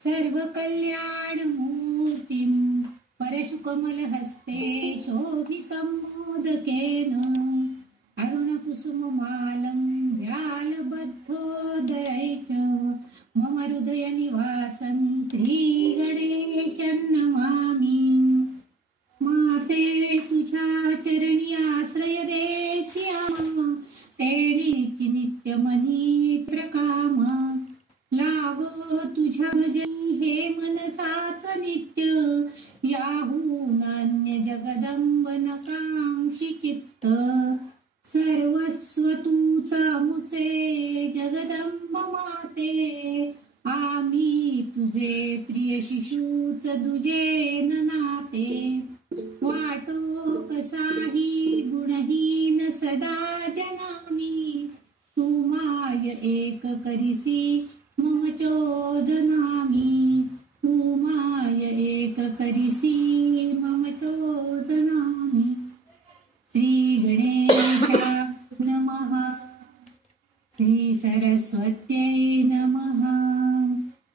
सर्व कल्याण मूर्तिं परशुकमलहस्ते शोभितं मोदकेन अरुणकुसुममालं व्यालबद्धोदरै च मम हृदयनिवासं श्रीगणेशं नमामि। माते तुझ्या चरणी आश्रय देस्या तेणीची नित्यमनी प्रकामा लागो तुझ्या भजनी हे मनसाच नित्य याहून अन्य जगदंबन कांक्षी चित्त सर्वस्व तूचा मुचे जगदंब माते आम्ही तुझे प्रिय शिशूच दुजे नाते वाटो कसाही गुणहीन सदा जनामी तू माय एक करिसी मम चोदनामी तू माय एक करिसी मम चोदनामी। श्री गणेशा नमः। श्री सरस्वत्यै नमः।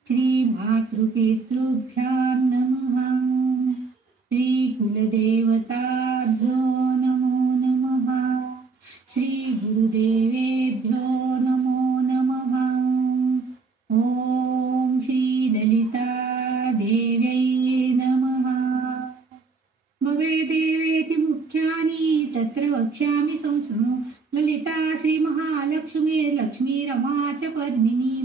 श्री मातृपितृभ्यां नमः। श्री कुलदेवताभ्यो नमो नमः। श्री गुरुदेवेभ्यो नमो नमः। ओम श्री ललिता देव्यै नमः। भवे देवेति मुख्यानि तत्र वक्ष्यामि संशृणु ललिता श्री महालक्ष्मी लक्ष्मी रमा च पद्मिनी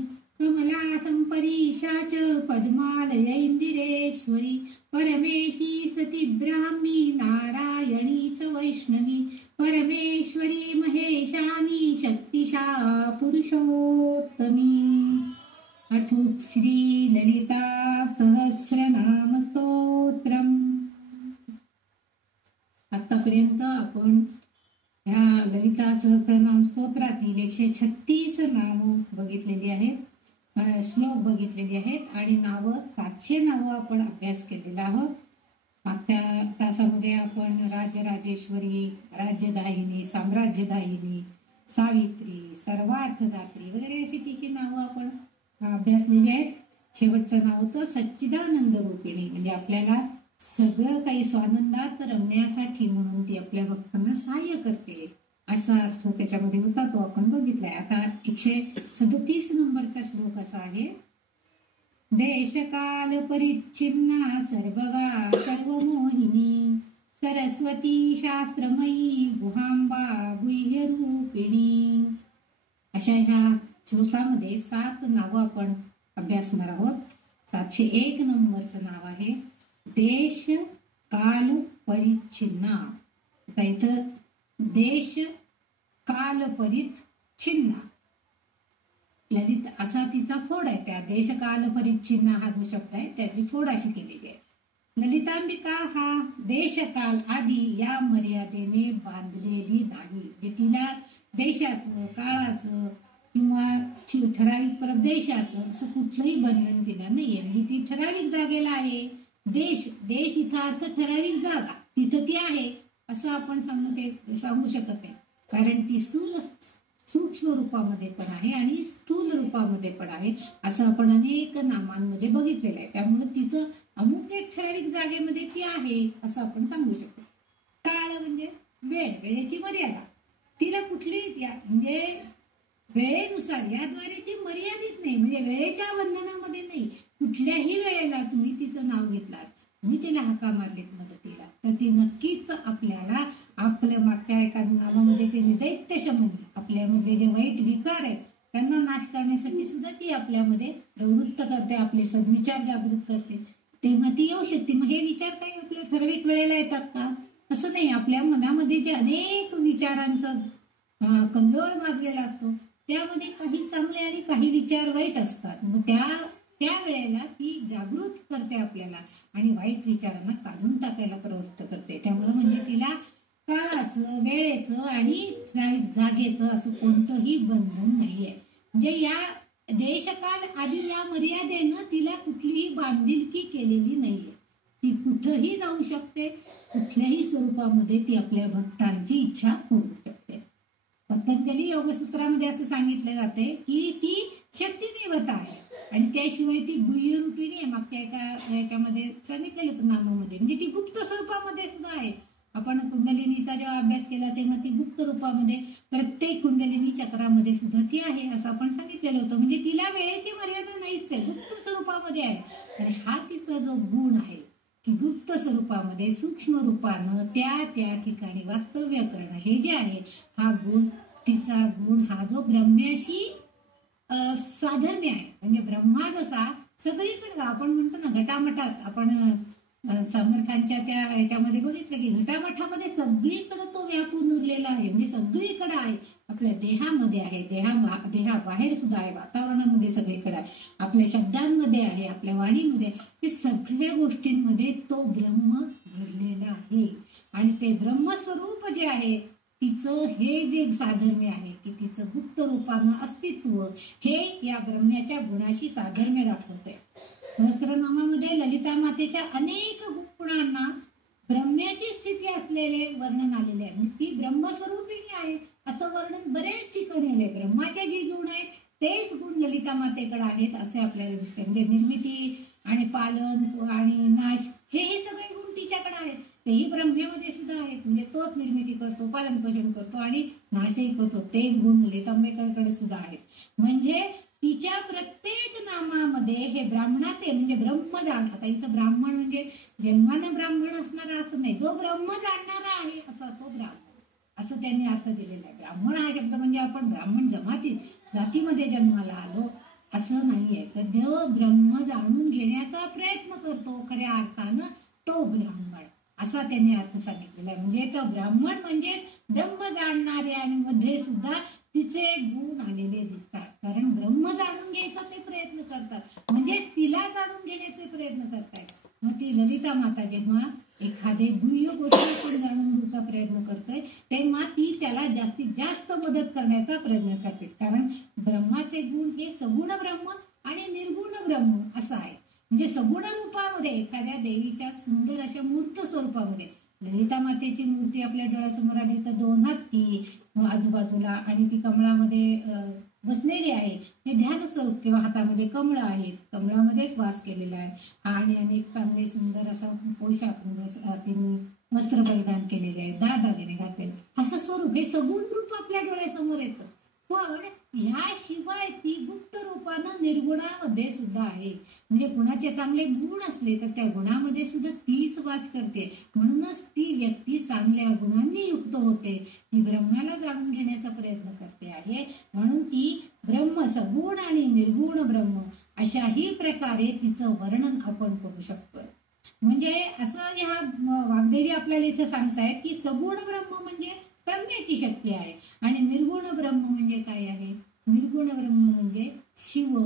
कमला संपरीशा च पद्मालय इंदिरेश्वरी परमेशी सती ब्राह्मी नारायणी च वैष्णवी परमेश्वरी महेशानी शक्तिशा पुरुषोत्तमी। अथ श्री ललिता सहस्रनाम स्तोत्रम्। आतापर्यंत आपण ह्या ललिता सहस्रनाम स्तोत्रातील 136 नावं बघितलेली आहेत, श्लोक बघितलेली आहेत आणि 700 नावं आपण अभ्यास केलेला आहोत. मागच्या तासामध्ये आपण राजराजेश्वरी, राज्यदायिनी, साम्राज्यदायिनी, सावित्री, सर्वार्थदात्री वगैरे अशी तिची नावं आपण अभ्यासलेली आहेत. शेवटचं नाव होतं सच्चिदानंद रूपिणी, म्हणजे आपल्याला सगळं काही स्वानंदात रमण्यासाठी म्हणून ती आपल्या भक्तांना सहाय्य करते असा अर्थ त्याच्यामध्ये होता, तो आपण बघितलाय. आता 137 नंबरचा श्लोक असा आहे. देशकाल परिच्छिन्ना सर्वगा सर्वमोहिनी सरस्वती शास्त्रमयी गुहांबा गुह्य रूपिणी. अशा ह्या श्लोकामध्ये 7 नावं आपण अभ्यासणार आहोत. 701 नंबरचं नाव आहे देश काल परिच्छिन्ना. आता इथं देश काल परिच्छिन्ना ललित असा तिचा फोड आहे. त्या देश काल परिच्छिन्ना हा जो शब्द आहे त्याची फोड अशी केलेली आहे. ललितांबिका हा देश काल आदी या मर्यादेने बांधलेली नाही. तिला देशाचं काळाचं किंवा ठराविक प्रदेशाचं असं कुठलंही बंधन तिला नाहीये. म्हणजे ती ठराविक जागेला आहे. देश इथं अर्थ ठराविक जागा, तिथं ती आहे असं आपण सांगू शकत नाही, कारण ती सूक्ष्म रूपामध्ये पण आहे आणि स्थूल रूपामध्ये पण आहे असं आपण अनेक नामांमध्ये बघितलेलं आहे. त्यामुळे तिचं अमुक एक ठराविक जागेमध्ये ती आहे असं आपण सांगू शकतो. काळ म्हणजे वेळेची मर्यादा. तिला कुठलीच म्हणजे वेळेनुसार याद्वारे ती मर्यादित नाही, म्हणजे वेळेच्या बंधनामध्ये नाही. कुठल्याही वेळेला तुम्ही तिचं नाव घेतलात, तुम्ही तिला हाका मारलीत मदतीला, तर ती नक्कीच आपल्याला आपल्या मागच्या एका नावामध्ये तिने दैत्यशमनी आपल्यामध्ये जे वाईट विकार आहेत त्यांना नाश करण्यासाठी सुद्धा ती आपल्यामध्ये प्रवृत्त करते, आपले सद्विचार जागृत करते. तेव्हा ती येऊ शकते. मग हे विचार काही आपल्या ठराविक वेळेला येतात का? असं नाही. आपल्या मनामध्ये जे अनेक विचारांचं कल्लोळ माजलेला असतो त्यामध्ये काही चांगले आणि काही विचार वाईट असतात. मग त्या वेळेला ती जागृत करते आपल्याला आणि वाईट विचारांना काढून टाकायला प्रवृत्त करते. त्यामुळे म्हणजे तिला काळाचं, वेळेचं आणि ठराविक जागेचं असं कोणतंही बंधन नाहीये. म्हणजे या देशकाल आधी या मर्यादेनं तिला कुठलीही बांधिलकी केलेली नाहीये. ती कुठंही जाऊ शकते, कुठल्याही स्वरूपामध्ये ती आपल्या भक्तांची इच्छा होऊ शकते. पतंजली योगसूत्रामध्ये असं सांगितलं जाते की ती शक्ती देवता आहे आणि त्याशिवाय ती गुह्यरूपिणी मागच्या एका याच्यामध्ये सांगितलेलं होतं नामामध्ये, म्हणजे ती गुप्त स्वरूपामध्ये सुद्धा आहे. आपण कुंडलिनीचा जेव्हा अभ्यास केला तेव्हा ती गुप्त रूपामध्ये प्रत्येक कुंडलिनी चक्रामध्ये सुद्धा ती आहे असं आपण सांगितलेलं होतं. म्हणजे तिला वेळेची मर्यादा नाहीच आहे, गुप्त स्वरूपामध्ये आहे. आणि हा तिचा जो गुण आहे की गुप्त स्वरूपामध्ये सूक्ष्म रूपानं त्या त्या ठिकाणी वास्तव्य करणं, हे जे आहे हा गुण, तिचा गुण हा जो ब्रह्म्याशी साधर्म्य आहे. म्हणजे ब्रह्मा जसा सगळीकडे, आपण म्हणतो ना घटामठात, आपण समर्थांच्या त्या याच्यामध्ये बघितलं की घटामठामध्ये सगळीकडे तो व्यापून उरलेला आहे. म्हणजे सगळीकडे आहे, आपल्या देहामध्ये आहे, देहाबाहेर सुद्धा आहे, वातावरणामध्ये सगळीकडे आहे, आपल्या शब्दांमध्ये आहे, आपल्या वाणीमध्ये, ते सगळ्या गोष्टींमध्ये तो ब्रह्म भरलेला आहे. आणि ते ब्रह्मस्वरूप जे आहे तिचं हे जे साधर्म्य आहे की तिचं गुप्त रूपानं अस्तित्व, हे या ब्रह्म्याच्या गुणाशी साधर्म्य दाखवतंय. सहस्त्रनामामध्ये ललिता मातेच्या अनेक गुणांना ब्रह्म्याची स्थिती असलेले वर्णन आलेले आहे. ती ब्रह्मस्वरूपिणी आहे असं वर्णन बरेच ठिकाणी आले. ब्रह्माचे जे गुण आहेत तेच गुण ललिता मातेकडे आहेत असे आपल्याला दिसते. म्हणजे निर्मिती आणि पालन आणि नाश हे सगळे गुण तिच्याकडे आहेत, तेही ब्रह्मेमध्ये सुद्धा आहेत. म्हणजे तोच निर्मिती करतो, पालन पोषण करतो आणि नाशही करतो, तेच गुण ललितांबेकडे सुद्धा आहेत. म्हणजे तिच्या प्रत्येक नामामध्ये हे ब्राह्मणाचे, म्हणजे ब्रह्म जाण, आता इथं ब्राह्मण म्हणजे जन्मानं ब्राह्मण असणारा असं नाही, जो ब्रह्म जाणणारा आहे असा तो ब्राह्मण, असं त्यांनी अर्थ दिलेला आहे. ब्राह्मण हा शब्द म्हणजे आपण ब्राह्मण जमातीत जातीमध्ये जन्माला आलो असं नाहीये, तर जो ब्रह्म जाणून घेण्याचा प्रयत्न करतो खऱ्या अर्थानं तो ब्राह्मण, असा त्यांनी अर्थ सांगितलेला आहे. म्हणजे तो ब्राह्मण म्हणजे ब्रह्म जाणणाऱ्यांमध्ये सुद्धा तिचे गुण आलेले दिसतात. कारण ब्रह्म जाणून घ्यायचा ते प्रयत्न करतात, म्हणजे तिला जाणून घेण्याचे प्रयत्न करतात. मग ती ललिता माता जेव्हा एखादे गुह्य गोष्ट आपण जाणून घ्यायचा प्रयत्न करतोय तेव्हा ती त्याला जास्तीत जास्त मदत करण्याचा प्रयत्न करते. कारण ब्रह्माचे गुण हे सगुण ब्रह्म आणि निर्गुण ब्रह्म असं आहे. म्हणजे सगुण रूपामध्ये एखाद्या देवीच्या सुंदर अशा मूर्त स्वरूपामध्ये, ललिता मातेची मूर्ती आपल्या डोळ्यासमोर आली तर दोन हत्ती आजूबाजूला आणि ती कमळामध्ये बसलेली आहे, हे ध्यान स्वरूप, किंवा हातामध्ये कमळ आहेत, कमळामध्येच वास केलेला आहे, आणि अनेक चांगले सुंदर असा पोशाख तिने वस्त्र परिधान केलेले आहे, दागिने घातलेले, असं स्वरूप हे सगुण रूप आपल्या डोळ्यासमोर येतं. पण ह्याशिवाय ती गुप्त रूपानं निर्गुणामध्ये सुद्धा आहे. म्हणजे गुणाचे चांगले गुण असले तर त्या गुणामध्ये सुद्धा तीच वास करते. म्हणूनच ती व्यक्ती चांगल्या गुणांनी युक्त होते, ती ब्रह्माला जाणून घेण्याचा प्रयत्न करते आहे. म्हणून ती ब्रह्म, सगुण आणि निर्गुण ब्रह्म अशाही प्रकारे तिचं वर्णन आपण करू शकतो. म्हणजे असं ह्या वाग्देवी आपल्याला इथं सांगतायत की सगुण ब्रह्म म्हणजे ब्रह्म्याची शक्ती आहे, आणि निर्गुण ब्रह्म म्हणजे काय आहे? निर्गुण ब्रह्म म्हणजे शिव,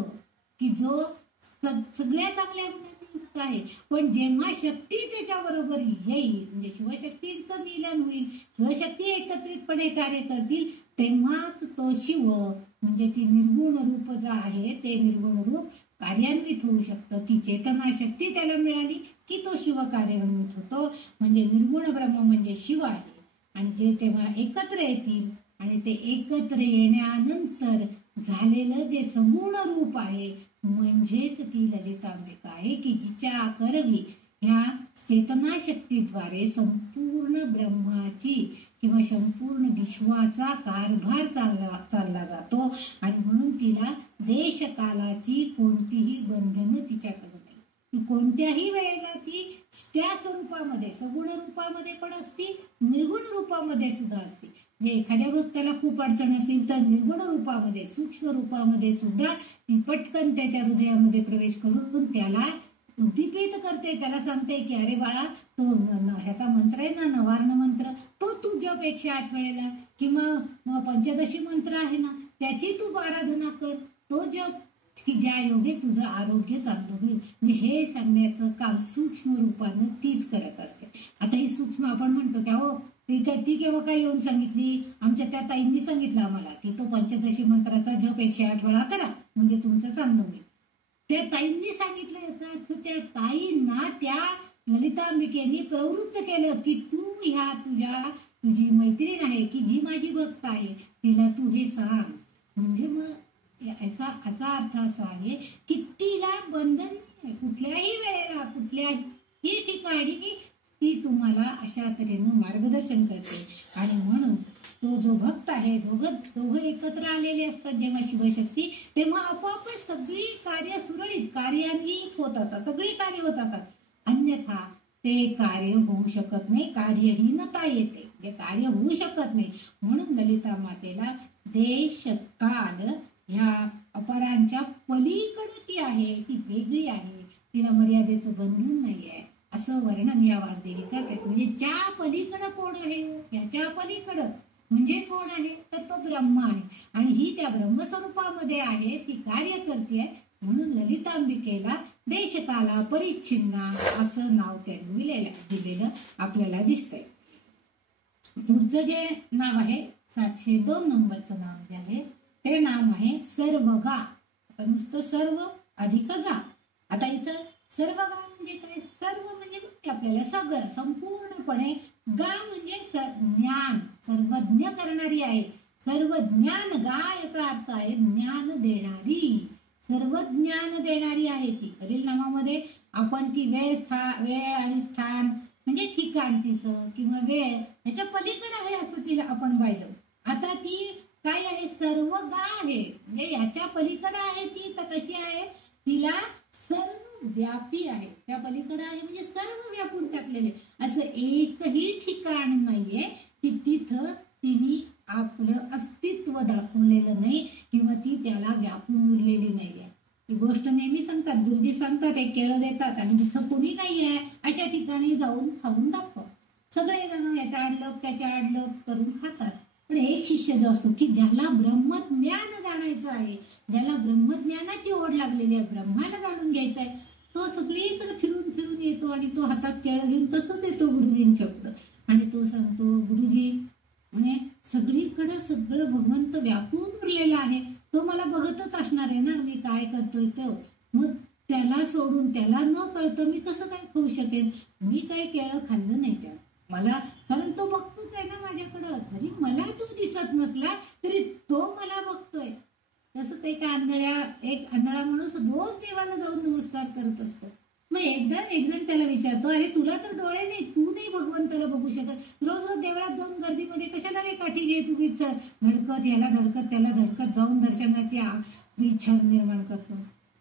की जो सगळ्या चांगल्या गुणांनी युक्त आहे. पण जेव्हा शक्ती त्याच्याबरोबर येईल, म्हणजे शिवशक्तींचं मिलन होईल, शिवशक्ती एकत्रितपणे कार्य करतील, तेव्हाच तो शिव म्हणजे ती निर्गुण रूप जे आहे ते निर्गुण रूप कार्यान्वित होऊ शकतं. ती चेतना शक्ती त्याला मिळाली की तो शिव कार्यान्वित होतो. म्हणजे निर्गुण ब्रह्म म्हणजे शिव आहे. आणि जे तेव्हा एकत्र येतील आणि ते एकत्र येण्यानंतर झालेलं जे सगुण रूप आहे म्हणजेच ती ललितांबिका आहे, की जिच्या करवी ह्या चेतना शक्तीद्वारे संपूर्ण ब्रह्माची किंवा संपूर्ण विश्वाचा कारभार चालला जातो. आणि म्हणून तिला देशकालाची कोणतीही बंधनं तिच्याकडे नाही. कोणत्याही वेळेला ती त्या स्वरूपामध्ये, सगुण रूपामध्ये पण असती, निर्गुण रूपामध्ये सुद्धा असते. म्हणजे एखाद्या भक्ताला खूप अडचण असेल तर निर्गुण रूपामध्ये, सूक्ष्म रूपामध्ये सुद्धा ती पटकन त्याच्या हृदयामध्ये प्रवेश करून त्याला उद्दीपित करते. त्याला सांगते की अरे बाळा, तो ह्याचा मंत्र आहे ना, नवार्ण मंत्र, तो तू जप 108 वेळेला, किंवा पंचदशी मंत्र आहे ना त्याची तू आराधना कर, तो जप, की ज्या योगे तुझं आरोग्य चांगलं होईल. म्हणजे हे सांगण्याचं काम सूक्ष्म रूपानं तीच करत असते. आता ही सूक्ष्म आपण म्हणतो की हो ती केव्हा काय येऊन सांगितली, आमच्या त्या ताईंनी सांगितलं आम्हाला की तो पंचदशी मंत्राचा जप 108 वेळा करा म्हणजे तुमचं चांगलं होईल. त्या ताईंनी सांगितलं, याचा अर्थ त्या ताईंना त्या ललितांबिकेने प्रवृत्त केलं की तू ह्या तुझी मैत्रीण आहे की जी माझी भक्त आहे तिला तू हे सांग. म्हणजे मग याचा अर्थ असा आहे की तिला बंधन कुठल्याही कुठले आहे, ही ठिकाणी ती तुम्हाला अशा तऱ्हेनं मार्गदर्शन करते. आणि म्हणून तो जो भक्त आहे, दोघं एकत्र आलेले असतात जेव्हा शिवशक्ती, तेव्हा आपोआपच सगळी कार्य सुरळीत कार्यान्वित होत असतात, सगळी कार्य होत असतात. अन्यथा ते कार्य होऊ शकत नाही, कार्यहीनता येते, जे कार्य होऊ शकत नाही. म्हणून ललिता मातेला देश काल ह्या अपरांच्या पलीकडे ती आहे, ती वेगळी आहे, तिला मर्यादेचं बंधन नाही आहे, असं वर्णन या वाग्देवी करतात. म्हणजे ज्या पलीकडं कोण आहे, याच्या पलीकडं म्हणजे कोण आहे, तर तो ब्रह्म आहे. आणि ही त्या ब्रह्मस्वरूपामध्ये आहे, ती कार्य करते. म्हणून ललितांबिकेला देशकाला परिच्छिन्ना असं नाव त्यांनी दिलेलं आपल्याला दिसतंय. पुढचं जे नाव आहे 702 नंबरचं नाव जे आहे ते नाव आहे सर्वगा. आता नुसतं सर्व अधिक गा. आता इथं सर्वगा म्हणजे काय, सर्व म्हणजे आपल्याला सगळं संपूर्णपणे, गा म्हणजे ज्ञान, सर्वज्ञ करणारी आहे, सर्व ज्ञान. गा याचा अर्थ आहे ज्ञान देणारी, सर्व ज्ञान देणारी आहे ती. वरील नामामध्ये आपण ती वेळ आणि स्थान म्हणजे ठिकाण तिचं किंवा वेळ याच्या पलीकडे आहे असं तिला आपण पाहिलं. आता ती काय आहे, सर्व गा आहे, म्हणजे याच्या पलीकडे आहे ती. तर कशी आहे, तिला सर्व व्यापी आहे, त्या पलीकडे आहे म्हणजे सर्व व्यापून टाकलेले. असं एकही ठिकाण नाहीये की तिथं तिने आपलं अस्तित्व दाखवलेलं नाही किंवा ती त्याला व्यापून उरलेली नाहीये. ही गोष्ट नेहमी सांगतात, गुरुजी सांगतात, एक केळं देतात आणि तिथं कोणी नाहीये अशा ठिकाणी जाऊन खाऊन दाखव. सगळे जण याच्या आडलोप त्याच्या आडलोप करून खातात. पण एक शिष्य जो असतो की ज्याला ब्रह्मज्ञान जाणायचं आहे, ज्याला ब्रह्मज्ञानाची ओढ लागलेली आहे, ब्रह्माला जाणून घ्यायचं आहे, तो सगळीकडे फिरून फिरून येतो आणि तो हातात केळं घेऊन तसंच येतो गुरुजींच्या पुढं आणि तो सांगतो, गुरुजी म्हणजे सगळीकडे सगळं भगवंत व्यापून उरलेला आहे, तो मला बघतच असणार आहे ना, मी काय करतोय तो. मग त्याला सोडून, त्याला न कळतं मी कसं काय खाऊ शकेन. मी काही केळं खाल्लं नाही त्या मला, कारण तो बघतोच आहे ना माझ्याकडं. जरी मला तो दिसत नसला तरी तो मला बघतोय. तसं ते एक आंधळा माणूस रोज देवाला जाऊन नमस्कार करत असतो. मग एकदा एक जण त्याला विचारतो, अरे तुला तर डोळे नाही, तू नाही भगवंताला बघू शकत, रोज रोज देवळात जाऊन गर्दीमध्ये कशाला रे काठी घे, तू धडकत याला धडकत त्याला धडकत जाऊन दर्शनाची इच्छा निर्माण करतो.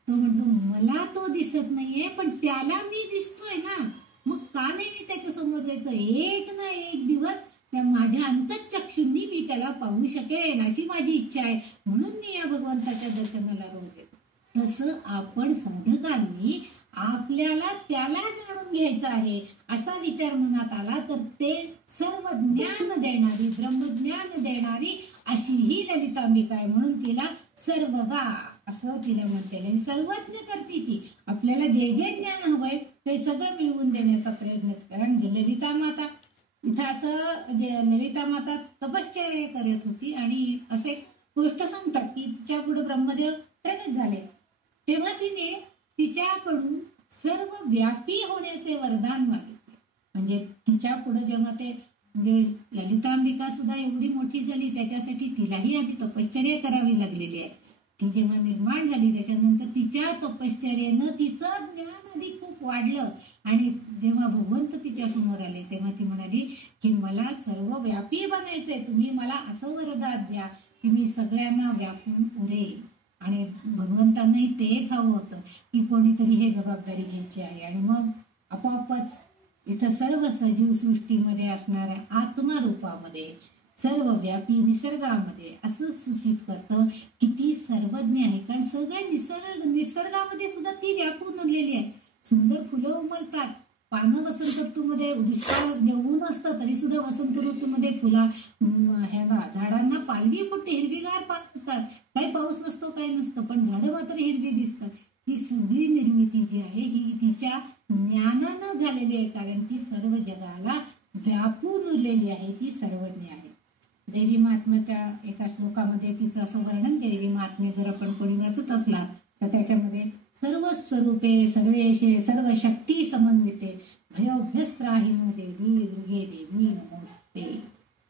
तो म्हणतो, मला तो दिसत नाहीये पण त्याला मी दिसतोय ना, मग का नाही मी त्याच्या समोर जायचं. एक ना एक दिवस त्या माझ्या अंतःचक्षुंनी मी त्याला पाहू शकेन अशी माझी इच्छा आहे, म्हणून मी या भगवंताच्या दर्शनाला रोज येतो. तसं आपण साधकांनी आपल्याला त्याला जाणून घ्यायचं आहे असा विचार मनात आला तर ते सर्व ज्ञान देणारी, ब्रह्मज्ञान देणारी अशी ही ललितांबिका आहे. म्हणून तिला सर्वगा असं तिला म्हणते. सर्वज्ञ करते ती. आपल्याला जे जे ज्ञान हवंय ते सगळं मिळवून देण्याचा प्रयत्न. कारण ललिता माता इथं असं जे ललिता माता तपश्चर्या करत होती आणि असे गोष्ट सांगतात की तिच्या पुढे ब्रह्मदेव प्रगट झाले, तेव्हा तिने तिच्याकडून सर्व व्यापी होण्याचे वरदान मागितले. म्हणजे तिच्या पुढे जेव्हा ते म्हणजे ललितांबिका सुद्धा एवढी मोठी झाली, त्याच्यासाठी तिलाही आधी तपश्चर्या करावी लागलेली आहे. ती जेव्हा निर्माण झाली त्याच्यानंतर तिच्या तपश्चर्येनं तिचं ज्ञान अधिक खूप वाढलं आणि जेव्हा भगवंत तिच्या समोर आले तेव्हा ती म्हणाली की मला सर्व व्यापी बनायचंय, तुम्ही मला असं वरदान द्या की मी सगळ्यांना व्यापून उरेल. आणि भगवंतांनाही तेच हवं होतं की कोणीतरी हे जबाबदारी घ्यायची आहे. आणि मग आपोआपच इथं सर्व सजीव सृष्टीमध्ये असणाऱ्या आत्मारूपामध्ये, सर्व व्यापी निसर्गामध्ये असं सूचित करतं की ती सर्वज्ञ आहे. कारण सगळ्या निसर्गामध्ये सुद्धा ती व्यापून उरलेली आहे. सुंदर फुलं उमलतात, पानं वसंत ऋतूमध्ये, दुष्काळ ऊन असतं तरी सुद्धा वसंत ऋतूमध्ये फुला झाडांना पालवी फुटते, हिरवीगार पानं, काही पाऊस नसतो काही नसतं पण झाडं मात्र हिरवी दिसतात. ही सगळी निर्मिती जी आहे ही तिच्या ज्ञानानं झालेली आहे, कारण ती सर्व जगाला व्यापून उरलेली आहे, ती सर्वज्ञ आहे. देवी महात्म्य त्या एका श्लोकामध्ये तिचं असं वर्णन केले. देवी महात्म्य जर आपण कोणी वाचत असला तर त्याच्यामध्ये सर्व स्वरूपे सर्वेशे सर्व शक्ती समन्विते भयोभ्यस्त्राहीनो देवी दुर्गे देवी नमोस्ते.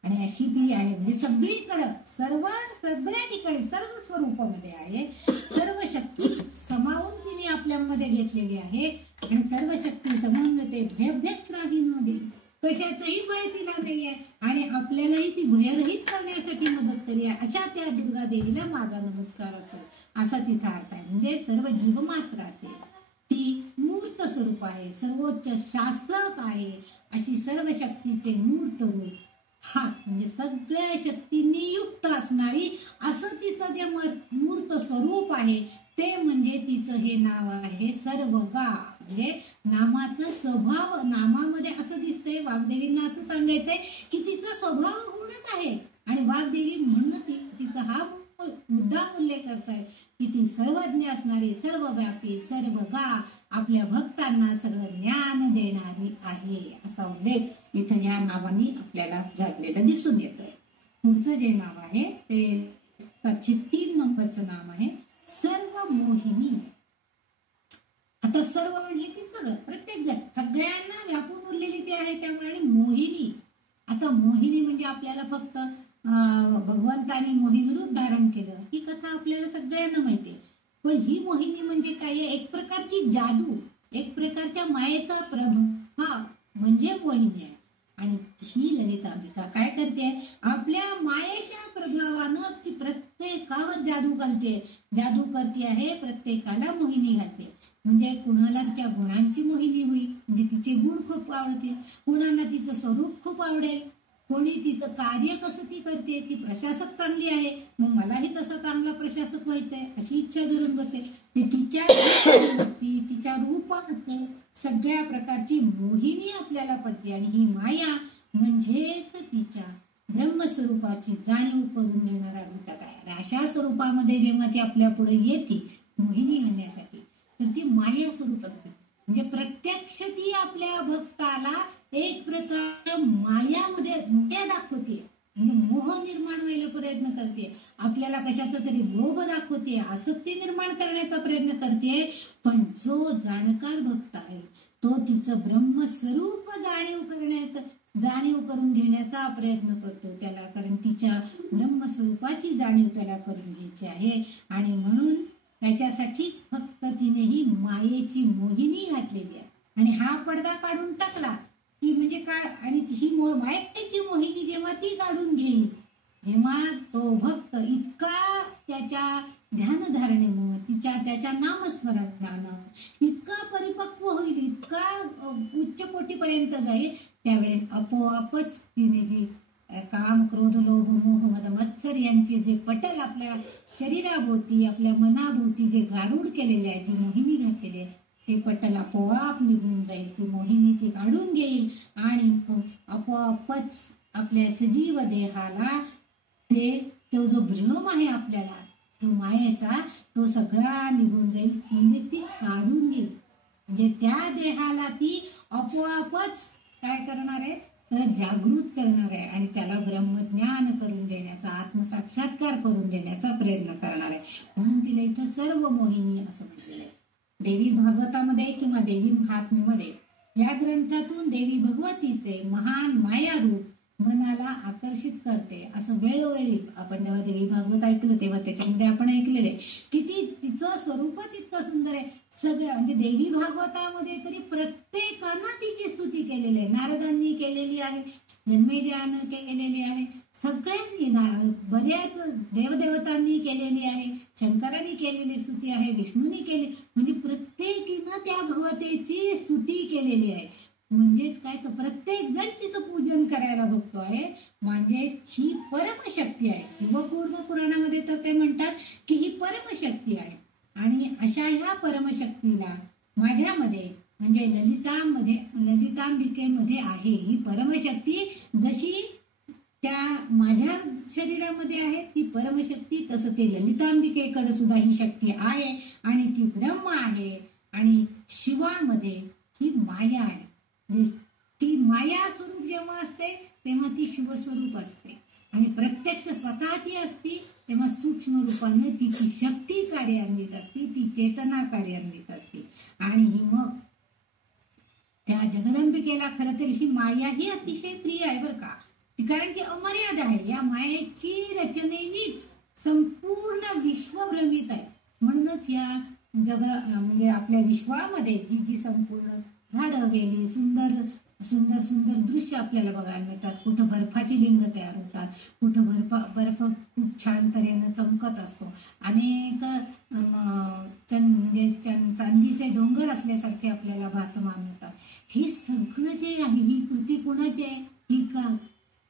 आणि अशी ती आहे म्हणजे सगळीकडं सगळ्या ठिकाणी सर्व स्वरूपामध्ये आहे, सर्व शक्ती समावून तिने आपल्यामध्ये घेतलेली आहे. आणि सर्व शक्ती समन्वते भयभ्यच नाही मध्ये, कशाचंही भय तिला नाही आहे आणि आपल्यालाही ती भयरहित करण्यासाठी मदत करी आहे. अशा त्या दुर्गा देवीला माझा नमस्कार असो, असा तिचा अर्थ आहे. म्हणजे सर्व जीवमात्राचे ती मूर्त स्वरूप आहे, सर्वोच्च शास्त्रक आहे, अशी सर्व शक्तीचे मूर्त रूप हात म्हणजे सगळ्या शक्तींनी युक्त असणारी असं तिचं जे मूर्त स्वरूप आहे ते म्हणजे तिचं हे नाव आहे सर्वगा. म्हणजे नामाचा स्वभाव, नामामध्ये असं दिसतंय वाग्देवींना असं सांगायचंय की तिचा स्वभाव गुणच आहे आणि वाग्देवी म्हणूनच तिचा हा मुद्दाम उल्लेख करतायत की ती सर्वज्ञ असणारी, सर्वव्यापी, सर्वगा, आपल्या भक्तांना सगळं ज्ञान देणारी आहे, असा उल्लेख इथं या नावाने आपल्याला झालेला दिसून येतोय. पुढचं जे नाव आहे ते 3 नंबरचं नाव आहे सर्व मोहिनी. आता सर्व म्हणजे की सगळं, प्रत्येक जण, सगळ्यांना व्यापून उरलेली ती आहे त्यामुळे. आणि मोहिनी, आता मोहिनी म्हणजे आपल्याला फक्त भगवंताने मोहिनी रूप धारण केलं ही कथा आपल्याला सगळ्यांना माहितीये. पण ही मोहिनी म्हणजे काय, एक प्रकारची जादू, एक प्रकारच्या मायेचा प्रभाव म्हणजे मोहिनी आहे. आणि ही ललितांबिका काय करते, आपल्या मायेच्या प्रभावानं ती प्रत्येकावर जादू घालते, जादू करते आहे, प्रत्येकाला मोहिनी घालते. म्हणजे कुणाला तिच्या गुणांची मोहिनी होईल, म्हणजे तिचे गुण खूप आवडतील, कुणाला तिचं स्वरूप खूप आवडेल, कोणी तिचं कार्य कसं ती करते, ती प्रशासक चांगली आहे मग मलाही तसा चांगला प्रशासक व्हायचंय अशी इच्छा धरून बसेल. तिच्या रूपामध्ये सगळ्या प्रकारची मोहिनी आपल्याला पडते. आणि ही माया म्हणजेच तिच्या ब्रह्मस्वरूपाची जाणीव करून देणारा घटक आहे. आणि अशा स्वरूपामध्ये जेव्हा ती आपल्या पुढे येते मोहिनी होण्यासाठी, तर ती माया स्वरूप असते. म्हणजे प्रत्यक्ष ती आपल्या भक्ताला एक प्रकार मायामध्ये माया दाखवते, म्हणजे मोह निर्माण व्हायला प्रयत्न करते, आपल्याला कशाचा तरी लोभ दाखवते, आसक्ती निर्माण करण्याचा प्रयत्न करते. पण जो जाणकार भक्त आहे तो तिचं ब्रह्मस्वरूप जाणीव करून घेण्याचा प्रयत्न करतो त्याला, कारण तिच्या ब्रह्मस्वरूपाची जाणीव त्याला करून घ्यायची आहे. आणि म्हणून त्याच्यासाठीच फक्त तिने ही मायेची मोहिनी घातलेली आहे. आणि हा पडदा काढून टाकला की म्हणजे काय, आणि ही मायेची मोहिनी जेव्हा ती काढून घेईल, जेव्हा तो भक्त इतका त्याच्या ध्यानधारणेनं, त्याच्या नामस्मरणानं इतका परिपक्व होईल, इतका उच्च कोटीपर्यंत जाईल, त्यावेळेस आपोआपच तिने जी काम, क्रोध, लोभ, मोह, मद, मत्सर यांचे जे पटल आपल्या शरीराभोवती, आपल्या मनाभोवती जे गारूड केलेले आहे, जी मोहिनी घातलेली आहे, ते पटल आपोआप निघून जाईल. ती मोहिनी ती काढून घेईल आणि आपोआपच आपल्या सजीव देहाला तो जो भ्रम आहे आपल्याला, जो मायेचा, तो सगळा निघून जाईल. म्हणजे ती काढून घेईल, म्हणजे त्या देहाला ती आपोआपच काय करणार आहे तर जागृत करणार आहे आणि त्याला ब्रह्मज्ञान करून देण्याचा, आत्मसाक्षात्कार करून देण्याचा प्रयत्न करणार आहे. म्हणून तिला इथं सर्व मोहिनी असं म्हटलेलं आहे. देवी भागवतामध्ये किंवा देवी महात्म्यामध्ये या ग्रंथातून देवी भगवतीचे महान माया रूप मनाला आकर्षित करते. असं वेळोवेळी आपण जेव्हा देवी भागवत ऐकलं तेव्हा त्याच्यामध्ये आपण ऐकलेले की तिचं स्वरूपच इतकं सुंदर आहे. सगळ्या म्हणजे देवी भागवतामध्ये तरी प्रत्येकानं तिची स्तुती केलेली आहे. नारदांनी केलेली आहे, जन्मेजयानं केलेली आहे, सगळ्यांनी बऱ्याच देवदेवतांनी केलेली आहे, शंकरांनी केलेली स्तुती आहे, विष्णूंनी केली, म्हणजे प्रत्येकीनं त्या भगवतेची स्तुती केलेली आहे. म्हणजेच काय, तर प्रत्येक जण तिचं पूजन करायला बघतो आहे. म्हणजे ही परमशक्ती आहे. शिवकूर्म पुराणामध्ये तर ते म्हणतात की ही परमशक्ती आहे. आणि अशा ह्या परमशक्तीला माझ्यामध्ये म्हणजे ललितांबिकेमध्ये आहे ही परमशक्ती. जशी त्या माझ्या शरीरामध्ये आहे ती परमशक्ती, तसं ते ललितांबिकेकडे सुद्धा ही शक्ती आहे आणि ती ब्रह्म आहे. आणि शिवामध्ये ही माया आहे. ती माया स्वरूप जेव्हा असते तेव्हा ती शिवस्वरूप असते आणि प्रत्यक्ष स्वतः ती असते तेव्हा सूक्ष्म रूपाने तिची शक्ती कार्यान्वित असते, ती चेतना कार्यान्वित असते. आणि ही मग त्या जगदंबिकेला खरं तर ही माया ही अतिशय प्रिय आहे बरं का, कारण ती अमर्याद आहे. या मायेची रचनेनीच संपूर्ण विश्व भ्रमित आहे. म्हणूनच या म्हणजे आपल्या विश्वामध्ये जी जी संपूर्ण झाडं वेली सुंदर सुंदर सुंदर दृश्य आपल्याला बघायला मिळतात. कुठं बर्फाची लिंग तयार होतात, कुठं बर्फ खूप छान तऱ्हेनं चमकत असतो. अनेक म्हणजे चांदीचे डोंगर असल्यासारखे आपल्याला भासमान होतात. हे सगळं जे आहे ही कृती कोणाची आहे? ही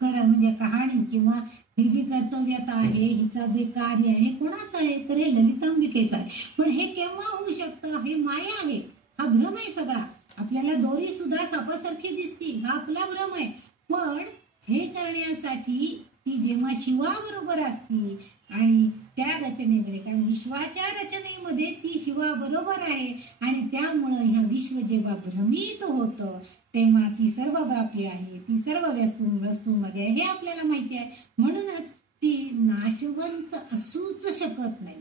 म्हणजे कहाणी किंवा ही जी कर्तव्यता आहे, हिचा जे कार्य आहे कोणाचं आहे? तर हे ललितांबिकेचं आहे. पण हे केव्हा होऊ शकतं? हे माया आहे, हा भ्रम आहे सगळा. आपल्याला दोरी सुद्धा सापासारखी दिसती, हा आपला भ्रम आहे. पण हे करण्यासाठी ती जेव्हा शिवाबरोबर असती आणि त्या रचनेमध्ये, कारण विश्वाच्या रचनेमध्ये ती शिवाबरोबर आहे आणि त्यामुळं ह्या विश्व जेव्हा भ्रमित होतं तेव्हा ती सर्व व्यापी आहे, ती सर्व वस्तूंमध्ये आहे हे आपल्याला माहिती आहे. म्हणूनच ती नाशवंत असूच शकत नाही.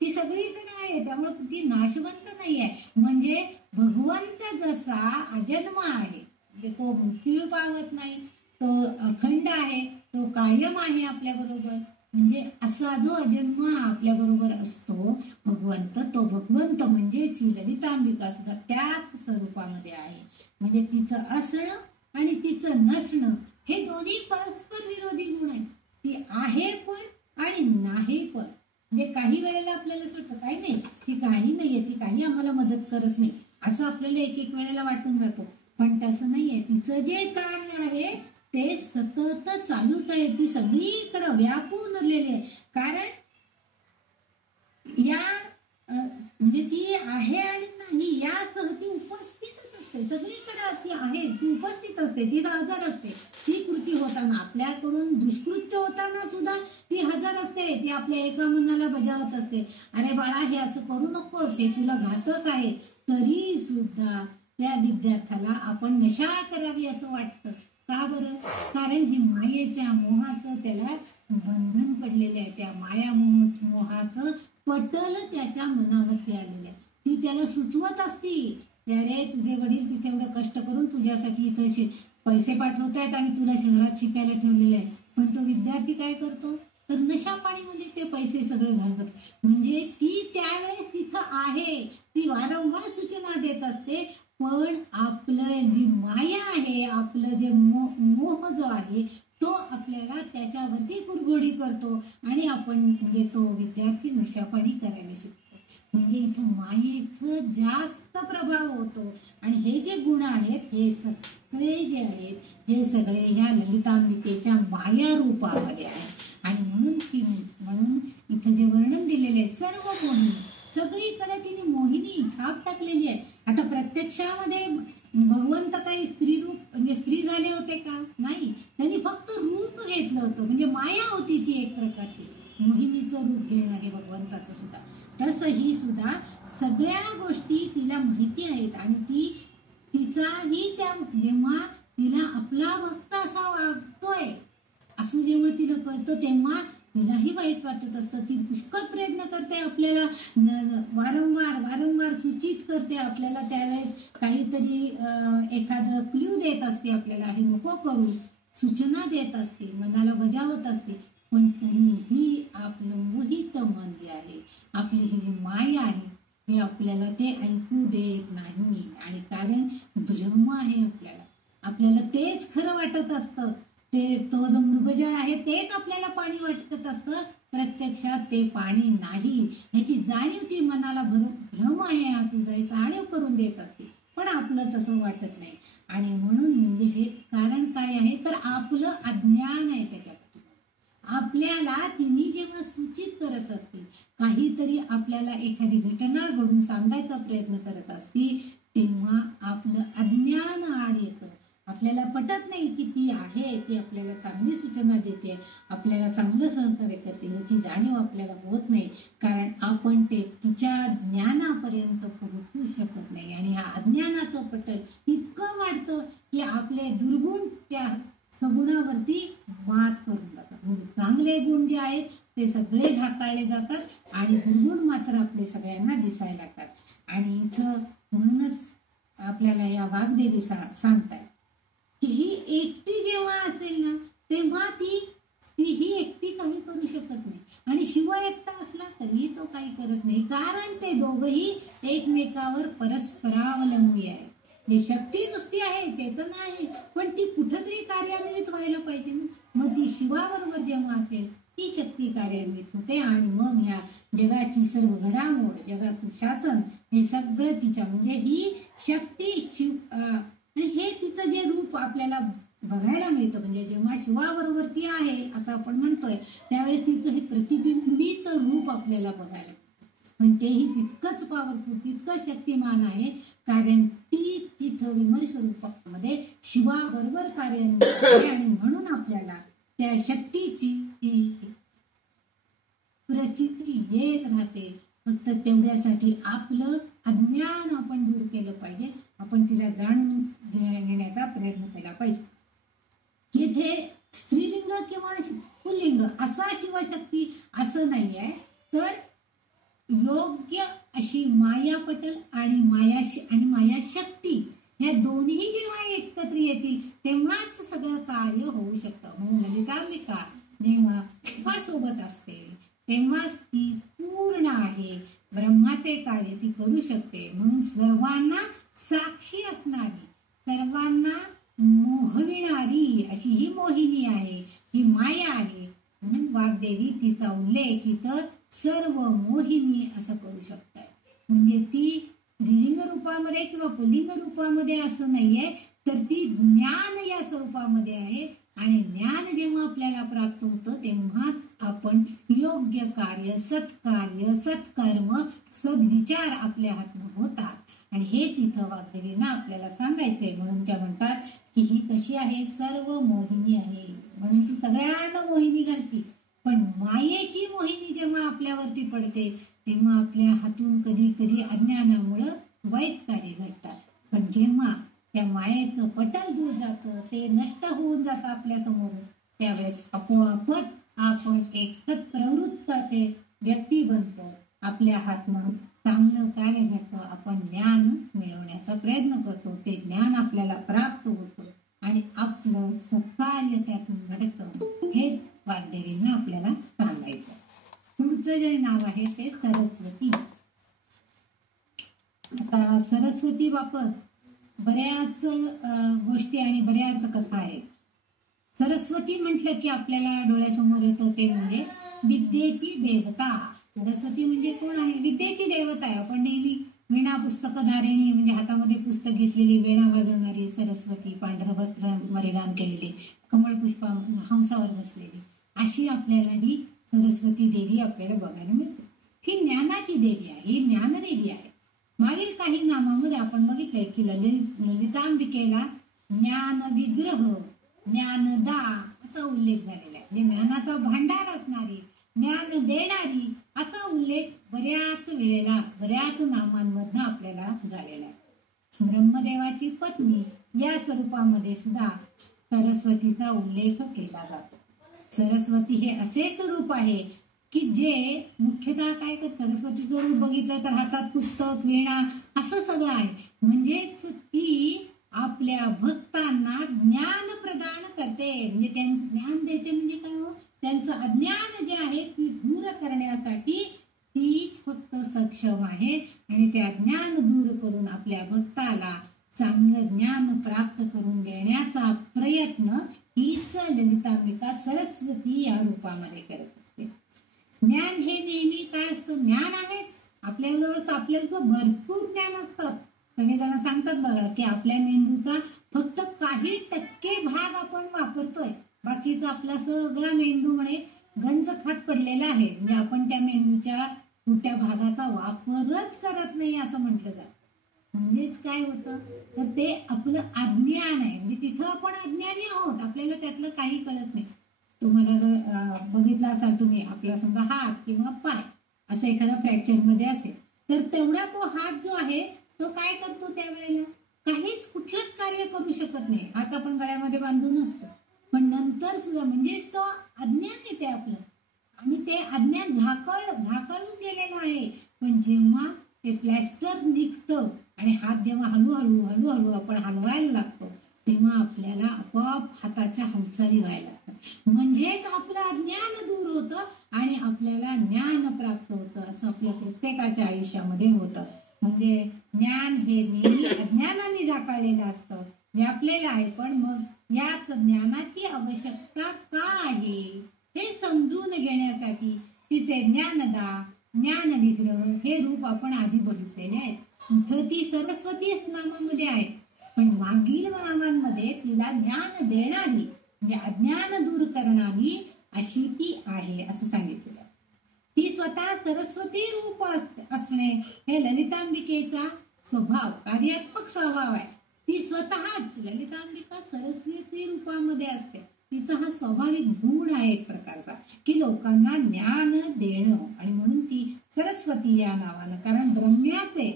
ती सगळीकडे आहे, त्यामुळे ती नाशवंत नाही आहे. म्हणजे भगवंत जसा अजन्म आहे, म्हणजे तो मृत्यू पावत नाही, तो अखंड आहे, तो कायम आहे आपल्या बरोबर. म्हणजे असा जो अजन्म आपल्या बरोबर असतो भगवंत, तो भगवंत म्हणजेच ही ललितांबिका सुद्धा त्याच स्वरूपामध्ये आहे. म्हणजे तिचं असणं आणि तिचं नसणं हे दोन्ही परस्पर विरोधी गुण आहेत. ती आहे पण आणि नाही पण. म्हणजे काही वेळेला आपल्याला असं वाटतं काही नाही, ती काही नाहीये, ती काही आम्हाला मदत करत नाही, असं आपल्याला एक एक वेळेला वाटून जातो. पण तसं नाहीये. तिचं जे कार्य आहे ते सतत चालूच आहे. ती सगळीकडे व्यापून उरलेली आहे. कारण या म्हणजे ती आहे आणि नाही यासह ती उपस्थितच असते. सगळीकडे ती आहे, ती उपस्थित असते, ती हजर असते. ती कृती होताना, आपल्याकडून दुष्कृत्य होताना सुद्धा ती हजर असते. ती आपल्या एका मनाला बजावत असते, अरे बाळा हे असं करू नकोस, हे तुला घातक आहे. तरी सुद्धा त्या विद्यार्थ्याला आपण नशा करावी असं वाटतं. का बरं? कारण हे मायेच्या मोहाचं त्याला बंधन पडलेलं आहे. त्या माया मोहाचं पटल त्याच्या मनावरती आलेलं आहे. ती त्याला सुचवत असती, अरे तुझे वडील तिथे एवढं कष्ट करून तुझ्यासाठी इथं पैसे पाठवत आहेत आणि तुला शहरात शिकायला ठेवलेलं आहे. पण तो विद्यार्थी काय करतो? तर नशा पाणीमध्ये ते पैसे सगळे घालवत. म्हणजे ती त्यावेळेस तिथं आहे, ती वारंवार सूचना देत असते. पण आपलं जी माया आहे, आपलं जे मोह जो आहे तो आपल्याला त्याच्यावरती कुरघोडी करतो आणि आपण म्हणजे तो विद्यार्थी नशापाणी करायला शिकतो. म्हणजे इथं मायेचं जास्त प्रभाव होतो. आणि हे जे गुण आहेत हे सगळे जे आहेत हे सगळे ह्या ललितांबिकेच्या माया रूपामध्ये आहे. आणि म्हणून इथं जे वर्णन दिलेले आहे सर्व मोहिनी, सगळीकडे तिने मोहिनी छाप टाकलेली आहे. आता प्रत्यक्षामध्ये भगवंत काही स्त्री रूप म्हणजे स्त्री झाले होते का? नाही, त्यांनी फक्त रूप घेतलं होतं. म्हणजे माया होती ती एक प्रकारची, मोहिनीचं रूप घेणं हे भगवंताचं सुद्धा. तसं ही सुद्धा सगळ्या गोष्टी तिला माहिती आहेत आणि ती तिचाही त्या जेव्हा तिला आपला भक्त असा वागतोय असं जेव्हा तिला कळतं तेव्हा तिलाही वाईट वाटत असतं. ती पुष्कळ प्रयत्न करते, आपल्याला वारंवार वारंवार सूचित करते आपल्याला. त्यावेळेस काहीतरी एखादं क्ल्यू देत असते आपल्याला, हे नको करू, सूचना देत असते, मनाला बजावत असते. पण तरीही आपलं मोहित मन जे आहे, आपली ही जी माया आहे हे आपल्याला ते ऐकू देत नाही. आणि कारण भ्रम आहे, आपल्याला तेच खरं वाटत असतं. तो जो मृगजळ आहे तेच आपल्याला पाणी वाटत असतं. प्रत्यक्षात ते पाणी नाही, ह्याची जाणीव ती मनाला भ्रम आहे हा तुझा जाणीव करून देत असते. पण आपलं तसं वाटत नाही. आणि म्हणून म्हणजे हे कारण काय आहे तर आपलं अज्ञान आहे. त्याच्यात आपल्याला तिने जेव्हा सूचित करत असते, काहीतरी आपल्याला एखादी घटना घडून सांगायचा प्रयत्न करत असते, तेव्हा आपलं अज्ञान आड येतं. आपल्याला पटत नाही की ती आहे, ती आपल्याला चांगली सूचना देते, आपल्याला चांगलं सहकार्य करते, याची जाणीव आपल्याला होत नाही. कारण आपण ते तिच्या ज्ञानापर्यंत पोहोचू शकत नाही. आणि ह्या अज्ञानाचं पटल इतकं वाढतं की आपले दुर्गुण त्या सगुणावरती मात करून जातात. म्हणजे चांगले गुण जे आहेत ते सगळे झाकाळले जातात आणि दुर्गुण मात्र आपले सगळ्यांना दिसायला लागतात. आणि इथं म्हणूनच आपल्याला या वाग्देवी सांगतायत की ही एकटी जेव्हा असेल ना तेव्हा ती तीही एकटी काही करू शकत नाही आणि शिव एकटा असला तरी तो काही करत नाही, कारण ते दोघही एकमेकावर परस्परावलंबी आहे. हे शक्ती नुसती आहे, चेतना आहे, पण ती कुठंतरी कार्यान्वित व्हायला पाहिजे ना. मग ती शिवाबरोबर जेव्हा असेल ती शक्ती कार्यान्वित होते आणि मग ह्या जगाची सर्व घडामोड, जगाचं शासन हे सगळं तिच्या म्हणजे ही शक्ती शिव आणि हे तिचं जे रूप आपल्याला बघायला मिळतं, म्हणजे जेव्हा शिवाबरोबर ती आहे असं आपण म्हणतोय त्यावेळेस तिचं हे प्रतिबिंबित रूप आपल्याला बघायला मिळतं. पण तेही तितकंच पॉवरफुल, तितकं शक्तिमान आहे, कारण ती तिथं विमर्श रूपामध्ये शिवाबरोबर कार्यान्वित आहे आणि म्हणून आपल्याला त्या शक्तीची प्रचिती येत राहते. फक्त तेवढ्यासाठी आपलं अज्ञान आपण दूर केलं पाहिजे, आपण तिला जाणून घेण्याचा प्रयत्न केला पाहिजे. येथे स्त्रीलिंग किंवा पुल्लिंग असा शिवशक्ती असं नाहीये, तर योग्य अशी माया पटल आणि माया शक्ती या दोन्ही जेव्हा एकत्र येतील तेव्हाच सगळं कार्य होऊ शकतं. म्हणून ललितांबिका जेव्हा सोबत असते तेव्हाच ती पूर्ण आहे, ब्रह्माचे कार्य ती करू शकते. म्हणून सर्वांना साक्षी असणारी, सर्वांना मोहविणारी अशी ही मोहिनी आहे, ही माया आहे. म्हणून वाग्देवी तिचा उल्लेख इथं सर्व मोहिनी असं करू शकतात. म्हणजे ती स्त्रीलिंग रूपामध्ये किंवा पुल्लिंग रूपामध्ये असं नाहीये, तर ती ज्ञान या स्वरूपामध्ये आहे आणि ज्ञान जेव्हा आपल्याला प्राप्त होतं तेव्हाच आपण योग्य कार्य, सत्कार्य, सत्कर्म, सद्विचार आपल्या हातून होतात. आणि हेच इथं वाग्देवींना आपल्याला सांगायचंय. म्हणून त्या म्हणतात की ही कशी आहे, सर्व मोहिनी आहे. म्हणून ती सगळ्यांना मोहिनी घालती. पण मायेची मोहिनी जेव्हा आपल्यावरती पडते तेव्हा आपल्या हातून कधी कधी अज्ञानामुळं वाईट कार्य घडतात. पण जेव्हा त्या मायेचं पटल दूर जातं, ते नष्ट होऊन जातं आपल्या समोर, त्यावेळेस आपोआपच आपण एक सत्प्रवृत्त असे व्यक्ती बनतो. आपल्या हातून चांगलं कार्य घडतं, आपण ज्ञान मिळवण्याचा प्रयत्न करतो, ते ज्ञान आपल्याला प्राप्त होतं आणि आपलं सत्कार्य त्यातून घडतं. हे वाग्देवींना आपल्याला सांगायचं. पुढचं जे नाव आहे ते सरस्वती. आता सरस्वती बाबत बऱ्याच गोष्टी आणि बऱ्याच कथा आहेत. सरस्वती म्हटलं की आपल्याला डोळ्यासमोर येतं ते म्हणजे विद्येची देवता. सरस्वती म्हणजे कोण आहे? विद्येची देवता आहे. आपण नेहमी वीणा पुस्तकधारिणी म्हणजे हातामध्ये पुस्तक घेतलेली, वीणा वाजवणारी सरस्वती, पांढरं वस्त्र परिधान केलेली, कमळपुष्पा हंसावर बसलेली, अशी आपल्याला ही सरस्वती देवी आपल्याला बघायला मिळते. ही ज्ञानाची देवी आहे, ही ज्ञानदेवी आहे. मागील काही नामामध्ये आपण बघितलंय की ललितांबिकेला ज्ञान विग्रह, ज्ञानदा असा उल्लेख झालेला आहे. म्हणजे ज्ञानाचा भांडार असणारी, ज्ञान देणारी असा उल्लेख बऱ्याच वेळेला बऱ्याच नामांमधनं आपल्याला झालेला आहे. ब्रह्मदेवाची पत्नी या स्वरूपामध्ये सुद्धा सरस्वतीचा उल्लेख केला जातो. सरस्वती हे असेच रूप आहे की जे मुख्यतः काय करतात, सरस्वतीचं रूप बघितलं तर हातात पुस्तक, वीणा असं सगळं आहे. म्हणजेच ती आपल्या भक्तांना ज्ञान प्रदान करते, म्हणजे त्यांचं ज्ञान देते. म्हणजे काय हो, त्यांचं अज्ञान जे आहे ते दूर करण्यासाठी तीच फक्त सक्षम आहे आणि ते अज्ञान दूर करून आपल्या भक्ताला चांगलं ज्ञान प्राप्त करून देण्याचा प्रयत्न हीच ललितांबिका सरस्वती या रूपामध्ये करत असते. ज्ञान हे नेहमी काय असतं, ज्ञान आहेच आपल्याजवळ, आपल्याला भरपूर ज्ञान असतं. सगळेजण सांगतात बघा की आपल्या मेंदूचा फक्त काही टक्के भाग आपण वापरतोय, बाकीचा आपला सगळा मेंदू म्हणे गंज खात पडलेला आहे. म्हणजे आपण त्या मेंदूच्या त्या भागाचा वापरच करत नाही असं म्हटलं जातं. म्हणजेच काय होतं, तर ते आपलं अज्ञान आहे. म्हणजे तिथं आपण अज्ञानी आहोत, आपल्याला त्यातलं काही कळत नाही. तुम्हाला जर बघितलं असाल तुम्ही, आपला समजा हात किंवा पाय असं एखादा फ्रॅक्चर मध्ये असेल तर तेवढा तो हात जो आहे तो काय करतो, त्यावेळेला काहीच कुठलंच कार्य करू शकत नाही. हात आपण गळ्यामध्ये बांधून असतो, पण नंतर सुद्धा म्हणजेच तो अज्ञान येते आपलं आणि ते अज्ञान झाकळून गेलेलं आहे. पण जेव्हा ते प्लॅस्टर निघतं आणि हात जेव्हा हळूहळू आपण हलवायला लागतो तेव्हा आपल्याला आपोआप हाताच्या हालचाली व्हायला लागतात. म्हणजेच आपलं अज्ञान दूर होतं आणि आपल्याला ज्ञान प्राप्त होतं. असं आपल्या प्रत्येकाच्या आयुष्यामध्ये होतं. म्हणजे ज्ञान हे नेहमी अज्ञानाने झाकळलेलं असतं, व्यापलेलं आहे. पण मग याच ज्ञानाची आवश्यकता का आहे हे समजून घेण्यासाठी तिचे ज्ञानदा, ज्ञानविग्रह हे रूप आपण आधी बघितलेले आहे. इथं ती सरस्वती नामामध्ये आहे, पण मागील नामांमध्ये तिला ज्ञान देणारी म्हणजे अज्ञान दूर करणारी अशी ती आहे असं सांगितलेलं. ती स्वतः सरस्वती रूप असणे हे ललितांबिकेचा स्वभाव, कार्यात्मक स्वभाव आहे. ती स्वतःच ललितांबिका सरस्वती रूपामध्ये असते. तिचा हा स्वाभाविक गुण आहे एक प्रकारचा, की लोकांना ज्ञान देणं. आणि म्हणून ती सरस्वती या नावानं, कारण ब्रह्म्याचे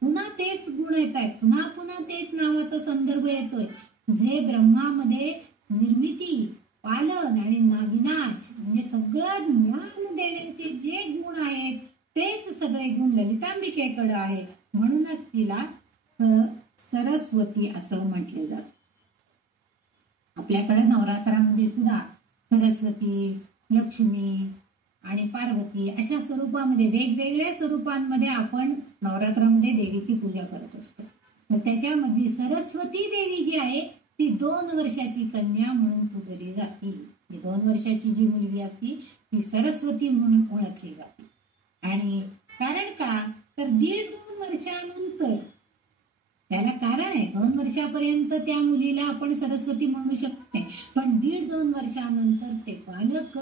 पुन्हा तेच गुण येत आहेत, पुन्हा पुन्हा तेच नावाचा संदर्भ येतोय. जे ब्रह्मामध्ये निर्मिती, पालन आणि विनाश म्हणजे सगळं ज्ञान देण्याचे जे गुण आहेत तेच सगळे गुण ललितांबिकेकडे आहे. म्हणूनच तिला सरस्वती असं म्हटले जातं. आपल्याकडे नवरात्रामध्ये सुद्धा सरस्वती, लक्ष्मी आणि पार्वती अशा स्वरूपामध्ये वेगवेगळ्या स्वरूपांमध्ये आपण नवरात्रामध्ये देवीची पूजा करत असतो. तर त्याच्यामध्ये सरस्वती देवी जी आहे ती 2 वर्षाची कन्या म्हणून पूजली जाते. 2 वर्षाची जी मुलगी असती ती सरस्वती म्हणून ओळखली जाते. आणि कारण का तर 1.5-2 वर्षानंतर, त्याला कारण आहे, 2 वर्षापर्यंत त्या मुलीला आपण सरस्वती म्हणू शकत नाही, पण 1.5-2 वर्षानंतर ते बालक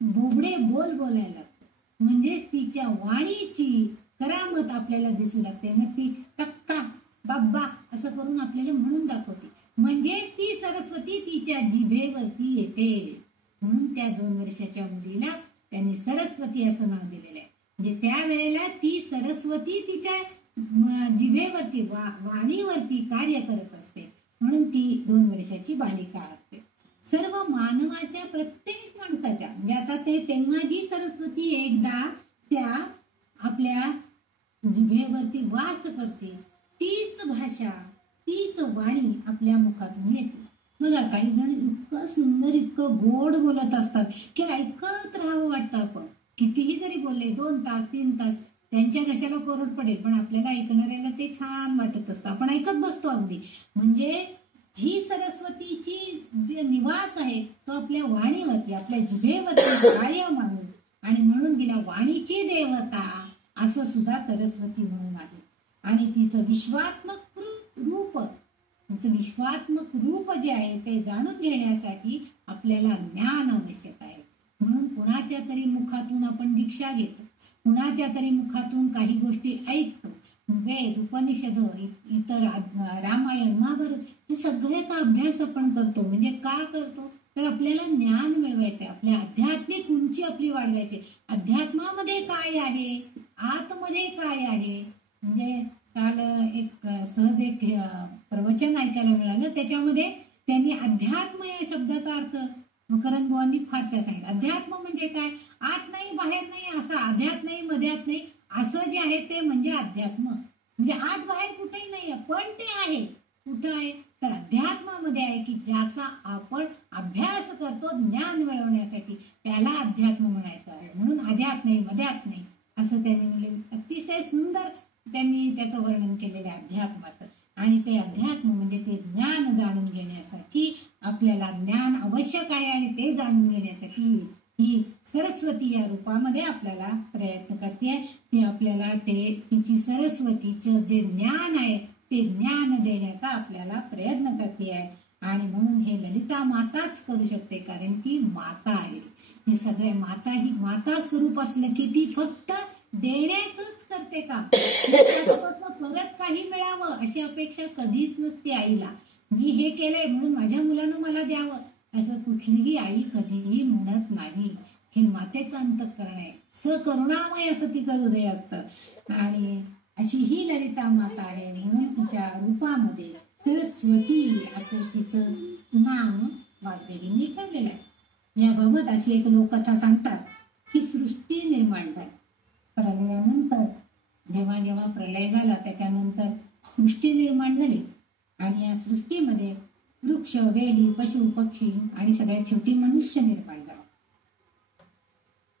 बोबडे बोलायला लागतं. म्हणजेच तिच्या वाणीची करामत आपल्याला दिसू लागते. मग ती टक्का बाब्बा असं करून आपल्याला म्हणून दाखवते. म्हणजेच ती सरस्वती तिच्या जिभेवरती येते. म्हणून त्या 2 वर्षाच्या मुलीला त्यांनी सरस्वती असं नाव दिलेलं आहे. म्हणजे त्यावेळेला ती सरस्वती तिच्या जिभेवरती, वाणीवरती कार्य करत असते. म्हणून ती 2 वर्षाची बालिका असते. सर्व मानवाच्या, प्रत्येक माणसाच्या, म्हणजे आता तेव्हा जी सरस्वती एकदा त्या आपल्या जिभेवरती वास करते, तीच भाषा, तीच वाणी आपल्या मुखातून येते. बघा, काही जण इतकं सुंदर, इतकं गोड बोलत असतात की ऐकत राहावं वाटतं. आपण कितीही जरी बोलले 2 तास 3 तास त्यांच्या घशाला कोरड पडेल, पण आपल्याला ऐकणाऱ्याला ते छान वाटत असतं, आपण ऐकत बसतो अगदी. म्हणजे जी सरस्वतीची जे निवास आहे तो आपल्या वाणीवरती, आपल्या जिभेवरती कायम आहे. आणि म्हणून तिला वाणीची देवता असं सुद्धा सरस्वती म्हणून आहे. आणि तिचं विश्वात्मक रूप, तिचं विश्वात्मक रूप जे आहे ते जाणून घेण्यासाठी आपल्याला ज्ञान आवश्यक आहे. म्हणून कुणाच्या तरी मुखातून आपण दीक्षा घेतो, कुणाच्या तरी मुखातून काही गोष्टी ऐकतो. वेद, उपनिषद, इतर रामायण, महाभारत हे सगळ्याचा अभ्यास आपण करतो. म्हणजे का करतो तर आपल्याला ज्ञान मिळवायचंय, आपल्या आध्यात्मिक उंची आपली वाढवायची. अध्यात्मामध्ये काय आहे, आतमध्ये काय आहे. म्हणजे काल सहज एक प्रवचन ऐकायला मिळालं, त्याच्यामध्ये त्यांनी अध्यात्म या शब्दाचा अर्थ मकरंद बुवांनी फार छान सांगितलं. अध्यात्म म्हणजे काय, आत नाही बाहेर नाही, असं आध्यात नाही मध्यात नाही, असं जे आहे ते म्हणजे अध्यात्म. म्हणजे आत बाहेर कुठेही नाही, पण ते आहे. कुठं आहे तर अध्यात्मामध्ये आहे, की ज्याचा आपण अभ्यास करतो ज्ञान मिळवण्यासाठी, त्याला अध्यात्म म्हणायचं आहे. म्हणून आध्यात नाही मध्यात नाही असं त्यांनी म्हणले. अतिशय सुंदर त्यांनी त्याचं वर्णन केलेलं आहे अध्यात्माचं. आणि ते अध्यात्म म्हणजे ते ज्ञान जाणून घेण्यासाठी आपल्याला ज्ञान आवश्यक आहे. आणि ते जाणून घेण्यासाठी ही सरस्वती या रूपामध्ये आपल्याला प्रयत्न करते. ती आपल्याला तिची सरस्वतीचं जे ज्ञान आहे ते ज्ञान देण्याचा आपल्याला प्रयत्न करते आहे. आणि म्हणून हे ललिता माताच करू शकते, कारण ती माता आहे. हे सगळे माता, ही माता स्वरूप असलं की ती फक्त देण्याचंच करते का, परत काही मिळावं अशी अपेक्षा कधीच नसते आईला. मी हे केलंय म्हणून माझ्या मुलानं मला द्यावं असं कुठलीही आई कधीही म्हणत नाही. हे मातेचं अंतःकरण आहे, सकरुणामय असं तिचं हृदय असतं. आणि अशी ही ललिता माता आहे. म्हणून तिच्या रूपामध्ये सरस्वती असं तिचं नाव वाग्देवींनी काढलेलं आहे. याबाबत अशी एक लोककथा सांगतात की सृष्टी निर्माण झाली प्रलयानंतर. जेव्हा जेव्हा प्रलय झाला त्याच्यानंतर सृष्टी निर्माण झाली. आणि या सृष्टीमध्ये वृक्ष, वेली, पशु, पक्षी आणि सगळ्यात शेवटी मनुष्य निर्माण झाला.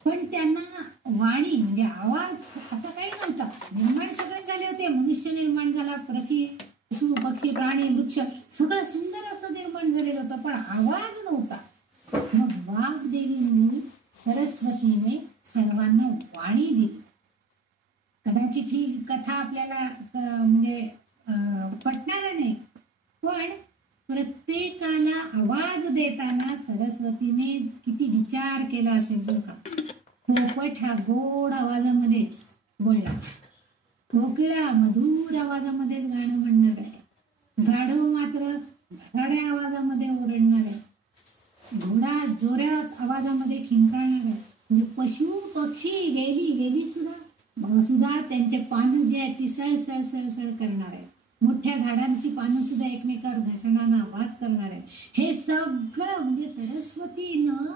पण त्यांना वाणी म्हणजे आवाज असा काही नव्हता. निर्माण सगळे झाले होते. मनुष्य निर्माण झाला, पशु, पक्षी, प्राणी, वृक्ष सगळं सुंदर असं निर्माण झालेलं होतं, पण आवाज नव्हता. मग वाग्देवींनी, सरस्वतीने सर्वांना वाणी दिली. कदाचित ही कथा आपल्याला म्हणजे पटणार नाही, पण प्रत्येकाला आवाज देताना सरस्वतीने किती विचार केला असेल का. पोपट हा गोड आवाजामध्येच बोलला, कोकिळा मधुर आवाजामध्येच गाणं म्हणणार आहे, गाढव मात्र भसाड्या आवाजामध्ये ओरडणार आहे, घोडा जोरात आवाजामध्ये खिंकारणार आहे. म्हणजे पशु, पक्षी, वेली सुद्धा त्यांचे पानं जे आहेत ती सळसळ सळसळ करणार आहेत. मोठ्या झाडांची पानं सुद्धा एकमेकावर घसरणारा आवाज करणार आहेत. हे सगळं म्हणजे सरस्वतीनं,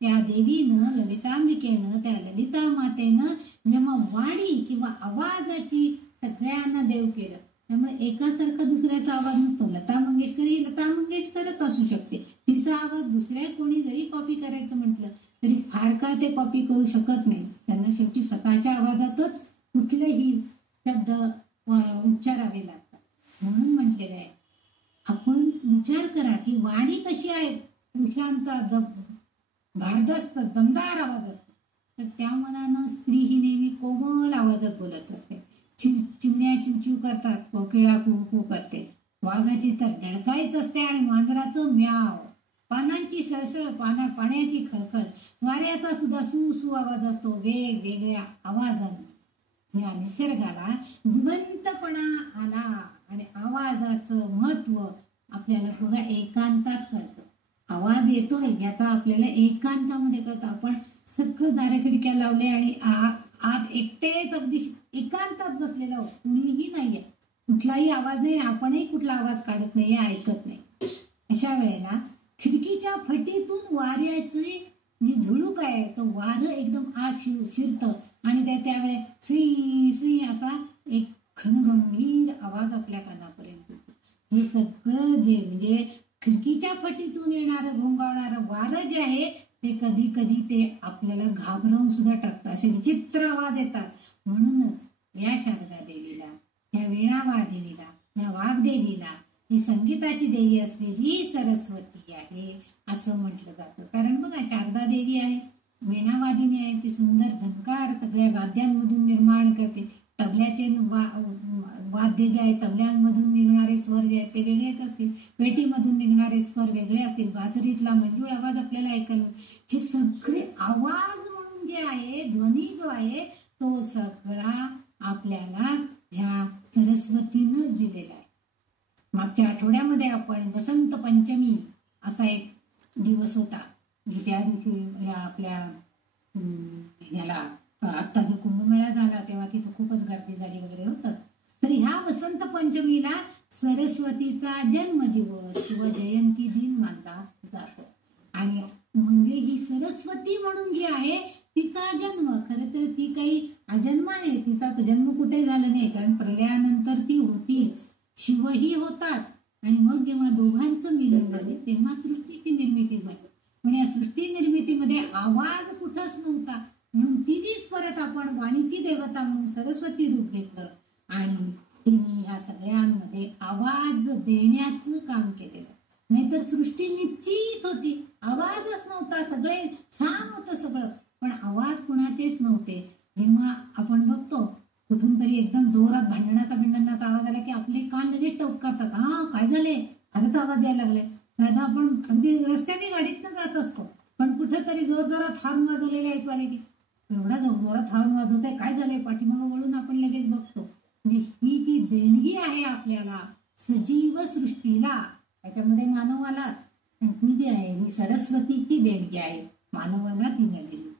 त्या देवीनं, ललितांबिकेनं, त्या ललिता मातेनं जेव्हा वाणी किंवा आवाजाची सगळ्यांना देव केलं, त्यामुळे एकासारखा दुसऱ्याचा आवाज नसतो. लता मंगेशकर ही लता मंगेशकरच असू शकते. तिचा आवाज दुसऱ्या कोणी जरी कॉपी करायचं म्हटलं तरी फार काळ ते कॉपी करू शकत नाही. त्यांना शेवटी स्वतःच्या आवाजातच कुठलेही शब्द उच्चारावे लागतात. म्हणून म्हटलेलं आहे, आपण विचार करा की वाणी कशी आहे. पुरुषांचा भारदस्त दमदार आवाज असतो, तर त्या मनानं स्त्री ही नेहमी कोमल आवाजात बोलत असते. चिमण्या चिवचिव करतात, कोकिळा कुहू करते, वाघाची तर धडकायच असते आणि मांजराचं म्याव, पानांची सळसळ, पाण्याची खळखळ, वाऱ्याचा सुद्धा सू आवाज असतो वेगवेगळ्या आवाजाने. या निसर्गाला जिवंतपणा आला आणि आवाजाचं महत्व आपल्याला पुन्हा एकांतात कळतं. आवाज येतोय याचा आपल्याला एकांतामध्ये कळतं. आपण सगळं दारखिडक्या लावले आणि आत एकटेच अगदी एकांतात बसलेला आहोत, कुणीही नाहीये, कुठलाही आवाज नाही, आपणही कुठला आवाज काढत नाहीये, ऐकत नाही. अशा वेळेला खिडकीच्या फटीतून वाऱ्याची जी झुळूक आहे, तो वारं एकदम आत शिरतं आणि त्यावेळे सुई सुई असा एक घनगंभीर आवाज आपल्या कानापर्यंत येतो. हे सगळं जे म्हणजे खिडकीच्या फटीतून येणारं घोंगावणारं वारं जे आहे ते कधी कधी ते आपल्याला घाबरवून सुद्धा टाकतं. असे विचित्र आवाज येतात. म्हणूनच या शारदा देवीला, या वीणावादिनीला, या वाग्देवीला ही संगीताची देवी असलेली सरस्वती आहे असं म्हटलं जातं. कारण बघा, शारदा देवी आहे, वीणावादिनी आहे, ती सुंदर झंकार सगळ्या वाद्यांमधून निर्माण करते. तबल्याचे वाद्य जे आहे, तबल्यांमधून निघणारे स्वर जे आहेत ते वेगळेच असतील, पेटीमधून निघणारे स्वर वेगळे असतील, बासरीतला मंजूळ आवाज आपल्याला ऐकायला, हे सगळे आवाज म्हणून जे आहे, ध्वनी जो आहे तो सगळा आपल्याला ह्या सरस्वतीनं दिलेला आहे. मागच्या आठवड्यामध्ये आपण वसंत पंचमी असा एक दिवस होता, त्या दिवशी आपल्या याला आता जो कुंभमेळा झाला तेव्हा तिथं खूपच गर्दी झाली वगैरे होतं. तर ह्या वसंत पंचमीला सरस्वतीचा जन्मदिवस किंवा जयंती दिन मानला जातो. आणि म्हणजे ही सरस्वती म्हणून जी आहे तिचा जन्म, खरं तर ती काही अजन्माने, तिचा जन्म कुठे झाला नाही, कारण प्रलयानंतर ती होतीच, शिवही होताच, आणि मग जेव्हा दोघांचं मिलन झाले तेव्हा सृष्टीची निर्मिती झाली. पण या सृष्टी निर्मितीमध्ये आवाज कुठंच नव्हता, म्हणून तिनेच परत आपण वाणीची देवता म्हणून सरस्वती रूप घेतलं आणि तिने ह्या सगळ्यांमध्ये आवाज देण्याचं काम केलेलं. नाहीतर सृष्टी निश्चित होती, आवाजच नव्हता, सगळे छान होतं सगळं, पण आवाज कुणाचेच नव्हते. जेव्हा आपण बघतो कुठून तरी एकदम जोरात भांडणाचा आवाज आला की आपले कान लगेच टवकारतात, हा काय झाले, फारच आवाज यायला लागलाय. साधा आपण अगदी रस्त्याने गाडीतनं जात असतो, पण कुठेतरी जोरजोरात हॉर्न वाजवलेले ऐकू आले की एवढा जोरात हॉर्न वाजवत आहे, काय झालंय, पाठीमागं वळून आपण लगेच बघतो. म्हणजे ही जी देणगी आहे आपल्याला सजीव सृष्टीला, त्याच्यामध्ये मानवालाच, ती जी आहे ही सरस्वतीची देणगी आहे, मानवाला तिने दिली.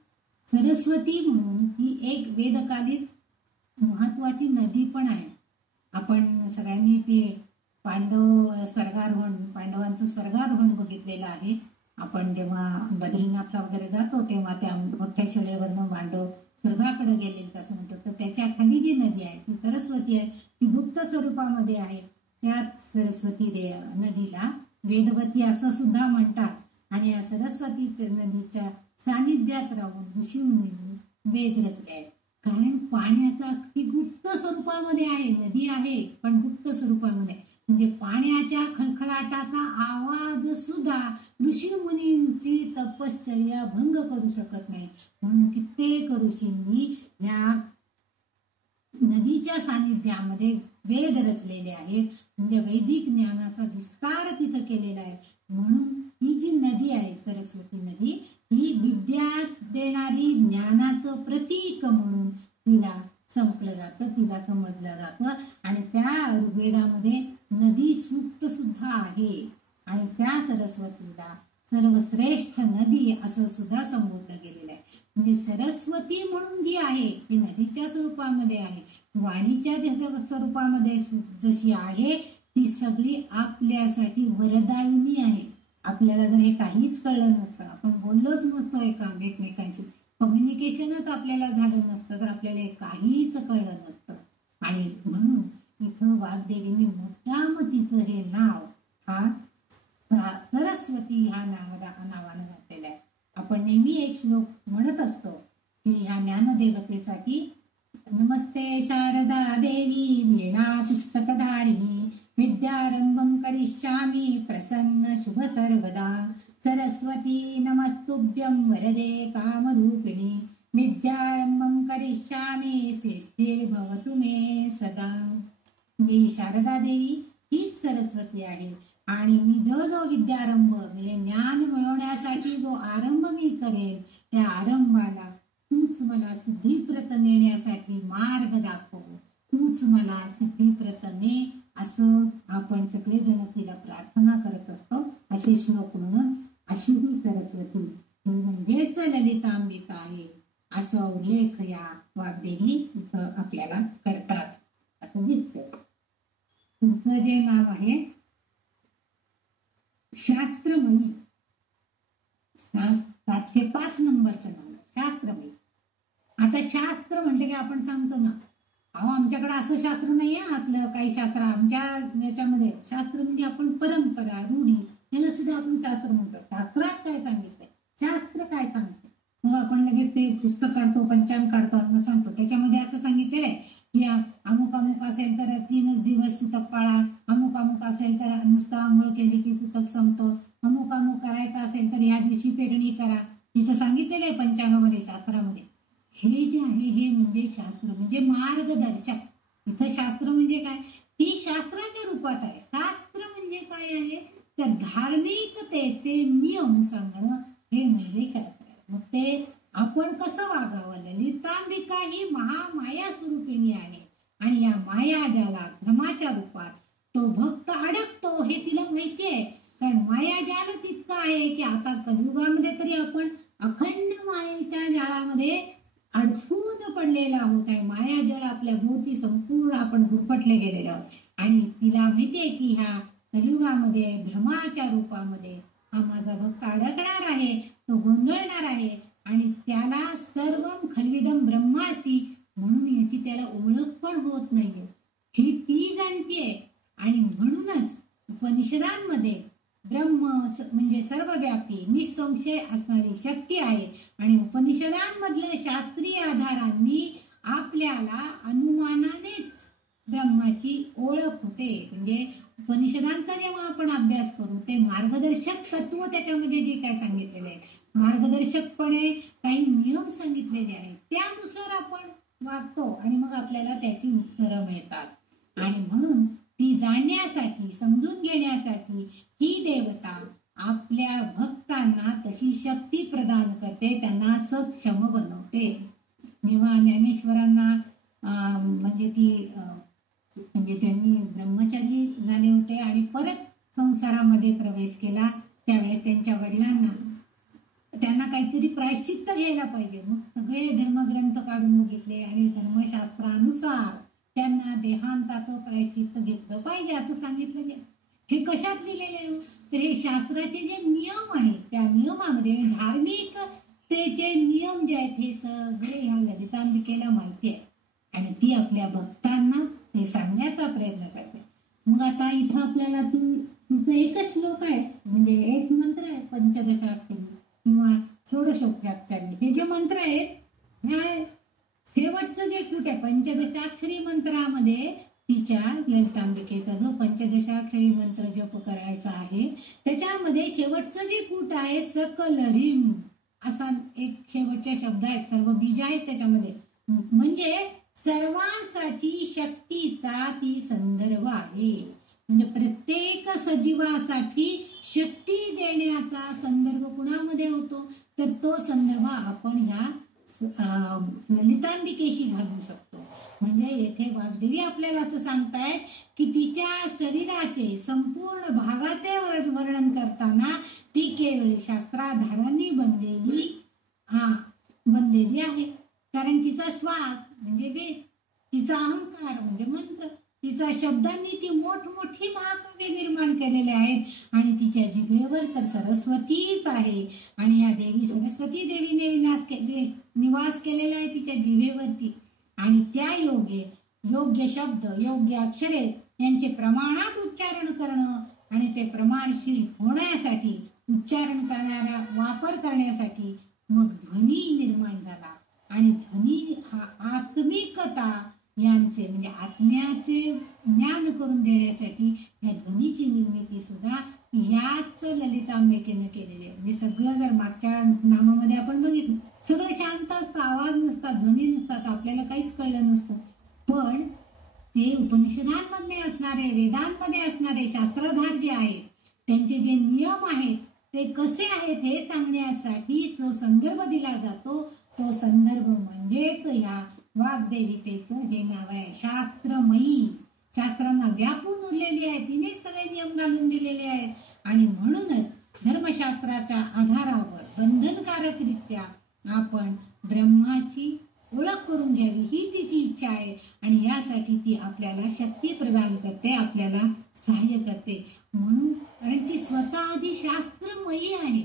सरस्वती म्हणून ही एक वेदकालीन महत्वाची नदी पण आहे. आपण सगळ्यांनी ते पांडवांचं स्वर्गारोहण बघितलेलं आहे. आपण जेव्हा बद्रीनाथला वगैरे जातो तेव्हा त्या मोठ्या शिळेवरनं पांडव स्वर्गाकडे गेले असं म्हणतो. तर त्याच्या खाली जी नदी आहे ती सरस्वती आहे, ती गुप्त स्वरूपामध्ये आहे. त्याच सरस्वती नदीला वेदवती असं सुद्धा म्हणतात. आणि या सरस्वती नदीच्या सानिध्यात राहून ऋषीमुनींनी वेद रचले आहेत. कारण पाण्याचा अगदी गुप्त स्वरूपामध्ये आहे, नदी आहे पण गुप्त स्वरूपामध्ये, म्हणजे पाण्याच्या खळखळाटाचा आवाज सुद्धा ऋषीमुनींची तपश्चर्या भंग करू शकत नाही. म्हणून कित्येक ऋषींनी या नदीच्या सानिध्यामध्ये वेद रचलेले आहेत, म्हणजे वैदिक ज्ञानाचा विस्तार तिथं केलेला आहे. म्हणून ही जी नदी आहे सरस्वती नदी, ही विद्या देणारी ज्ञानाचं प्रतीक म्हणून तिला संपलं जातं, तिला समजलं जातं. आणि त्या ऋग्वेदामध्ये नदी सूक्त सुद्धा आहे. आणि त्या सरस्वतीला सर्वश्रेष्ठ नदी असं सुद्धा संबोधलं गेलेलं आहे. म्हणजे सरस्वती म्हणून जी आहे ती नदीच्या स्वरूपामध्ये आहे, वाणीच्या स्वरूपामध्ये जशी आहे, ती सगळी आपल्यासाठी वरदायिनी आहे. आपल्याला जर हे काहीच कळलं नसतं, आपण बोललोच नसतो एकमेकांशी, कम्युनिकेशनच आपल्याला झालं नसतं, तर आपल्याला हे काहीच कळलं नसतं. आणि म्हणून इथं वाग्देवीने मुद्दाम तिचं हे नाव हा सरस्वती ह्या नावानं घातलेलं आहे. आपण नेहमी एक श्लोक म्हणत असतो की ह्या ज्ञानदेवतेसाठी, नमस्ते शारदा देवी वीणा पुस्तकधारिणी विद्यारंभं करिष्यामि प्रसन्न शुभ सर्वदा सरस्वती नमस्तुभ्यं वरदे कामरूपिणी विद्यारंभं करिष्यामि सिद्धिर्भवतु मे सदा. मी शारदा देवी हीच सरस्वती आहे. आणि मी जो विद्यारंभ म्हणजे ज्ञान मिळवण्यासाठी जो आरंभ मी करेन, त्या आरंभाला तूच मला सिद्धिप्रत नेण्यासाठी मार्ग दाखव, तूच मला सिद्धिप्रत ने, असं आपण सगळेजण तिला प्रार्थना करत असतो. असे श्लोक म्हणून अशी ही सरस्वती ही म्हणजेच ललितांबिका आहे, असं उल्लेख या वाग्देवी इथं आपल्याला करतात असं दिसतं. तुमचं जे नाव आहे शास्त्रमयी, 705 नंबरचं नाव शास्त्रमयी. आता शास्त्र म्हणजे काय आपण सांगतो ना, अहो आमच्याकडे असं शास्त्र नाहीये, आतलं काही शास्त्र आमच्या याच्यामध्ये. शास्त्र म्हणजे आपण परंपरा, रूढी, याला सुद्धा आपण शास्त्र म्हणतो. शास्त्रात काय सांगितलंय, शास्त्र काय सांगते, मग आपण लगेच ते पुस्तक काढतो, पंचांग काढतो आणि सांगतो. त्याच्यामध्ये असं सांगितलेलं आहे की अमुक अमुक असेल तर 3 दिवस सुतक पाळा, अमुक अमुक असेल तर नुसतं आंघोळ केली की सुतक संपतं, अमुक अमुक करायचं असेल तर या दिवशी पेरणी करा. तिथं सांगितलेलं आहे पंचांगामध्ये, शास्त्रामध्ये. हे जे आहे हे म्हणजे शास्त्र, म्हणजे मार्गदर्शक. इथं शास्त्र म्हणजे काय, ती शास्त्राच्या रूपात आहे. शास्त्र म्हणजे काय आहे तर धार्मिकतेचे नियम सांगणं, हे म्हणजे शास्त्र. मग ते आपण कसं वागावं. ललितांबिका ही महामाया स्वरूपिणी आहे. आणि या माया ज्याला भ्रमाच्या रूपात तो भक्त अडकतो हे तिला माहिती आहे. कारण माया जालच इतकं आहे की आता कलियुगामध्ये तरी आपण अखंड मायेच्या जाळामध्ये अडकून पडलेला आहोत. आहे माया जळ आपल्या भोवती संपूर्ण आपण गुरफटले गेलेलो आहोत. आणि तिला माहितीये की ह्या कलियुगामध्ये भ्रमाच्या रूपामध्ये हा माझा भक्त अडकणार आहे, तो गोंधळणार आहे. आणि त्याला सर्वम खल्विदम ब्रह्मासी म्हणून याची त्याला ओळख पण होत नाहीये, हे ती जाणतीये. आणि म्हणूनच उपनिषदांमध्ये ब्रह्म म्हणजे सर्वव्यापी निसंशय असणारी शक्ती आहे. आणि उपनिषदांमधल्या शास्त्रीय आधारांनी आपल्याला अनुमानानेच ब्रह्माची ओळख होते. म्हणजे उपनिषदांचा जेव्हा आपण अभ्यास करू, ते मार्गदर्शक तत्व त्याच्यामध्ये जे काय सांगितलेले आहे, मार्गदर्शकपणे काही नियम सांगितलेले आहेत, त्यानुसार आपण वागतो आणि मग आपल्याला त्याची उत्तरं मिळतात. आणि म्हणून ती जाणण्यासाठी, समजून घेण्यासाठी ही देवता आपल्या भक्तांना तशी शक्ती प्रदान करते, त्यांना सक्षम बनवते. जेव्हा ज्ञानेश्वरांना म्हणजे त्यांनी ब्रह्मचारी झाले होते आणि परत संसारामध्ये प्रवेश केला, त्यावेळेस त्यांच्या वडिलांना त्यांना काहीतरी प्रायश्चित्त घ्यायला पाहिजे. मग सगळे धर्मग्रंथ काढून बघितले आणि धर्मशास्त्रानुसार त्यांना देहांताचं प्रायश्चित्त घेतलं पाहिजे असं सांगितलं गेलं. हे कशात लिहिलेले तर हे शास्त्राचे जे नियम आहेत, त्या नियमामध्ये धार्मिकतेचे नियम जे आहेत, हे सगळे ह्या ललितांबिकेला माहिती आहे. आणि ती आपल्या भक्तांना ते सांगण्याचा प्रयत्न करते. मग आता इथं आपल्याला तिचं एकच श्लोक आहे, म्हणजे एक मंत्र आहे पंचदशाक्षरी किंवा षोडशोपचारी. हे जे मंत्र आहेत, ह्या शेवटचं जे कृत आहे पंचदशाक्षरी मंत्रामध्ये, तिच्या ललितांबिकेचा जो पंचदशाक्षरी मंत्र जप करायचा आहे, त्याच्यामध्ये शेवटचं जे कूट आहे सकल ह्रीम असा एक शेवटच्या शब्द आहेत, सर्व बीज आहेत त्याच्यामध्ये. म्हणजे सर्वांसाठी शक्तीचा ती संदर्भ आहे. म्हणजे प्रत्येक सजीवासाठी शक्ती देण्याचा संदर्भ कुणामध्ये होतो, तर तो संदर्भ आपण ह्या ललितांबिकेशी घालू शकतो. म्हणजे येथे वाग्देवी आपल्याला असं सांगतायत की तिच्या शरीराचे संपूर्ण भागाचे वर्णन करताना ती केवळ शास्त्राधारांनी बनलेली आहे. कारण तिचा श्वास म्हणजे वेद, तिचा अहंकार म्हणजे मंत्र, तिचा शब्दांनी ती मोठमोठी महाकाव्य निर्माण केलेले आहेत. आणि तिच्या जिभेवर तर सरस्वतीच आहे. आणि या देवी सरस्वती देवीने निवास केलेला आहे तिच्या जिभेवरती. आणि त्या योग्य शब्द, योग्य अक्षरे यांचे प्रमाणात उच्चारण करणं आणि ते प्रमाणशील होण्यासाठी उच्चारण करणारा वापर करण्यासाठी मग ध्वनी निर्माण झाला. आणि ध्वनी हा आत्मिकता यांचे म्हणजे आत्म्याचे ज्ञान करून देण्यासाठी या ध्वनीची निर्मिती सुद्धा याच ललितांबिकेने केलेली आहे. म्हणजे सगळं जर मागच्या नामामध्ये आपण बघितलं, सगळं शांत असतं, आवाज नसतात, ध्वनी नसतात, आपल्याला काहीच कळलं नसतं. पण ते उपनिषदांमध्ये असणारे, वेदांमध्ये असणारे शास्त्रधार जे आहेत, त्यांचे जे नियम आहेत ते कसे आहेत हे सांगण्यासाठी जो संदर्भ दिला जातो, तो संदर्भ म्हणजेच ह्या वाग्देवितेचं हे नाव आहे, शास्त्रमयी. शास्त्रांना व्यापून उरलेली आहे, तिने सगळे नियम घालून दिलेले आहेत. आणि म्हणूनच धर्मशास्त्राच्या आधारावर बंधनकारकरित्या आपण ब्रह्माची ओळख करून घ्यावी ही तिची इच्छा आहे. आणि यासाठी ती आपल्याला शक्ती प्रदान करते, आपल्याला सहाय्य करते. म्हणून कारण ती स्वतः आधी शास्त्रमयी आहे,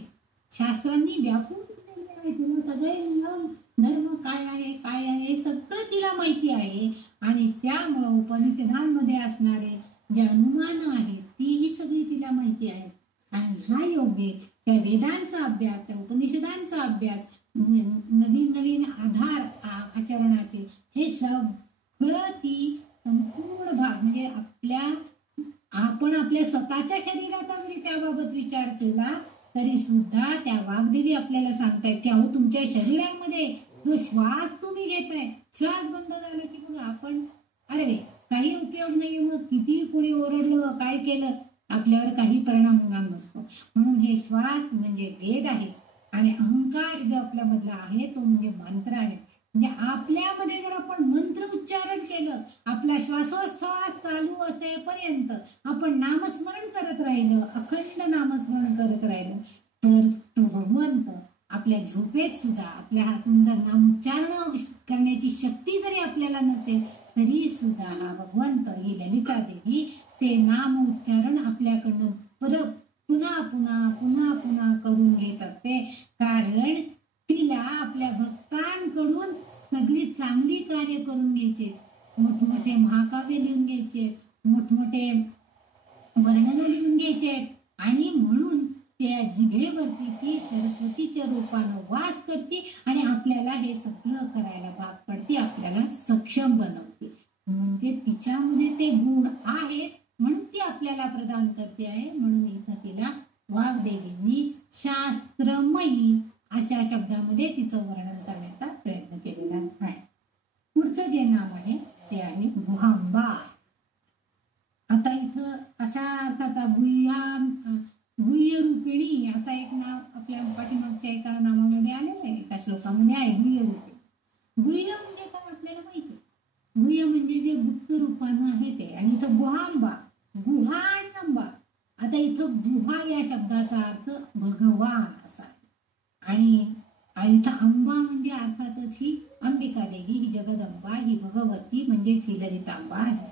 शास्त्रांनी व्यापून दिलेले आहे. तिला सगळे नियम, धर्म काय आहे सगळं तिला माहिती आहे. आणि त्यामुळं उपनिषदांमध्ये असणारे जे अनुमान आहेत तीही सगळी तिला माहिती आहे. आणि ह्या योगे त्या वेदांचा अभ्यास, त्या उपनिषदांचा अभ्यास, नवीन आधार आचरणाचे, हे सगळं ती संपूर्ण भाग म्हणजे आपण आपल्या स्वतःच्या शरीरात अगदी त्याबाबत विचार केला तरी सुद्धा त्या वाग्देवी आपल्याला सांगतायत की अहो तुमच्या शरीरामध्ये जो श्वास तुम्ही घेताय, श्वास बंद झाला की बघा आपण अरे काही उपयोग नाही, मग किती कुणी ओरडलं काय केलं आपल्यावर काही परिणाम होणार नसतो. म्हणून हे श्वास म्हणजे वेद आहे. आणि अहंकार जो आपल्यामधला आहे तो म्हणजे मंत्र आहे. म्हणजे आपल्यामध्ये जर आपण मंत्र उच्चारण केलं, आपला श्वासोच्छ्वास चालू असेपर्यंत आपण नामस्मरण करत राहिलं, अखंड नामस्मरण करत राहिलं, तर तो भगवंत आपल्या झोपेत सुद्धा आपल्या हातून जर नामोच्चारण करण्याची शक्ती जरी आपल्याला नसेल तरी सुद्धा हा भगवंत, ही ललिता देवी ते नाम उच्चारण आपल्याकडनं पुन्हा पुन्हा करून घेत असते. कारण तिला आपल्या भक्तांकडून सगळी चांगली कार्य करून घ्यायचे, मोठमोठे महाकाव्य लिहून घ्यायचे, मोठमोठे वर्णन लिहून घ्यायचे. आणि म्हणून त्या जिभेवरती ती सरस्वतीच्या रूपानं वास करते आणि आपल्याला हे सगळं करायला भाग पडते, आपल्याला सक्षम बनवते. म्हणजे तिच्यामध्ये ते गुण आहेत म्हणून ती आपल्याला प्रदान करते आहे. म्हणून इथं तिला वाग्देवींनी शास्त्रमयी अशा शब्दामध्ये तिचं वर्णन करण्याचा प्रयत्न केलेला आहे. पुढचं जे नाव आहे ते आहे गुहांबा. आता इथं अशा अर्थाचा गुह्य रूपिणी असा एक नाव आपल्या पाठीमागच्या एका नावामध्ये आलेलं आहे, एका श्लोकामध्ये आहे गुह्य रूपिणी. गुह्य म्हणजे काय आपल्याला माहिती, गुह्य म्हणजे जे गुप्त रूपानं आहे ते. आणि इथं गुहांबा, गुहा आणि अंबा. आता इथं गुहा या शब्दाचा अर्थ भगवान असा आहे. आणि इथं अंबा म्हणजे अर्थातच ही अंबिका देवी, ही जगदंबा, ही भगवती म्हणजेच ही ललितांबा आहे.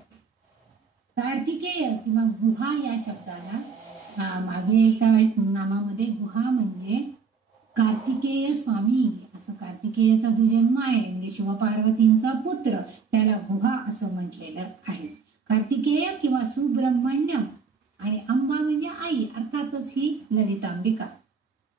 कार्तिकेय किंवा गुहा या शब्दाला मागे एका नामामध्ये गुहा म्हणजे कार्तिकेय स्वामी असं, कार्तिकेयचा जो जन्म आहे म्हणजे शिवपार्वतींचा पुत्र त्याला गुहा असं म्हटलेलं आहे. कार्तिकेय किंवा सुब्रह्मण्यम आणि अंबा म्हणजे आई. तसंच ही ललितांबिका,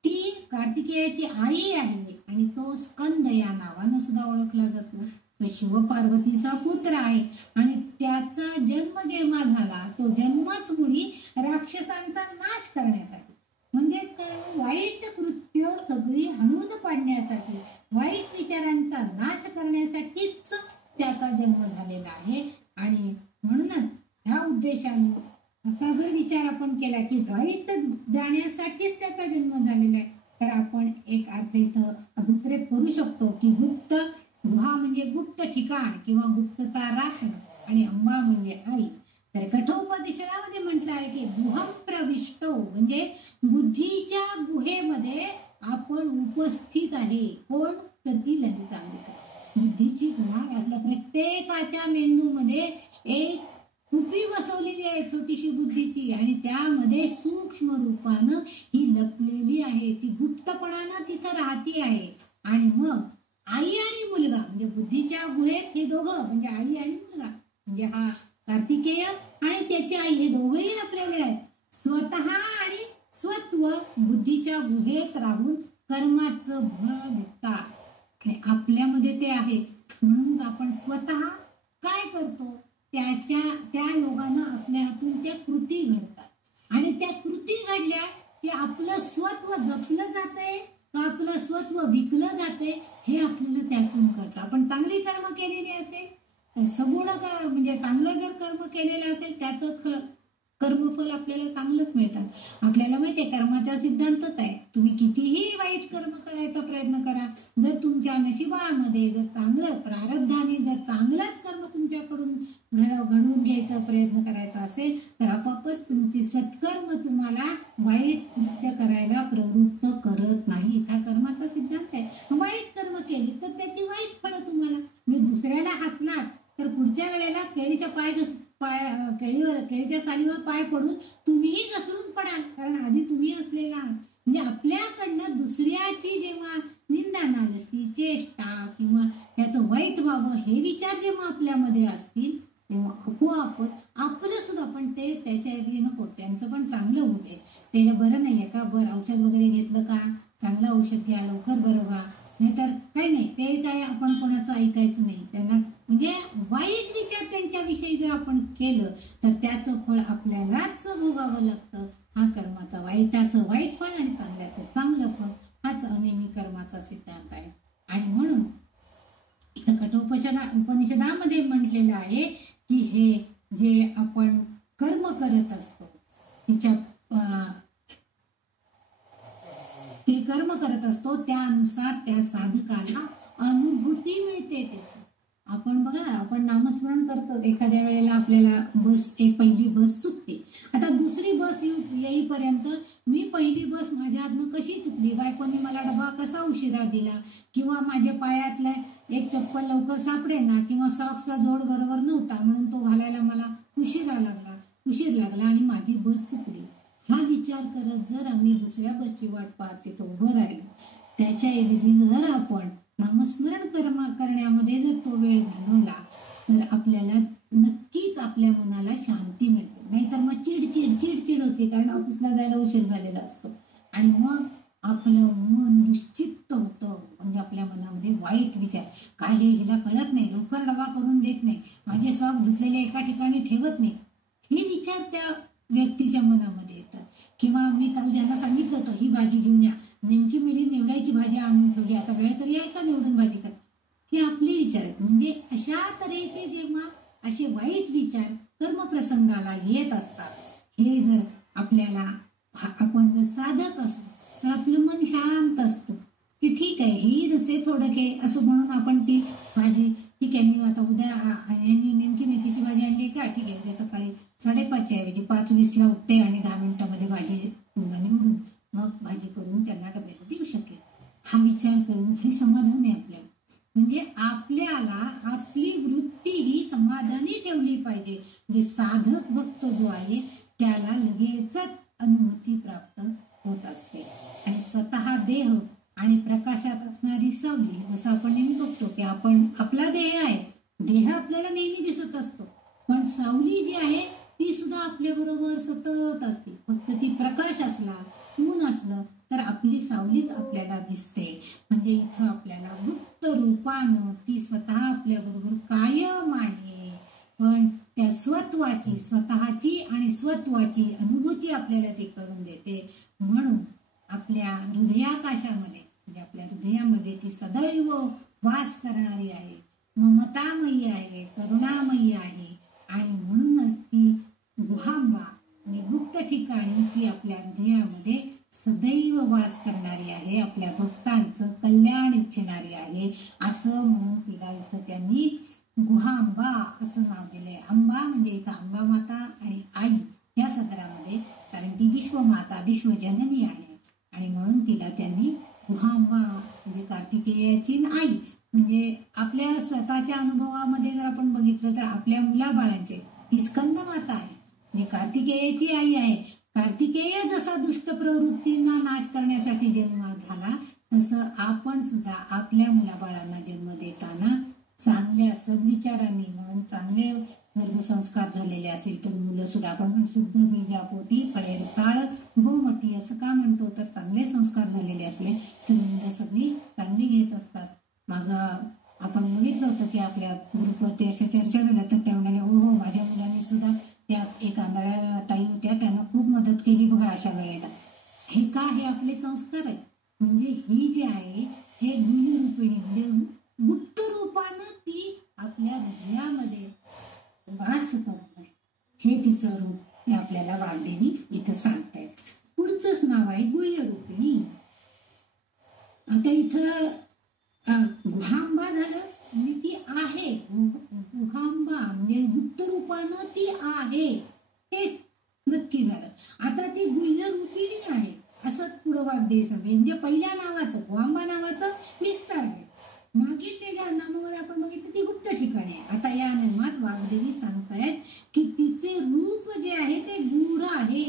ती कार्तिकेयाची आई आहे आणि तो स्कंद या नावानं सुद्धा ओळखला जातो. तो शिवपार्वतीचा पुत्र आहे आणि त्याचा जन्म जेव्हा झाला तो जन्मच मुळी राक्षसांचा नाश करण्यासाठी, म्हणजेच काय, वाईट कृत्य सगळी हणून पाडण्यासाठी, वाईट विचारांचा नाश करण्यासाठीच त्याचा जन्म झालेला आहे. आणि म्हणूनच ह्या उद्देशाने असा जर विचार आपण केला की वाईट जाण्यासाठीच त्याचा जन्म झालेला आहे, तर आपण एक अर्थ इथं अभिप्रेत करू शकतो की गुप्त गुहा म्हणजे गुप्त ठिकाण किंवा गुप्तता राखणं आणि अंबा म्हणजे आई. तर कठोपनिषदामध्ये म्हटलं आहे की गुहम प्रविष्टो म्हणजे बुद्धीच्या गुहेमध्ये आपण उपस्थित आहे. कोण? तर ती ललितांबिका. बुद्धीची गुहा, आपल्या प्रत्येकाच्या मेंदूमध्ये एक कुपी बसवलेली आहे छोटीशी बुद्धीची आणि त्यामध्ये सूक्ष्म रूपानं ही लपलेली आहे, ती गुप्तपणानं तिथं राहती आहे. आणि मग आई आणि मुलगा म्हणजे बुद्धीच्या गुहेत हे दोघं म्हणजे आई आणि मुलगा म्हणजे हा कार्तिकेय आणि त्याची आई हे दोघंही लपलेले आहेत. स्वतः आणि स्वत्व बुद्धीच्या गुहेत राहून कर्माचं फळ भोगतात आणि आपल्यामध्ये ते आहे. म्हणून आपण स्वतः काय करतो त्या योगानं आपल्या हातून त्या कृती घडतात आणि त्या कृती घडल्या की आपलं स्वत्व जपलं जातंय का आपलं स्वत्व विकलं जाते हे आपल्याला त्यातून कळतं. आपण चांगली कर्म केलेली असेल तर सगुण म्हणजे चांगलं जर कर्म केलेलं असेल त्याचं कर्मफल आपल्याला चांगलंच मिळतात. आपल्याला माहितीये कर्माचा सिद्धांतच आहे, तुम्ही कितीही वाईट कर्म करायचा प्रयत्न करा, जर तुमच्या नशिबामध्ये जर चांगलं प्रारब्धाने जर चांगलाच कर्म तुमच्याकडून घडवून घ्यायचा प्रयत्न करायचा असेल तर आपोआपच तुमची सत्कर्म तुम्हाला वाईट कृत्य करायला प्रवृत्त करत नाही. हा कर्माचा सिद्धांत आहे. वाईट कर्म केली तर त्याची वाईट फळं तुम्हाला, म्हणजे दुसऱ्याला हसलात तर पुढच्या वेळेला केळीच्या सालीवर पाय पडून तुम्हीही घसरून पडाल, कारण आधी तुम्ही असलेला. म्हणजे आपल्याकडनं दुसऱ्याची जेव्हा निंदा नालस्ती चेष्टा किंवा त्याचं वाईट व्हावं हे विचार जेव्हा आपल्यामध्ये असतील तेव्हा आपोआपच आपलं सुद्धा पण ते त्याच्या ऐवजी नको त्यांचं पण चांगलं होते, त्याला बरं नाहीये का, बरं औषध वगैरे घेतलं का, चांगलं औषध घ्या लवकर बरं व्हा, नाहीतर काही नाही ते काय आपण कोणाचं ऐकायचं नाही. त्यांना म्हणजे वाईट विचार त्यांच्याविषयी जर आपण केलं तर त्याचं फळ आपल्यालाच भोगावं लागतं. हा कर्माचा वाईटाचं वाईट फळ आणि चांगल्याचं चांगलं फळ हाच अनेमी कर्माचा सिद्धांत आहे. आणि म्हणून उपनिषदामध्ये म्हटलेलं आहे की हे जे आपण कर्म करत असतो तिच्या ते कर्म करत असतो त्यानुसार त्या साधकाला अनुभूती मिळते त्याची. आपण बघा आपण नामस्मरण करतो, एखाद्या वेळेला आपल्याला पहिली बस चुकते, आता दुसरी बस येईपर्यंत मी पहिली बस माझ्या हातनं कशी चुकली, बायकोनी मला डबा कसा उशिरा दिला किंवा माझ्या पायातला एक चप्पल लवकर सापडेना किंवा सॉक्सला जोड बरोबर नव्हता म्हणून तो घालायला मला उशीर लागला आणि माझी बस चुकली. हा विचार करत जर आम्ही दुसऱ्या बसची वाट पाहत तिथं उभं राहिलो, त्याच्याऐवजी जर आपण नामस्मरण करण्यामध्ये जर तो वेळ घालवला तर आपल्याला नक्कीच आपल्या मनाला शांती मिळते. नाहीतर मग चिडचिड होते, कारण ऑफिसला जायला उशीर झालेला असतो आणि मग आपलं मन निश्चित होतं. म्हणजे आपल्या मनामध्ये वाईट विचार, काय हे हिला कळत नाही, लवकर डबा करून देत नाही, माझे सॉक धुतलेले एका ठिकाणी ठेवत नाही, हे विचार त्या व्यक्तीच्या मनामध्ये येतात. किंवा मी काल त्यांना सांगितलं होतं ही भाजी घेऊन या, नेमकी मिली निवडायची भाजी आणून ठेवली, आता वेळ तरी आहे का निवडून भाजी कर, हे आपले विचार आहेत. म्हणजे अशा तऱ्हेचे जेव्हा असे वाईट विचार कर्मप्रसंगाला येत असतात, हे जर आपल्याला आपण जर साधक असू तर आपलं मन शांत असतं की ठीक आहे ही जसे थोडं के असं म्हणून आपण ती भाजी ठीक आहे, मी आता उद्या यांनी नेमकी मेथीची भाजी आणली का, ठीक आहे उद्या सकाळी 5:30 ऐवजी 5:20 उठते आणि 10 मिनिटांमध्ये भाजी निवडून मग भाजी करून त्यांना डब्याला देऊ शकेल. हा विचार करून हे समाधान आहे आपल्याला. म्हणजे आपल्याला आपली वृत्ती ही समाधानी ठेवली पाहिजे. जे साधक भक्त जो आहे त्याला लगेचच अनुभूती प्राप्त होत असते आणि स्वतः देह आणि प्रकाशात असणारी सावली, जसं आपण नेहमी बघतो की आपला देह आहे, देह आपल्याला नेहमी दिसत असतो, पण सावली जी आहे ती सुद्धा आपल्या बरोबर सतत असते, फक्त ती प्रकाश प्रकाश असला, ऊन असलं तर आपली सावलीच आपल्याला दिसते. म्हणजे इथं आपल्याला गुप्त रूपानं ती स्वतः आपल्या बरोबर कायम आहे. पण त्या स्वतःची आणि स्वत्वाची अनुभूती आपल्याला ती करून देते. म्हणून आपल्या हृदयाकाशामध्ये म्हणजे आपल्या हृदयामध्ये ती सदैव वास करणारी आहे, ममतामयी आहे, करुणामयी आहे. आणि म्हणूनच ती गुहांबा आणि गुप्त ठिकाणी ती आपल्या हृदयामध्ये सदैव वास करणारी आहे, आपल्या भक्तांचं कल्याण इच्छिणारी आहे. असं म्हणून तिला इथं त्यांनी गुहांबा असं नाव दिलंय. अंबा म्हणजे इथं अंबा माता आणि आई या सदरामध्ये, कारण ती विश्वमाता विश्वजननी आहे आणि म्हणून तिला त्यांनी गुहांबा म्हणजे कार्तिकेयाची आई. म्हणजे आपल्या स्वतःच्या अनुभवामध्ये जर आपण बघितलं तर आपल्या मुलाबाळांचे ती स्कंद माता आहे म्हणजे कार्तिकेयाची आई आहे. कार्तिकेय जसा दुष्ट प्रवृत्तींना नाश करण्यासाठी जन्म झाला, तसं आपण सुद्धा आपल्या मुलाबाळांना जन्म देताना चांगल्या सद्विचारांनी, म्हणून चांगले गर्भसंस्कार झालेले असेल तर मुलं सुद्धा आपण शुद्ध बीजापोटी फळे काळ गोमटी असं का म्हणतो, तर चांगले संस्कार झालेले असले तर मुलं सगळी चांगली घेत असतात. मग आपण बघितलं होतं की आपल्या ग्रुपवरती अशा चर्चा झाल्या तर त्या म्हणाले, हो हो माझ्या मुलांनी सुद्धा त्या एक आंधळ्या ताई होत्या त्यांना खूप मदत केली बघा अशा वेळेला. हे का, हे आपले संस्कार आहेत. म्हणजे ही जी आहे हे गुह्यरूपिणी म्हणजे गुप्त रूपानं ती आपल्या हृदयामध्ये वास करत आहे. हे तिचं रूप हे आपल्याला वाग्देवी इथं सांगतायत. पुढचंच नाव आहे गुह्यरूपिणी. आता इथं गुहांबा झालं म्हणजे ती आहे, गुहांबा म्हणजे गुप्त रूपानं ती आहे हे नक्की झालं. आता ती गुह्य रूपिणी आहे असं पुढं वाग्देवी सांगते. म्हणजे पहिल्या नावाचं गुहांबा नावाचं विस्तार आहे, मागील त्याच्या नामामध्ये आपण बघितलं ती गुप्त ठिकाणी आहे. आता या नामात वाग्देवी सांगतायत की तिचे रूप जे आहे ते गूढ आहे.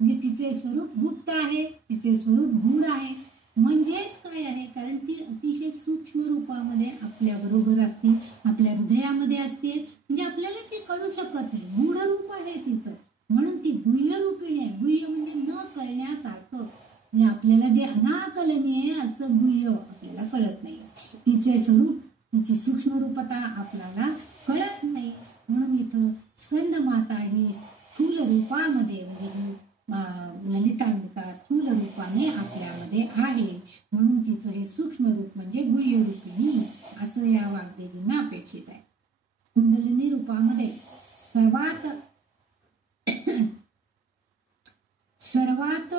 म्हणजे तिचे स्वरूप गुप्त आहे, तिचे स्वरूप गूढ आहे. म्हणजेच काय आहे, कारण ती अतिशय सूक्ष्म रूपामध्ये आपल्या बरोबर असते, आपल्या हृदयामध्ये असते. म्हणजे आपल्याला ती कळू शकत नाही, गूढ रूप आहे तिचं, म्हणून ती गुह्य रूपिणी आहे. गुह्य म्हणजे न कळण्यासारखं, म्हणजे आपल्याला जे अनाकलनीय असं गुह्य आपल्याला कळत नाही. तिचे स्वरूप, तिची सूक्ष्म रूपता आपल्याला कळत नाही. म्हणून इथं स्कंद माता ही स्थूल रूपामध्ये म्हणजे ललितांबिका स्थूल रूपाने आपल्यामध्ये आहे, म्हणून तिचं हे सूक्ष्म रूप म्हणजे गुह्य रूपिणी असं या वाग्देवींना अपेक्षित आहे. कुंडलिनी रूपामध्ये सर्वात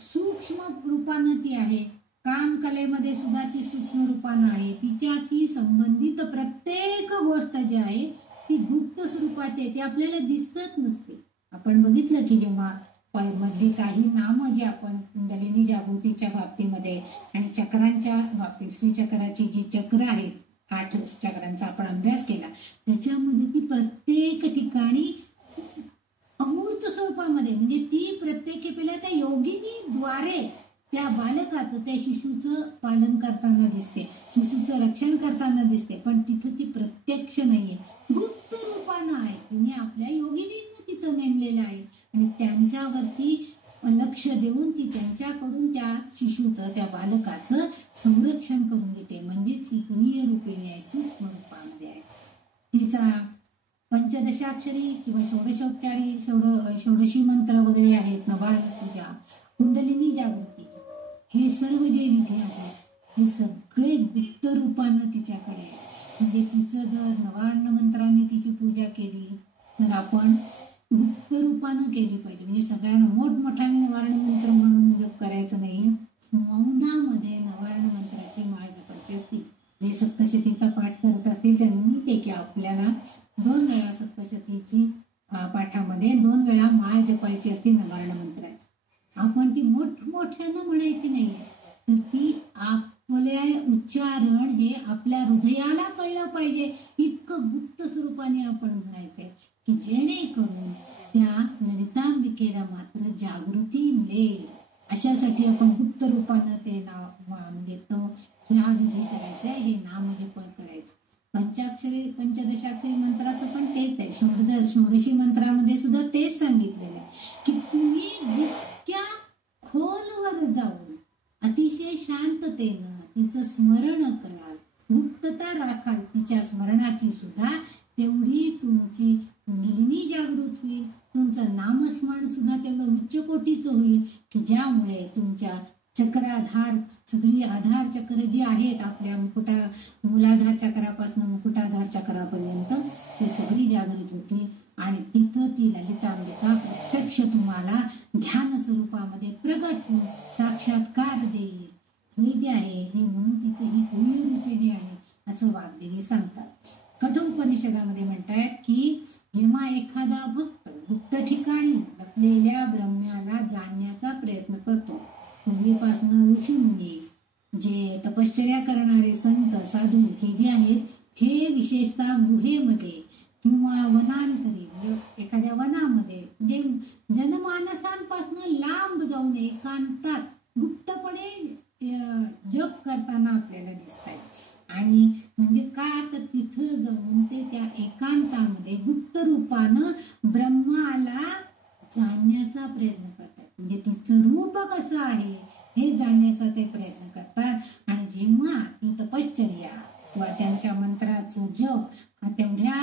सूक्ष्म रूपानं ती आहे. कामकलेमध्ये सुद्धा ती सूक्ष्म रूपानं आहे. तिच्याशी संबंधित प्रत्येक गोष्ट जी आहे ती गुप्त स्वरूपाची आहे, ती आपल्याला दिसत नसते. आपण बघितलं की जेव्हा मधली काही नामं जी आपण कुंडलिनी जागृतीच्या बाबतीमध्ये आणि चक्रांच्या बाबतीत, श्रीचक्राची जी चक्र आहेत 8 चक्रांचा आपण अभ्यास केला, त्याच्यामध्ये ती प्रत्येक ठिकाणी अमूर्त स्वरूपामध्ये म्हणजे ती प्रत्येक पहिल्या त्या योगिनीद्वारे त्या बालकाचं त्या शिशूचं पालन करताना दिसते, शिशूचं रक्षण करताना दिसते. पण तिथं ती प्रत्यक्ष नाहीये, गुप्त रूपानं आहे. तिने आपल्या योगिनींना तिथं नेमलेलं आहे आणि त्यांच्यावरती लक्ष देऊन ती त्यांच्याकडून त्या शिशूचं त्या बालकाचं संरक्षण करून घेते. म्हणजेच ही गुह्य रूपिणी आहे, सूक्ष्म रूपामध्ये आहे. तिचा पंचदशाक्षरी किंवा षोडशोपचारी षोडशी मंत्र वगैरे आहेत, नवार्ण पूजा, कुंडलिनी जागृती, हे सर्व जे विधी आहेत हे सगळे गुप्त रूपानं तिच्याकडे आहे. म्हणजे तिचं जर नवार्ण मंत्राने तिची पूजा केली तर आपण गुप्त रूपानं केली पाहिजे. म्हणजे सगळ्यांना मोठमोठ्याने नवार्ण मंत्र म्हणून जप करायचं नाही, मौनामध्ये नवार्ण मंत्राची माळ जपायची असते. जे सप्तशतीचा पाठ करत असतील त्यांनी ते की आपल्याला 2 वेळा सप्तशतीची पाठामध्ये 2 वेळा माळ जपायची असते नवार्ण मंत्राची. आपण ती मोठमोठ्यानं म्हणायची नाही, तर ती आपल्या उच्चारण हे आपल्या हृदयाला कळलं पाहिजे, इतकं गुप्त स्वरूपाने आपण म्हणायचंय की जेणेकरून त्या ललितांबिकेला मात्र जागृती मिळेल. अशासाठी आपण गुप्त रूपानं ते नाव म्हणजे तो ह्या विधी करायचा, हे नाम जप करायचं. पंचाक्षरी पंचदशाक्षरी मंत्राचं पण तेच आहे. षोडशी मंत्रामध्ये सुद्धा तेच सांगितलेलं आहे की तुम्ही जितक्या जाऊन अतिशय शांततेनं तिचं स्मरण कराल, गुप्तता राखाल, तिच्या स्मरणाची सुद्धा तेवढी तुमची कुंडलिनी जागृत होईल, तुमचं नामस्मरण सुद्धा तेवढं उच्च कोटीचं होईल की ज्यामुळे तुमच्या चक्राधार, सगळी आधार चक्र जी आहेत आपल्या मूलाधार चक्रापासून मुकुटाधार चक्रापर्यंत ते सगळी जागृत होती आणि तिथं ती ललितांबिका प्रत्यक्ष तुम्हाला ध्यान स्वरूपामध्ये प्रगट होऊन साक्षात्कार देईल. हे जे आहे हे म्हणून तिचं ही गुह्य रूपिणी आहे असं वाग्देवी सांगतात. कठोपनिषदामध्ये म्हणतात की जेव्हा एखादा भक्त गुप्त ठिकाणी लपलेल्या ब्रह्म्याला जाणण्याचा प्रयत्न करतो, पूर्वीपासून ऋषीमुनी, जे तपश्चर्या करणारे संत साधू हे जे आहेत हे विशेषतः गुहेमध्ये किंवा वनांतरी, एखाद्या वनामध्ये म्हणजे जनमानसांपासून लांब जाऊन एकांतात गुप्तपणे जप करताना आपल्याला दिसतात. आणि म्हणजे का तर तिथं जाऊन ते त्या एकांतामध्ये गुप्त रूपानं ब्रह्माला जाणण्याचा प्रयत्न करतात. म्हणजे तिचं रूप कसं आहे हे जाणण्याचा ते प्रयत्न करतात. आणि जेव्हा ती तपश्चर्या किंवा त्यांच्या मंत्राचं जप हा तेवढ्या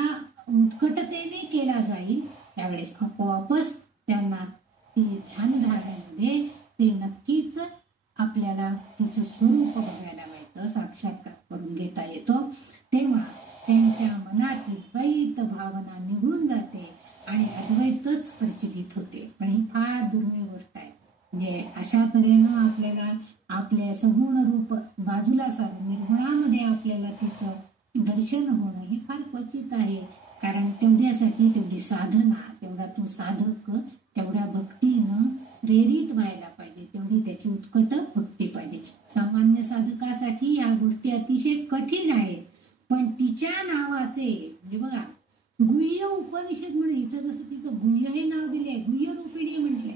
उत्कटतेने केला जाईल त्यावेळेस आपोआपच त्यांना ते ध्यान धारण्यामध्ये ते नक्कीच आपल्याला तिचं स्वरूप बघायला मिळतं, साक्षात्कार करून घेता येतो. तेव्हा त्यांच्या मनातील द्वैत भावना निघून जाते आणि अद्वैतच प्रचलित होते. पण ही फार दुर्मिळ गोष्ट आहे. म्हणजे अशा तऱ्हेनं आपल्याला आपले सगुण रूप बाजूला सारून निर्गुणामध्ये आपल्याला तिचं दर्शन होणं हे फार क्वचित आहे. कारण तेवढ्यासाठी तेवढी साधना, तेवढा तो साधक तेवढ्या भक्तीनं प्रेरित व्हायला पाहिजे, तेवढी त्याची उत्कट भक्ती पाहिजे. सामान्य साधकासाठी या गोष्टी अतिशय कठीण आहेत. पण तिच्या नावाचे म्हणजे बघा गुह्य उपनिषद म्हणून इथं जसं तिचं गुह्य हे नाव दिले, गुह्य रूपिणी म्हटलंय,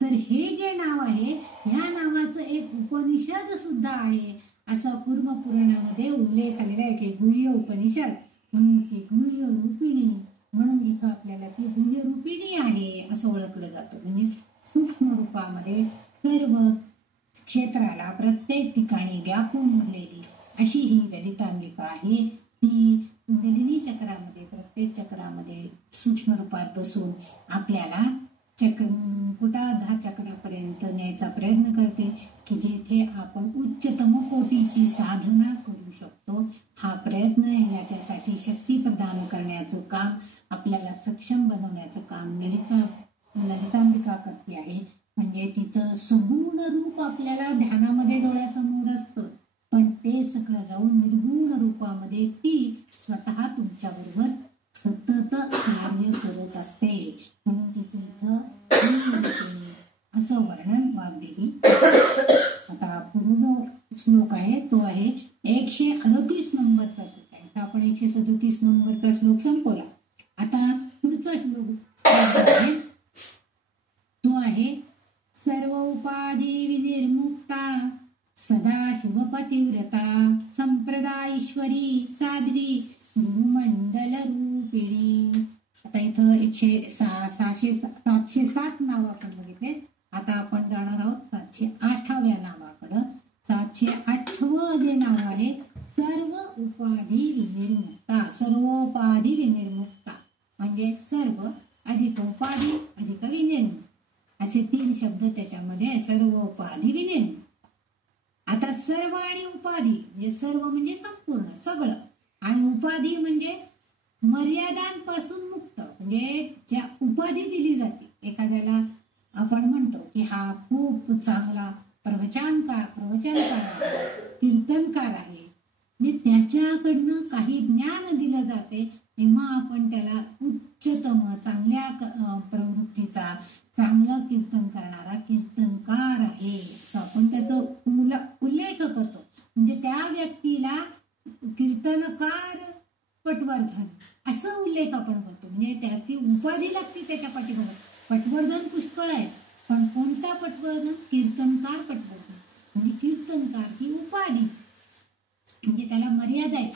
तर हे जे नाव आहे ह्या नावाचं एक उपनिषद सुद्धा आहे असा कूर्म पुराणामध्ये उल्लेख आलेला आहे की गुह्य उपनिषद म्हणून ती गुह्य रूपिणी, म्हणून इथं आपल्याला ती गुह्य रूपिणी आहे असं ओळखलं जातं. म्हणजे सूक्ष्म रूपामध्ये सर्व क्षेत्राला प्रत्येक ठिकाणी व्यापून उरलेली अशी ही ललितांबिका आहे. ती कुंडलिनी चक्रामध्ये प्रत्येक चक्रामध्ये सूक्ष्म रूपात बसून आपल्याला मुकुटाधार चक्रापर्यंत न्यायचा प्रयत्न करते की जेथे आपण उच्चतम कोटीची साधना करू शकतो. हा प्रयत्न याच्यासाठी शक्ती प्रदान करण्याचं काम, आपल्याला सक्षम बनवण्याचं काम ललितांबिका करते आहे. म्हणजे तिचं सगुण रूप आपल्याला ध्यानामध्ये डोळ्यासमोर असतं, पण ते सगळं जाऊन निर्गुण रूपामध्ये ती स्वतः तुमच्या बरोबर सतत कार्य करत असते. म्हणून तिचं इथं असं वर्णन वाग्देवी. आता पुढील श्लोक आहे तो आहे 138 नंबरचा श्लोक आहे. आपण 137 नंबरचा श्लोक संपवला. आता पुढचा श्लोक आहे तो आहे सर्व उपाधी विनिर्मुक्ता सदा शिवपतिव्रता संप्रदायेश्वरी साध्वी गुरुमंडल रूपिणी. आता इथं 707 नाव आपण बघितले. आता आपण जाणार आहोत 708व्या नावाकडं. 708वं जे नाव आहे सर्व उपाधी विनिर्मुक्ता. सर्वोपाधी विनिर्मुक्ता म्हणजे सर्व अधिक उपाधी अधिक विनिर्मुक्त असे 3 शब्द त्याच्यामध्ये. सर्वोपाधी विनिर्मुक्त. आता सर्व आणि उपाधी म्हणजे सर्व म्हणजे संपूर्ण सगळं, आणि उपाधी म्हणजे मर्यादांपासून मुक्त. म्हणजे ज्या उपाधी दिली जाते एखाद्याला, आपण म्हणतो की हा खूप चांगला प्रवचनकार आहे, कीर्तनकार आहे, म्हणजे त्याच्याकडनं काही ज्ञान दिलं जाते तेव्हा आपण त्याला उच्चतम चांगल्या प्रवृत्तीचा चांगलं कीर्तन करणारा कीर्तनकार आहे असं आपण त्याचा उल्लेख करतो. म्हणजे त्या व्यक्तीला कीर्तनकार पटवर्धन असं उल्लेख आपण करतो. म्हणजे त्याची उपाधी लागते त्याच्या पाठीवर. पटवर्धन पुष्कळ आहे, पण कोणता पटवर्धन? कीर्तनकार पटवर्धन. म्हणजे कीर्तनकार ही उपाधी, म्हणजे त्याला मर्यादा आहे.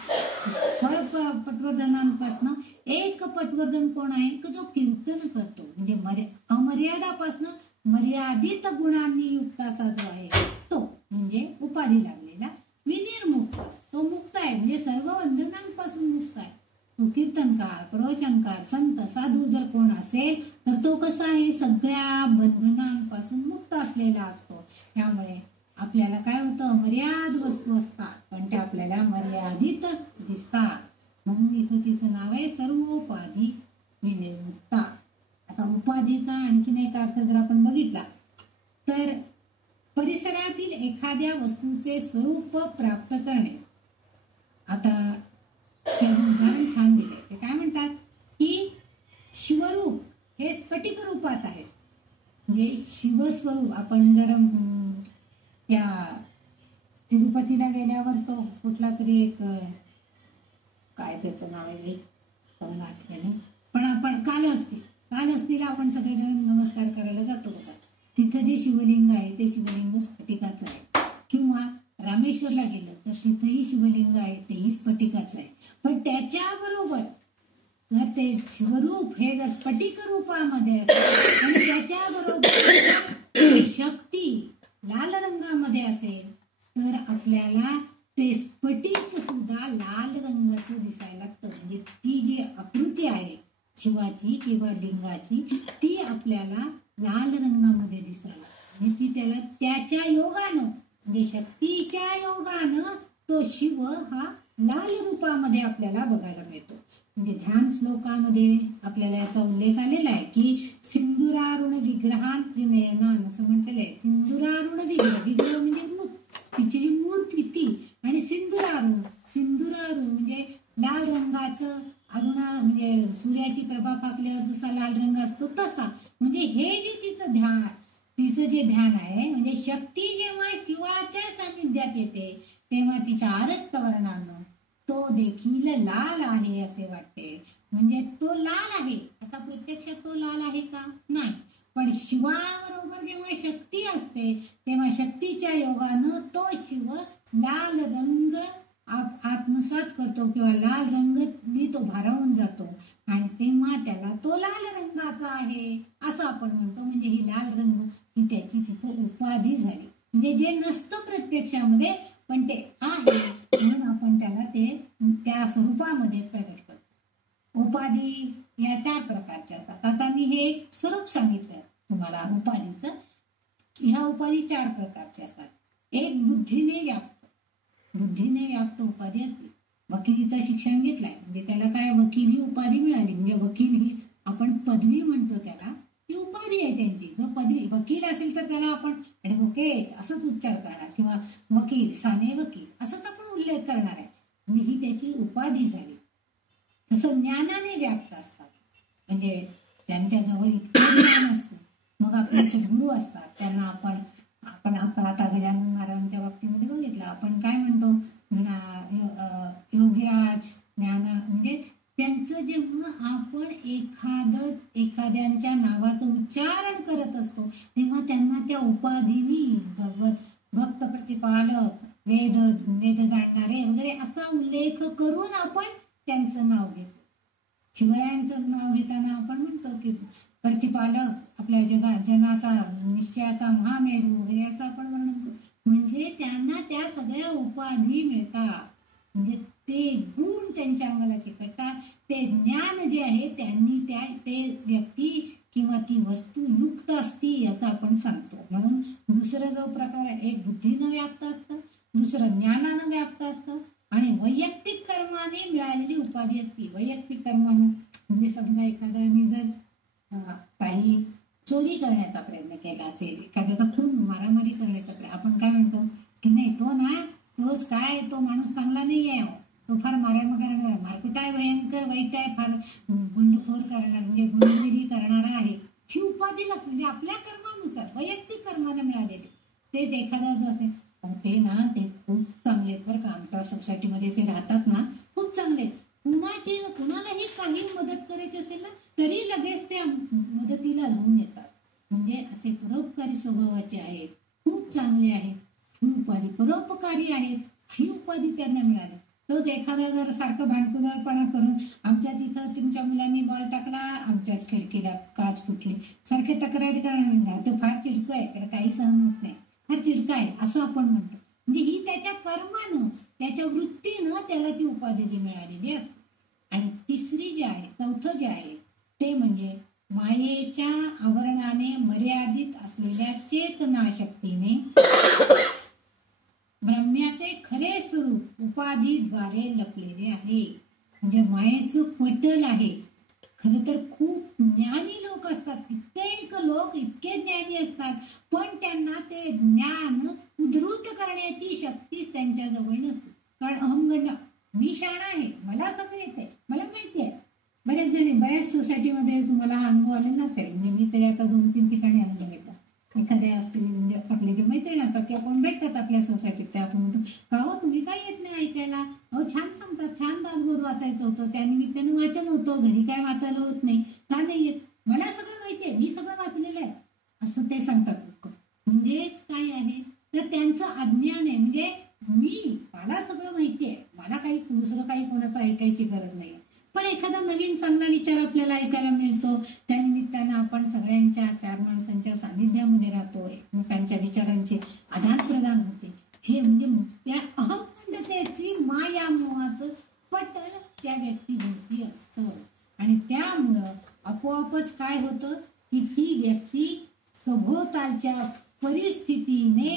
पुष्कळ पटवर्धनांपासनं एक पटवर्धन कोण आहे की जो कीर्तन करतो. म्हणजे अमर्यादापासनं मर्यादित गुणांनी युक्त असा जो आहे तो म्हणजे उपाधी लागलेला विनिर्मुक्त, तो मुक्त आहे म्हणजे सर्व बंधनांपासून मुक्त आहे. तो कीर्तनकार, प्रवचनकार, संत, साधू जर कोण असेल तर तो कसा आहे, सगळ्या बंधनांपासून मुक्त असलेला असतो. त्यामुळे आपल्याला काय होतं, मर्याद वस्तू असतात पण त्या आपल्याला मर्यादित दिसतात. म्हणून इथं तिचं नाव आहे सर्वोपाधी विनिर्मुक्ता. आता उपाधीचा आणखीन एक अर्थ जर आपण बघितला तर परिसरातील एखाद्या वस्तूचे स्वरूप प्राप्त करणे. आता हे उदाहरण छान दिले. ते काय म्हणतात की शिवरूप हे स्फटिक रूपात आहे. म्हणजे शिवस्वरूप आपण जर त्या तिरुपतीला गेल्यावर तो कुठला तरी एक काय त्याचं नाव आहे पण आपण कालहस्तीला आपण सगळेजण नमस्कार करायला जातो बघा. तिथं जे शिवलिंग आहे ते शिवलिंग स्फटिकाचं आहे. किंवा रामेश्वरला गेलं तर तिथंही शिवलिंग आहे तेही स्फटिकाचं आहे. पण त्याच्याबरोबर जर ते शिवरूप हे जर स्फटिक रूपामध्ये असेल आणि त्याच्याबरोबर शक्ती लाल रंगामध्ये असेल तर आपल्याला ते स्फटिक सुद्धा लाल रंगाचं दिसायला लागतं. म्हणजे ती जी आकृती आहे शिवाची किंवा लिंगाची ती आपल्याला लाल रंगामध्ये दिसायला, म्हणजे ती त्याला त्याच्या योगानं म्हणजे शक्तीच्या योगानं तो शिव हा लाल रूपामध्ये आपल्याला बघायला मिळतो. म्हणजे ध्यान श्लोकामध्ये आपल्याला याचा उल्लेख आलेला आहे की सिंदुरारुण विग्रहान त्रिनयनान असं म्हटलेलं आहे. सिंदुरारुण विग्रह म्हणजे रूप, तिची जी मूर्ती ती, आणि सिंदुरारुण म्हणजे लाल रंगाचं अरुणा म्हणजे सूर्याची प्रभा फाकल्यावर जसा लाल रंग असतो तसा. म्हणजे हे जे तिचं जे ध्यान आहे म्हणजे शक्ती जेव्हा शिवाच्या सानिध्यात येते तेव्हा तिच्या आरक्त वर्णानं तो देखील लाल आहे असे वाटते. म्हणजे तो लाल आहे. आता प्रत्यक्षात तो लाल आहे का? नाही. पण शिवाबरोबर जेव्हा शक्ती असते तेव्हा शक्तीच्या योगानं तो शिव लाल रंग आत्मसात करतो किंवा लाल रंग तो भारावून जातो आणि तेव्हा त्याला तो लाल रंगाचा आहे असं आपण म्हणतो. म्हणजे ही लाल रंग ही त्याची तिथं उपाधी झाली. म्हणजे जे नसतं प्रत्यक्षामध्ये पण ते आहे म्हणून आपण त्याला ते त्या स्वरूपामध्ये प्रकट करतो. उपाधी या 4 प्रकारच्या असतात. आता मी हे एक स्वरूप सांगितलं तुम्हाला उपाधीचं. ह्या उपाधी 4 प्रकारच्या असतात. एक बुद्धीने व्याप्त उपाधी असते. वकिलीचं शिक्षण घेतलंय म्हणजे त्याला काय वकील ही उपाधी मिळाली. म्हणजे वकील ही आपण पदवी म्हणतो त्याला, ती उपाधी आहे त्यांची. जो पदवी वकील असेल तर त्याला आपण ॲडव्होकेट असंच उच्चार करणार किंवा वकील साने वकील असंच आपण उल्लेख करणार आहे. म्हणजे ही त्याची उपाधी झाली. तसं ज्ञानाने व्याप्त असतात म्हणजे त्यांच्याजवळ इतकं ज्ञान असतं. मग आपले सद्गुरू असतात त्यांना आपण आता गजानन महाराजांच्या बाबतीमध्ये बघितलं आपण काय म्हणतो योगीराज ज्ञाना. म्हणजे त्यांचं जेव्हा आपण एखाद्यांच्या नावाचं उच्चारण करत असतो तेव्हा त्यांना त्या उपाधीनी भक्त प्रतिपालक वेद जाणणारे वगैरे असा उल्लेख करून आपण त्यांचं नाव घेतो. शिवरायांचं नाव घेताना आपण म्हणतो की प्रतिपालक आपल्या जनाचा निश्चयाचा महामेरू वगैरे असं आपण वर्णन करतो. म्हणजे त्यांना त्या सगळ्या उपाधी मिळतात. म्हणजे ते गुण त्यांच्या अंगाला चिकटतात. ते ज्ञान जे आहे त्यांनी ते व्यक्ती किंवा ती वस्तू युक्त असती असं आपण सांगतो. म्हणून दुसरा जो प्रकार आहे एक बुद्धीनं व्याप्त असतं, दुसरं ज्ञानानं व्याप्त असतं आणि वैयक्तिक कर्माने मिळालेली उपाधी असती. वैयक्तिक कर्मानं म्हणजे समजा एखाद्याने जर काही चोरी करण्याचा प्रयत्न केला असेल, एखाद्याचा खूप मारामारी करण्याचा प्रयत्न, आपण काय म्हणतो की नाही तोच काय तो माणूस चांगला नाही आहे, तो फार करणार, मारकुटा आहे, भयंकर वाईट आहे, फार गुंडखोर करणार म्हणजे गुंडगिरी करणारा आहे. ही उपाधी लागते म्हणजे आपल्या कर्मानुसार वैयक्तिक कर्माने मिळालेले. तेच एखादा जर असेल ते खूप चांगले आहेत बरं का, आमच्या सोसायटीमध्ये ते राहतात ना, खूप चांगले. कुणालाही काही मदत करायची असेल ना तरी लगेच ते मदतीला धावून येतात. म्हणजे असे परोपकारी स्वभावाचे आहेत, खूप चांगले आहेत. ही उपाधी परोपकारी आहेत ही उपाधी त्यांना मिळाली. तोच एखादा जर सारखं भांडकुदळपणा करून आमच्याच इथं तुमच्या मुलांनी बॉल टाकला, आमच्याच खिडकीला काच फुटली, सारखे तक्रारी करणार, तो फार चिडको आहे, त्याला काही सहन होत नाही, फार चिडका आहे, असं आपण म्हणतो. म्हणजे ही त्याच्या कर्मानं, त्याच्या वृत्तीनं त्याला ती उपाधी मिळालेली असते. आणि तिसरी जी आहे, चौथं जे आहे ते म्हणजे मायेच्या आवरणाने मर्यादित असलेल्या चेतनाशक्तीने ब्रह्म्याचे खरे स्वरूप उपाधीद्वारे लपलेले आहे. म्हणजे मायेचं पटल आहे. खर तर खूप ज्ञानी लोक असतात, कित्येक लोक इतके ज्ञानी असतात, पण त्यांना ते ज्ञान उद्धृत करण्याची शक्तीच त्यांच्या जवळ नसते. कारण अहंगंड, मी शाणा आहे, मला सगळं येते, मला माहिती आहे. बऱ्याच सोसायटीमध्ये तुम्हाला हा अनुभव आलेला नसेल. म्हणजे मी तरी आता 2-3 ठिकाणी अनुभव घेतला. एखाद्या असतील म्हणजे आपले जे मैत्रीण असतात की आपण भेटतात आपल्या सोसायटीचे, आपण म्हणतो का हो तुम्ही काय येत नाही ऐकायला, अहो छान सांगतात, छान दासबोध वाचायचं होतं, त्यानिमित्तानं वाचन होतं, घरी काय वाचायला होत नाही, का नाही येत, मला सगळं माहितीये, मी सगळं वाचलेलं आहे, असं ते सांगतात लोक. म्हणजेच काय आहे तर त्यांचं अज्ञान आहे. म्हणजे मला सगळं माहितीये, मला काही दुसरं काही कोणाचं ऐकायची गरज नाही. पण एखादा नवीन चांगला विचार आपल्याला ऐकायला मिळतो, त्यानिमित्तानं आपण सगळ्यांच्या, 4 माणसांच्या सानिध्यामध्ये राहतो, एकमेकांच्या विचारांचे आदान प्रदान होते. हे म्हणजे त्या अहंगंडतेची माया मोहाचं पटल त्या व्यक्तीभोवती असतं. आणि त्यामुळं आपोआपच काय होतं की ती व्यक्ती सभोवतालच्या परिस्थितीने,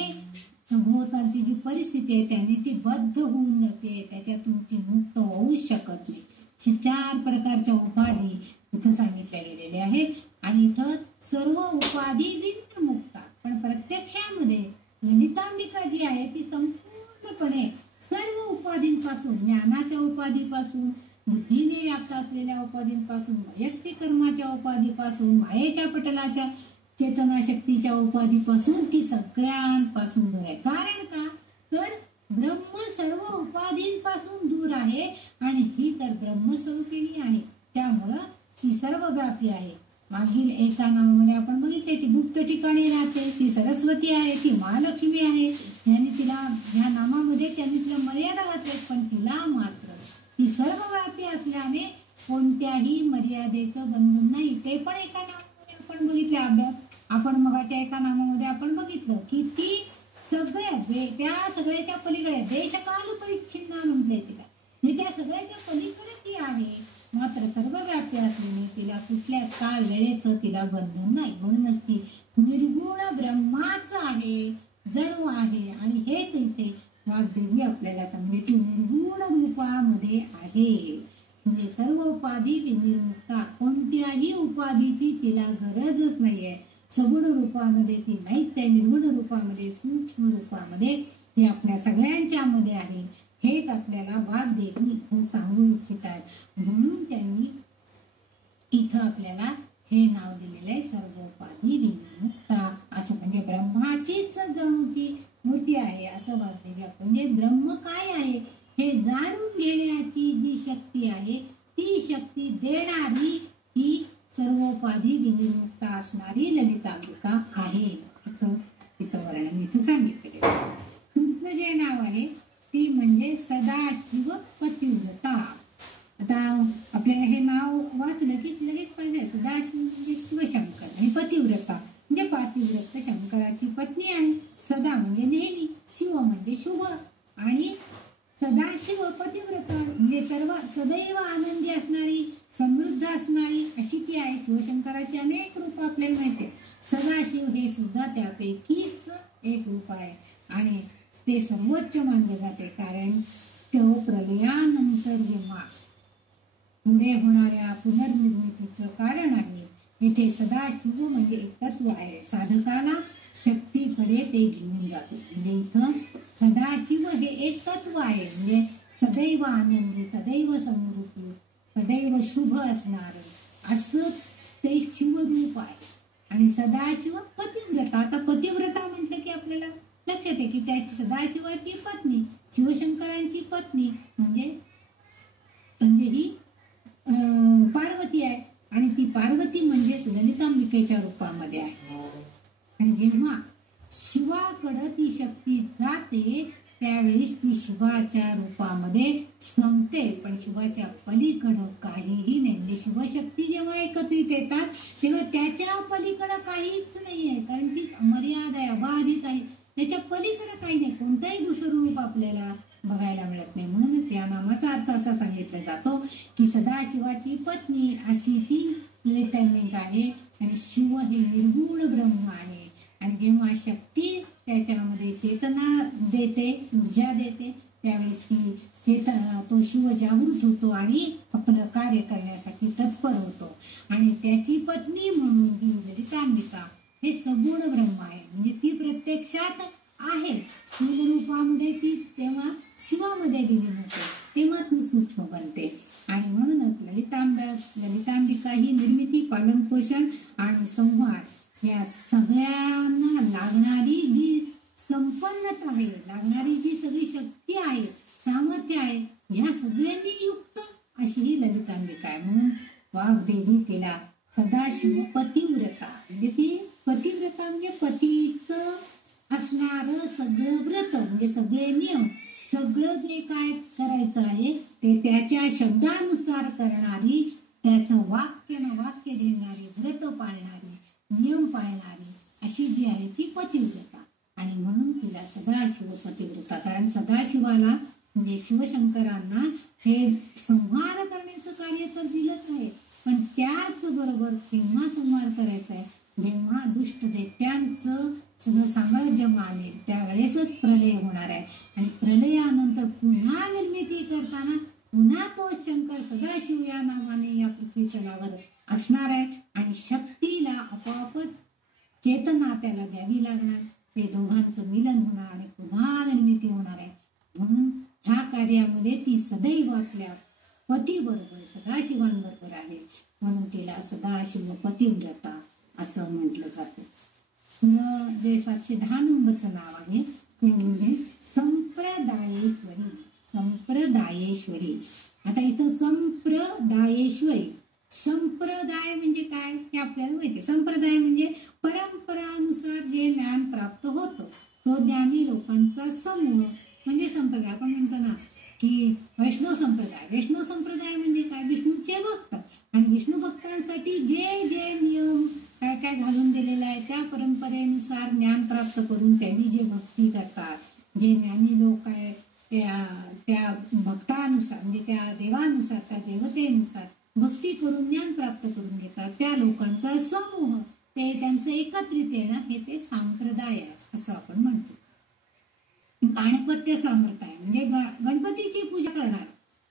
सभोवतालची जी परिस्थिती आहे त्याने ती बद्ध होऊन जाते, त्याच्यातून ती मुक्त होऊ शकत नाही. 4 प्रकारच्या उपाधी इथं सांगितल्या गेलेल्या आहेत. आणि इथं सर्व उपाधी विनिर्मुक्ता, पण प्रत्यक्षामध्ये ललितांबिका जी आहे ती संपूर्णपणे सर्व उपाधींपासून, ज्ञानाच्या उपाधीपासून, बुद्धीने व्याप्त असलेल्या उपाधींपासून, वैयक्तिक कर्माच्या उपाधीपासून, मायेच्या पटलाच्या चेतनाशक्तीच्या उपाधीपासून, ती सगळ्यांपासून दूर आहे. कारण का तर ब्रह्म सर्व उपाधींपासून दूर आहे आणि ही तर ब्रह्मस्वरूपिणी आहे, त्यामुळं ती सर्वव्यापी आहे. मागील एका नावामध्ये आपण बघितले ती गुप्त ठिकाणी राहते, ती सरस्वती आहे, ती महालक्ष्मी आहे. यांनी तिला, ह्या नामामध्ये त्यांनी तिला मर्यादा घातल्यात, पण तिला मात्र ती सर्वव्यापी असल्याने कोणत्याही मर्यादेचं बंधन नाही. ते पण एका नामामध्ये आपण बघितले. अभ्यास आपण मगाच्या एका नामामध्ये आपण बघितलं की ती त्या सगळ्याच्या पलीकडे, देशकाल परिच्छिन्ना म्हटले तिला, म्हणजे त्या सगळ्याच्या पलीकडे ती आहे. मात्र सर्वव्यापी असल्याने तिला कुठल्याच काळ वेळेचं तिला बंधन नाही. म्हणूनच ती निर्गुण ब्रह्माच आहे, जणू आहे. आणि हेच इथे वाग्देवी आपल्याला सांगते की निर्गुण रूपामध्ये आहे. म्हणजे सर्व उपाधी विनिर्मुक्ता, कोणत्याही उपाधीची तिला गरजच नाहीये. सगुण रूपामध्ये ती नाही, त्या निर्गुण रूपामध्ये, सूक्ष्म रूपामध्ये ती आपल्या सगळ्यांच्या मध्ये आहे. हेच आपल्याला वाग्देवी इथं सांगू इच्छितात. म्हणून त्यांनी इथं आपल्याला हे नाव दिलेलं आहे, सर्वोपाधी विनिर्मुक्ता असं. म्हणजे ब्रह्माचीच जणूची मूर्ती आहे असं वाग्देवी. म्हणजे ब्रह्म काय आहे हे जाणून घेण्याची जी शक्ती आहे, ती शक्ती देणारी ही सर्वोपाधी विनिर्मुक्ता असणारी ललितांबिका आहे, असं तिचं वर्णन इथं सांगितलेलं आहे. पुढचं जे नाव आहे ती म्हणजे सदाशिव पतिव्रता. आता आपल्याला हे नाव वाचलं की लगेच पाहिजे, सदाशिव म्हणजे शिवशंकर, आणि पतिव्रता म्हणजे पातिव्रत शंकराची पत्नी आहे. सदा म्हणजे नेहमी, शिव म्हणजे शुभ, आणि सदाशिव पतिव्रता म्हणजे सर्व सदैव आनंदी असणारी, समृद्ध असणारी अशी ती आहे. शिवशंकराची अनेक रूप आपल्याला माहिती आहे. सदाशिव हे सुद्धा त्यापैकीच एक रूप आहे आणि ते सर्वोच्च मानले जाते. कारण तो प्रलयानंतर जेव्हा पुढे होणाऱ्या पुनर्निर्मितीचं कारण आहे. इथे सदाशिव म्हणजे एकत्व आहे, साधकाला शक्तीकडे ते घेऊन जातो. म्हणजे इथं सदाशिव हे एकत्व आहे, म्हणजे सदैव आनंदी, सदैव समृद्धी, सदैव शुभ असणार असं ते शिवरूप आहे. आणि सदाशिव पतिव्रता, आता पतिव्रता म्हटलं की आपल्याला लक्षात आहे की त्याची सदाशिवाची पत्नी, शिवशंकरांची पत्नी म्हणजे ही पार्वती आहे. आणि ती पार्वती म्हणजेच ललितांबिकेच्या रूपामध्ये आहे. आणि जेव्हा शिवाकडं ती शक्ती जाते त्यावेळेस ती शिवाच्या रूपामध्ये संपते. पण शिवाच्या पलीकडं काहीही नाही. म्हणजे शिवशक्ती जेव्हा एकत्रित येतात तेव्हा त्याच्या पलीकडं काहीच नाहीये, कारण ती मर्यादा आहे, अबाधित आहे. त्याच्या पलीकडे काही नाही, कोणतंही दुसरं रूप आपल्याला बघायला मिळत नाही. म्हणूनच या नामाचा अर्थ असा सांगितला जातो की सदाशिवाची पत्नी अशी ती ललितांबिका आहे. आणि शिव हे निर्गुण ब्रह्म आहे. आणि जेव्हा शक्ती त्याच्यामध्ये चेतना देते, ऊर्जा देते, त्यावेळेस ती तो शिव जागृत होतो आणि आपलं कार्य करण्यासाठी तत्पर होतो. आणि त्याची पत्नी म्हणून ही ललितांबिका हे सगुण ब्रह्म आहे. म्हणजे ती प्रत्यक्षात आहे, स्थूल रूपामध्ये ती तेव्हा शिवामध्ये विलीन होते, तेव्हा ती सूक्ष्म बनते. आणि म्हणूनच ललितांबिका ही निर्मिती, पालनपोषण आणि संहार या सगळ्यांना लागणारी जी संपन्नता आहे, लागणारी जी सगळी शक्ती आहे, सामर्थ्य आहे, ह्या सगळ्यांनी युक्त अशी ही ललितांबिका आहे. म्हणून वाग्देवी तिला सदाशिव पतिव्रता, म्हणजे ती पतिव्रता म्हणजे पतीचं असणार सगळं व्रत, म्हणजे सगळे नियम, सगळं जे काय करायचं आहे ते त्याच्या शब्दानुसार करणारी, त्याचं वाक्य न वाक्य झेलणारी, व्रत पाळणारी, नियम पाळणारी अशी जी आहे ती पतिव्रता. आणि म्हणून तिला सदाशिव पतिव्रता, कारण सदाशिवाला म्हणजे शिवशंकरांना हे संहार करण्याचं कार्य तर दिलंच आहे, पण त्याच बरोबर केव्हा संहार करायचा आहे, जेव्हा दुष्ट दैत्यांचं सगळं साम्राज्य मानेल त्यावेळेसच प्रलय होणार आहे. आणि प्रलयानंतर पुन्हा निर्मिती करताना पुन्हा तो शंकर सदाशिव या नावाने या पृथ्वी तलावर असणार आहे. आणि शक्तीला आपोआपच चेतना त्याला द्यावी लागणार, ते दोघांचं मिलन होणार आणि पुन्हा निर्मिती होणार आहे. म्हणून ह्या कार्यामध्ये ती सदैव आपल्या पती बरोबर, सदाशिवांबरोबर आहे. म्हणून तिला सदाशिव पतिव्रता असं म्हटलं जातं. पुढं जे 710 नंबरचं नाव आहे ते म्हणजे संप्रदायेश्वरी. संप्रदायेश्वरी. आता इथं संप्रदायेश्वरी, संप्रदाय म्हणजे काय हे आपल्याला माहिती आहे. संप्रदाय म्हणजे परंपरानुसार जे ज्ञान प्राप्त होतं, तो ज्ञानी लोकांचा समूह म्हणजे संप्रदाय. आपण म्हणतो ना की वैष्णव संप्रदाय. वैष्णव संप्रदाय म्हणजे काय, विष्णूचे भक्त. आणि विष्णू भक्तांसाठी जे जे नियम काय काय घालून दिलेलं आहे त्या परंपरेनुसार ज्ञान प्राप्त करून त्यांनी जे भक्ती करतात, जे ज्ञानी लोक आहे त्या भक्तानुसार म्हणजे त्या देवानुसार, त्या देवतेनुसार भक्ती करून ज्ञान प्राप्त करून घेतात, त्या लोकांचा समूह, ते त्यांचं एकत्रित येणं हे ते संप्रदाय असं आपण म्हणतो. गाणपत्य संप्रदाय म्हणजे गणपतीची पूजा करणार,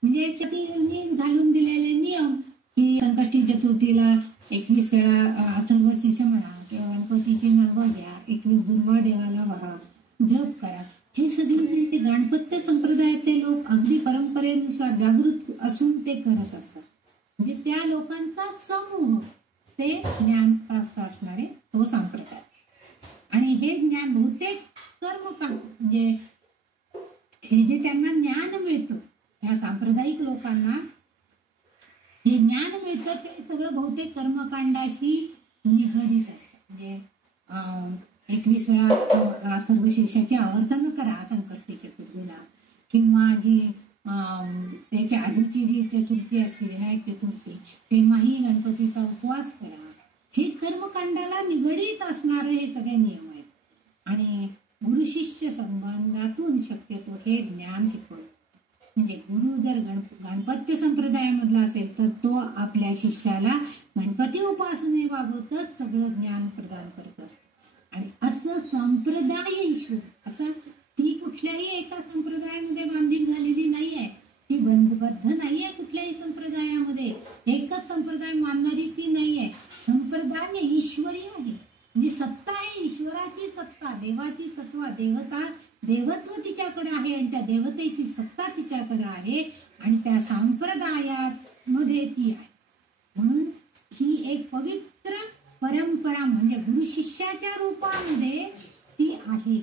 म्हणजे त्यांनी घालून दिलेले नियम की संकष्टी चतुर्थीला 21 वेळा अथर्व शीर्ष म्हणा किंवा गणपतीची नावं घ्या, 21 दुर्वा देवाला वाहा, जप करा, हे सगळे ते गणपत्य संप्रदायाचे लोक अगदी परंपरेनुसार जागृत असून ते करत असतात. म्हणजे त्या लोकांचा समूह, ते ज्ञान प्राप्त असणारे तो संप्रदाय. आणि हे ज्ञान बहुतेक कर्मकांड म्हणजे हे जे त्यांना ज्ञान मिळतं, ह्या सांप्रदायिक लोकांना हे ज्ञान मिळतं ते सगळं बहुतेक कर्मकांडाशी निगडीत असतं. म्हणजे 21 वेळा अथर्व शीर्षाची आवर्तन करा संकष्टी चतुर्थीला, किंवा जी त्याच्या आधीची जी चतुर्थी असते विनायक चतुर्थी तेव्हाही गणपतीचा उपवास करा. हे कर्मकांडाला निगडीत असणारे हे सगळे नियम आहेत. आणि गुरु शिष्य संबंधातून शक्यतो हे ज्ञान शिकवतो. म्हणजे गुरु जर गणपत्य संप्रदायामधला असेल तर तो आपल्या शिष्याला गणपती उपासनेबाबतच सगळं ज्ञान प्रदान करत असतो. आणि असं संप्रदाय ईश्वर, असं ती कुठल्याही एका संप्रदायामध्ये बांधील झालेली नाही आहे, ती बंधबद्ध नाही आहे कुठल्याही संप्रदायामध्ये, एकच संप्रदाय मानणारी ती नाही आहे. संप्रदाय ईश्वरी आहे, म्हणजे सत्ता आहे, ईश्वराची सत्ता, देवाची सत्ता, देवत्व तिच्याकडे आहे आणि त्या देवतेची सत्ता तिच्याकडे आहे आणि त्या संप्रदायामध्ये ती आहे. म्हणून ही एक पवित्र परंपरा म्हणजे गुरु शिष्याच्या रूपामध्ये ती आहे.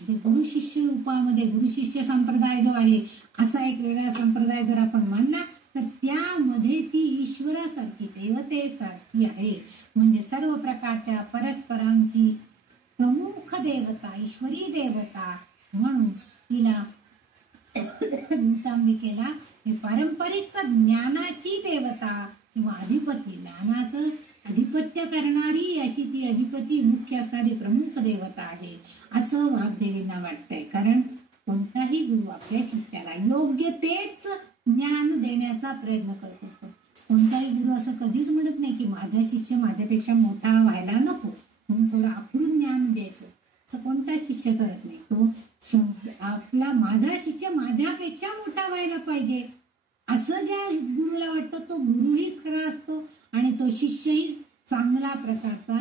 म्हणजे गुरु शिष्य रूपामध्ये गुरु शिष्य संप्रदाय जो आहे असा एक वेगळा संप्रदाय जर आपण मानला तर त्यामध्ये ती ईश्वरासारखी, देवतेसारखी आहे. म्हणजे सर्व प्रकारच्या परस्परांची प्रमुख देवता, ईश्वरी देवता म्हणून तिला मूकांबिकेला हे पारंपरिक ज्ञानाची देवता किंवा अधिपती, ज्ञानाचं अधिपत्य करणारी अशी ती अधिपती मुख्य असणारी प्रमुख देवता आहे असं वाग्देवींना वाटतंय. कारण कोणताही गुरु आपल्या शिष्याला योग्य तेच ज्ञान देण्याचा प्रयत्न करत असतो. कोणताही गुरु असं कधीच म्हणत नाही की माझा शिष्य माझ्यापेक्षा मोठा व्हायला नको म्हणून थोडं आखडून ज्ञान द्यायचं, असं कोणता शिष्य करत नाही. तो आपला माझा शिष्य माझ्यापेक्षा मोठा व्हायला पाहिजे असं ज्या गुरुला वाटतं तो गुरुही खरा असतो आणि तो शिष्यही चांगला प्रकारचा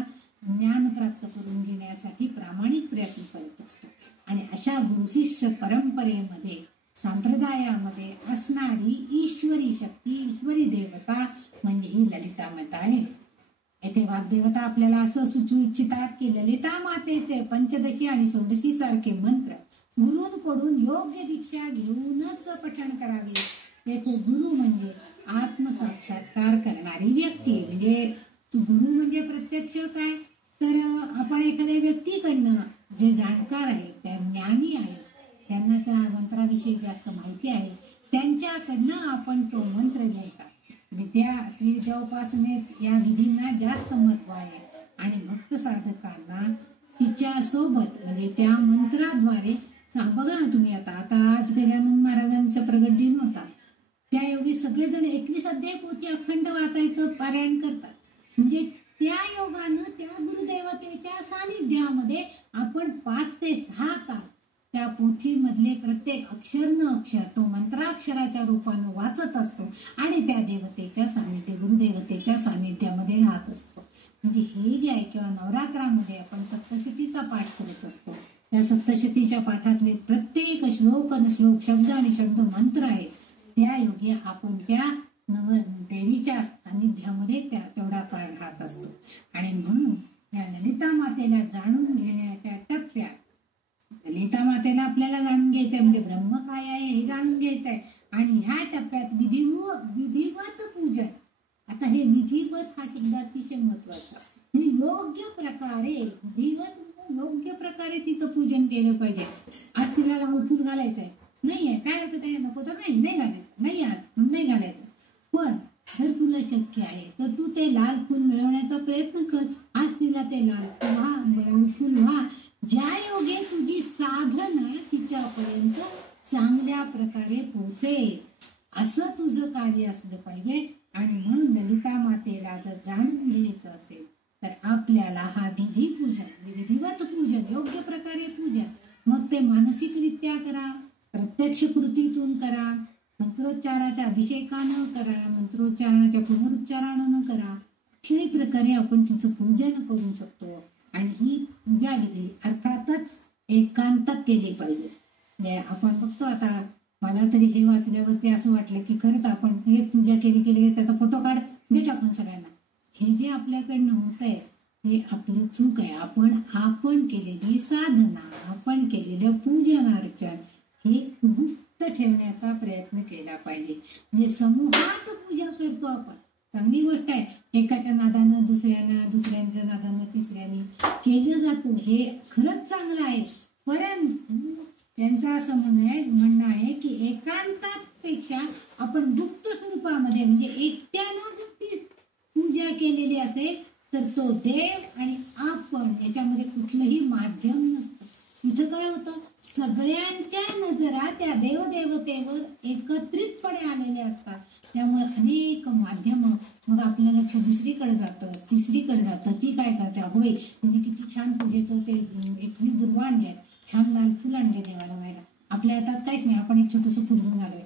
ज्ञान प्राप्त करून घेण्यासाठी प्रामाणिक प्रयत्न करत असतो. आणि अशा गुरु शिष्य परंपरेमध्ये संप्रदायामध्ये असणारी ईश्वरी शक्ती, ईश्वरी देवता म्हणजे ही ललिता माता आहे. येथे वाग्देवता आपल्याला असं सुचवू इच्छितात की ललिता मातेचे पंचदशी आणि षोडशी सारखे मंत्र गुरूंकडून योग्य दीक्षा घेऊनच पठण करावे. येथे गुरु म्हणजे आत्मसाक्षात्कार करणारी व्यक्ती. म्हणजे गुरु म्हणजे प्रत्यक्ष काय तर आपण एखाद्या व्यक्तीकडनं जे जाणकार आहे, त्या ज्ञानी आहे, त्यांना त्या मंत्राविषयी जास्त माहिती आहे, त्यांच्याकडनं आपण तो मंत्र घ्यायचा. श्री विद्या उपासनेत या विधींना जास्त महत्व आहे आणि भक्त साधकांना तिच्या सोबत म्हणजे त्या मंत्राद्वारे बघा ना तुम्ही आता आज गजानन महाराजांचा प्रगट दिन होता, त्या योगी सगळेजण 21 अध्याय पोथी अखंड वाचायचं पारायण करतात. म्हणजे त्या योगानं त्या गुरुदेवतेच्या सानिध्यामध्ये आपण 5 ते 6 तास त्या पोथीमधले प्रत्येक अक्षर न अक्षर तो मंत्राक्षराच्या रूपानं वाचत असतो आणि त्या देवतेच्या सानिध्य गुरुदेवतेच्या सानिध्यामध्ये राहत असतो. म्हणजे हे जे आहे किंवा नवरात्रामध्ये आपण सप्तशतीचा पाठ करत असतो, त्या सप्तशतीच्या पाठातले प्रत्येक श्लोक शब्द आणि शब्द मंत्र आहेत, त्या योगी आपण त्या देवीच्या सानिध्यामध्ये तेवढा काळ राहत असतो. आणि म्हणून या ललिता मातेला जाणून घेण्याच्या टप्प्यात ललिता मातेला आपल्याला जाणून घ्यायचंय, म्हणजे ब्रह्म काय आहे हे जाणून घ्यायचंय. आणि ह्या टप्प्यात विधिवत पूजन. आता हे विधिवत हा शब्द अतिशय महत्वाचा. म्हणजे योग्य प्रकारे तिचं पूजन केलं पाहिजे. आज तिला लाल फूल घालायचंय नाहीये, काय हरकत आहे, नको तर नाही घालायचं, नाही आज नाही घालायचं. पण जर तुला शक्य आहे तर तू ते लाल फूल मिळवण्याचा प्रयत्न कर. आज तिला ते लाल फूल व्हा ज्या योगे तुझी साधना तिच्यापर्यंत चांगल्या प्रकारे पोहोचेल, असं तुझं कार्य असलं पाहिजे. आणि म्हणून ललिता मातेला जर जाणून घ्यायचं असेल तर आपल्याला हा विधी पूजन, विधिवत पूजन, योग्य प्रकारे पूजन, मग ते मानसिकरित्या करा, प्रत्यक्ष कृतीतून करा, मंत्रोच्चाराच्या अभिषेकानं करा, मंत्रोच्चाराच्या पुनरुच्चारानं करा, कुठल्याही प्रकारे आपण तिचं पूजन करू शकतो. आणि ही पूजा विधी अर्थातच एकांतात केली पाहिजे. आपण बघतो आता, मला तरी हे वाचल्यावरती असं वाटलं की खरंच आपण हे पूजा केली त्याचा फोटो काढ दे टाकून सगळ्यांना. हे जे आपल्याकडनं होत आहे हे आपलं चूक आहे. आपण केलेली साधना, आपण केलेलं पूजन अर्चन हे गुप्त ठेवण्याचा प्रयत्न केला पाहिजे. म्हणजे समूहात पूजा करतो आपण, चांगली गोष्ट आहे. एकाच्या नादानं दुसऱ्यांच्या नादानं तिसऱ्याने केलं जातं, हे खरंच चांगलं आहे. परंतु त्यांचं असं म्हणणं आहे की एकांतात पेक्षा आपण गुप्त स्वरूपामध्ये म्हणजे एकट्यानं ती पूजा केलेली असेल तर तो देव आणि आपण याच्यामध्ये कुठलंही माध्यम नसतं. इथं काय होतं, सगळ्यांच्या नजरा त्या देवदेवतेवर एकत्रितपणे आलेले असतात. त्यामुळे अनेक माध्यम, मग आपलं लक्ष दुसरीकडे जातं, तिसरीकडे जातं. ती काय करते, होय तुम्ही किती छान पूजेचं ते 21 दुर्वा आणले, छान लाल फुल आणले देवाला व्हायला, आपल्या हातात काहीच नाही, आपण एक छोटंसं फुल घेऊन आलोय.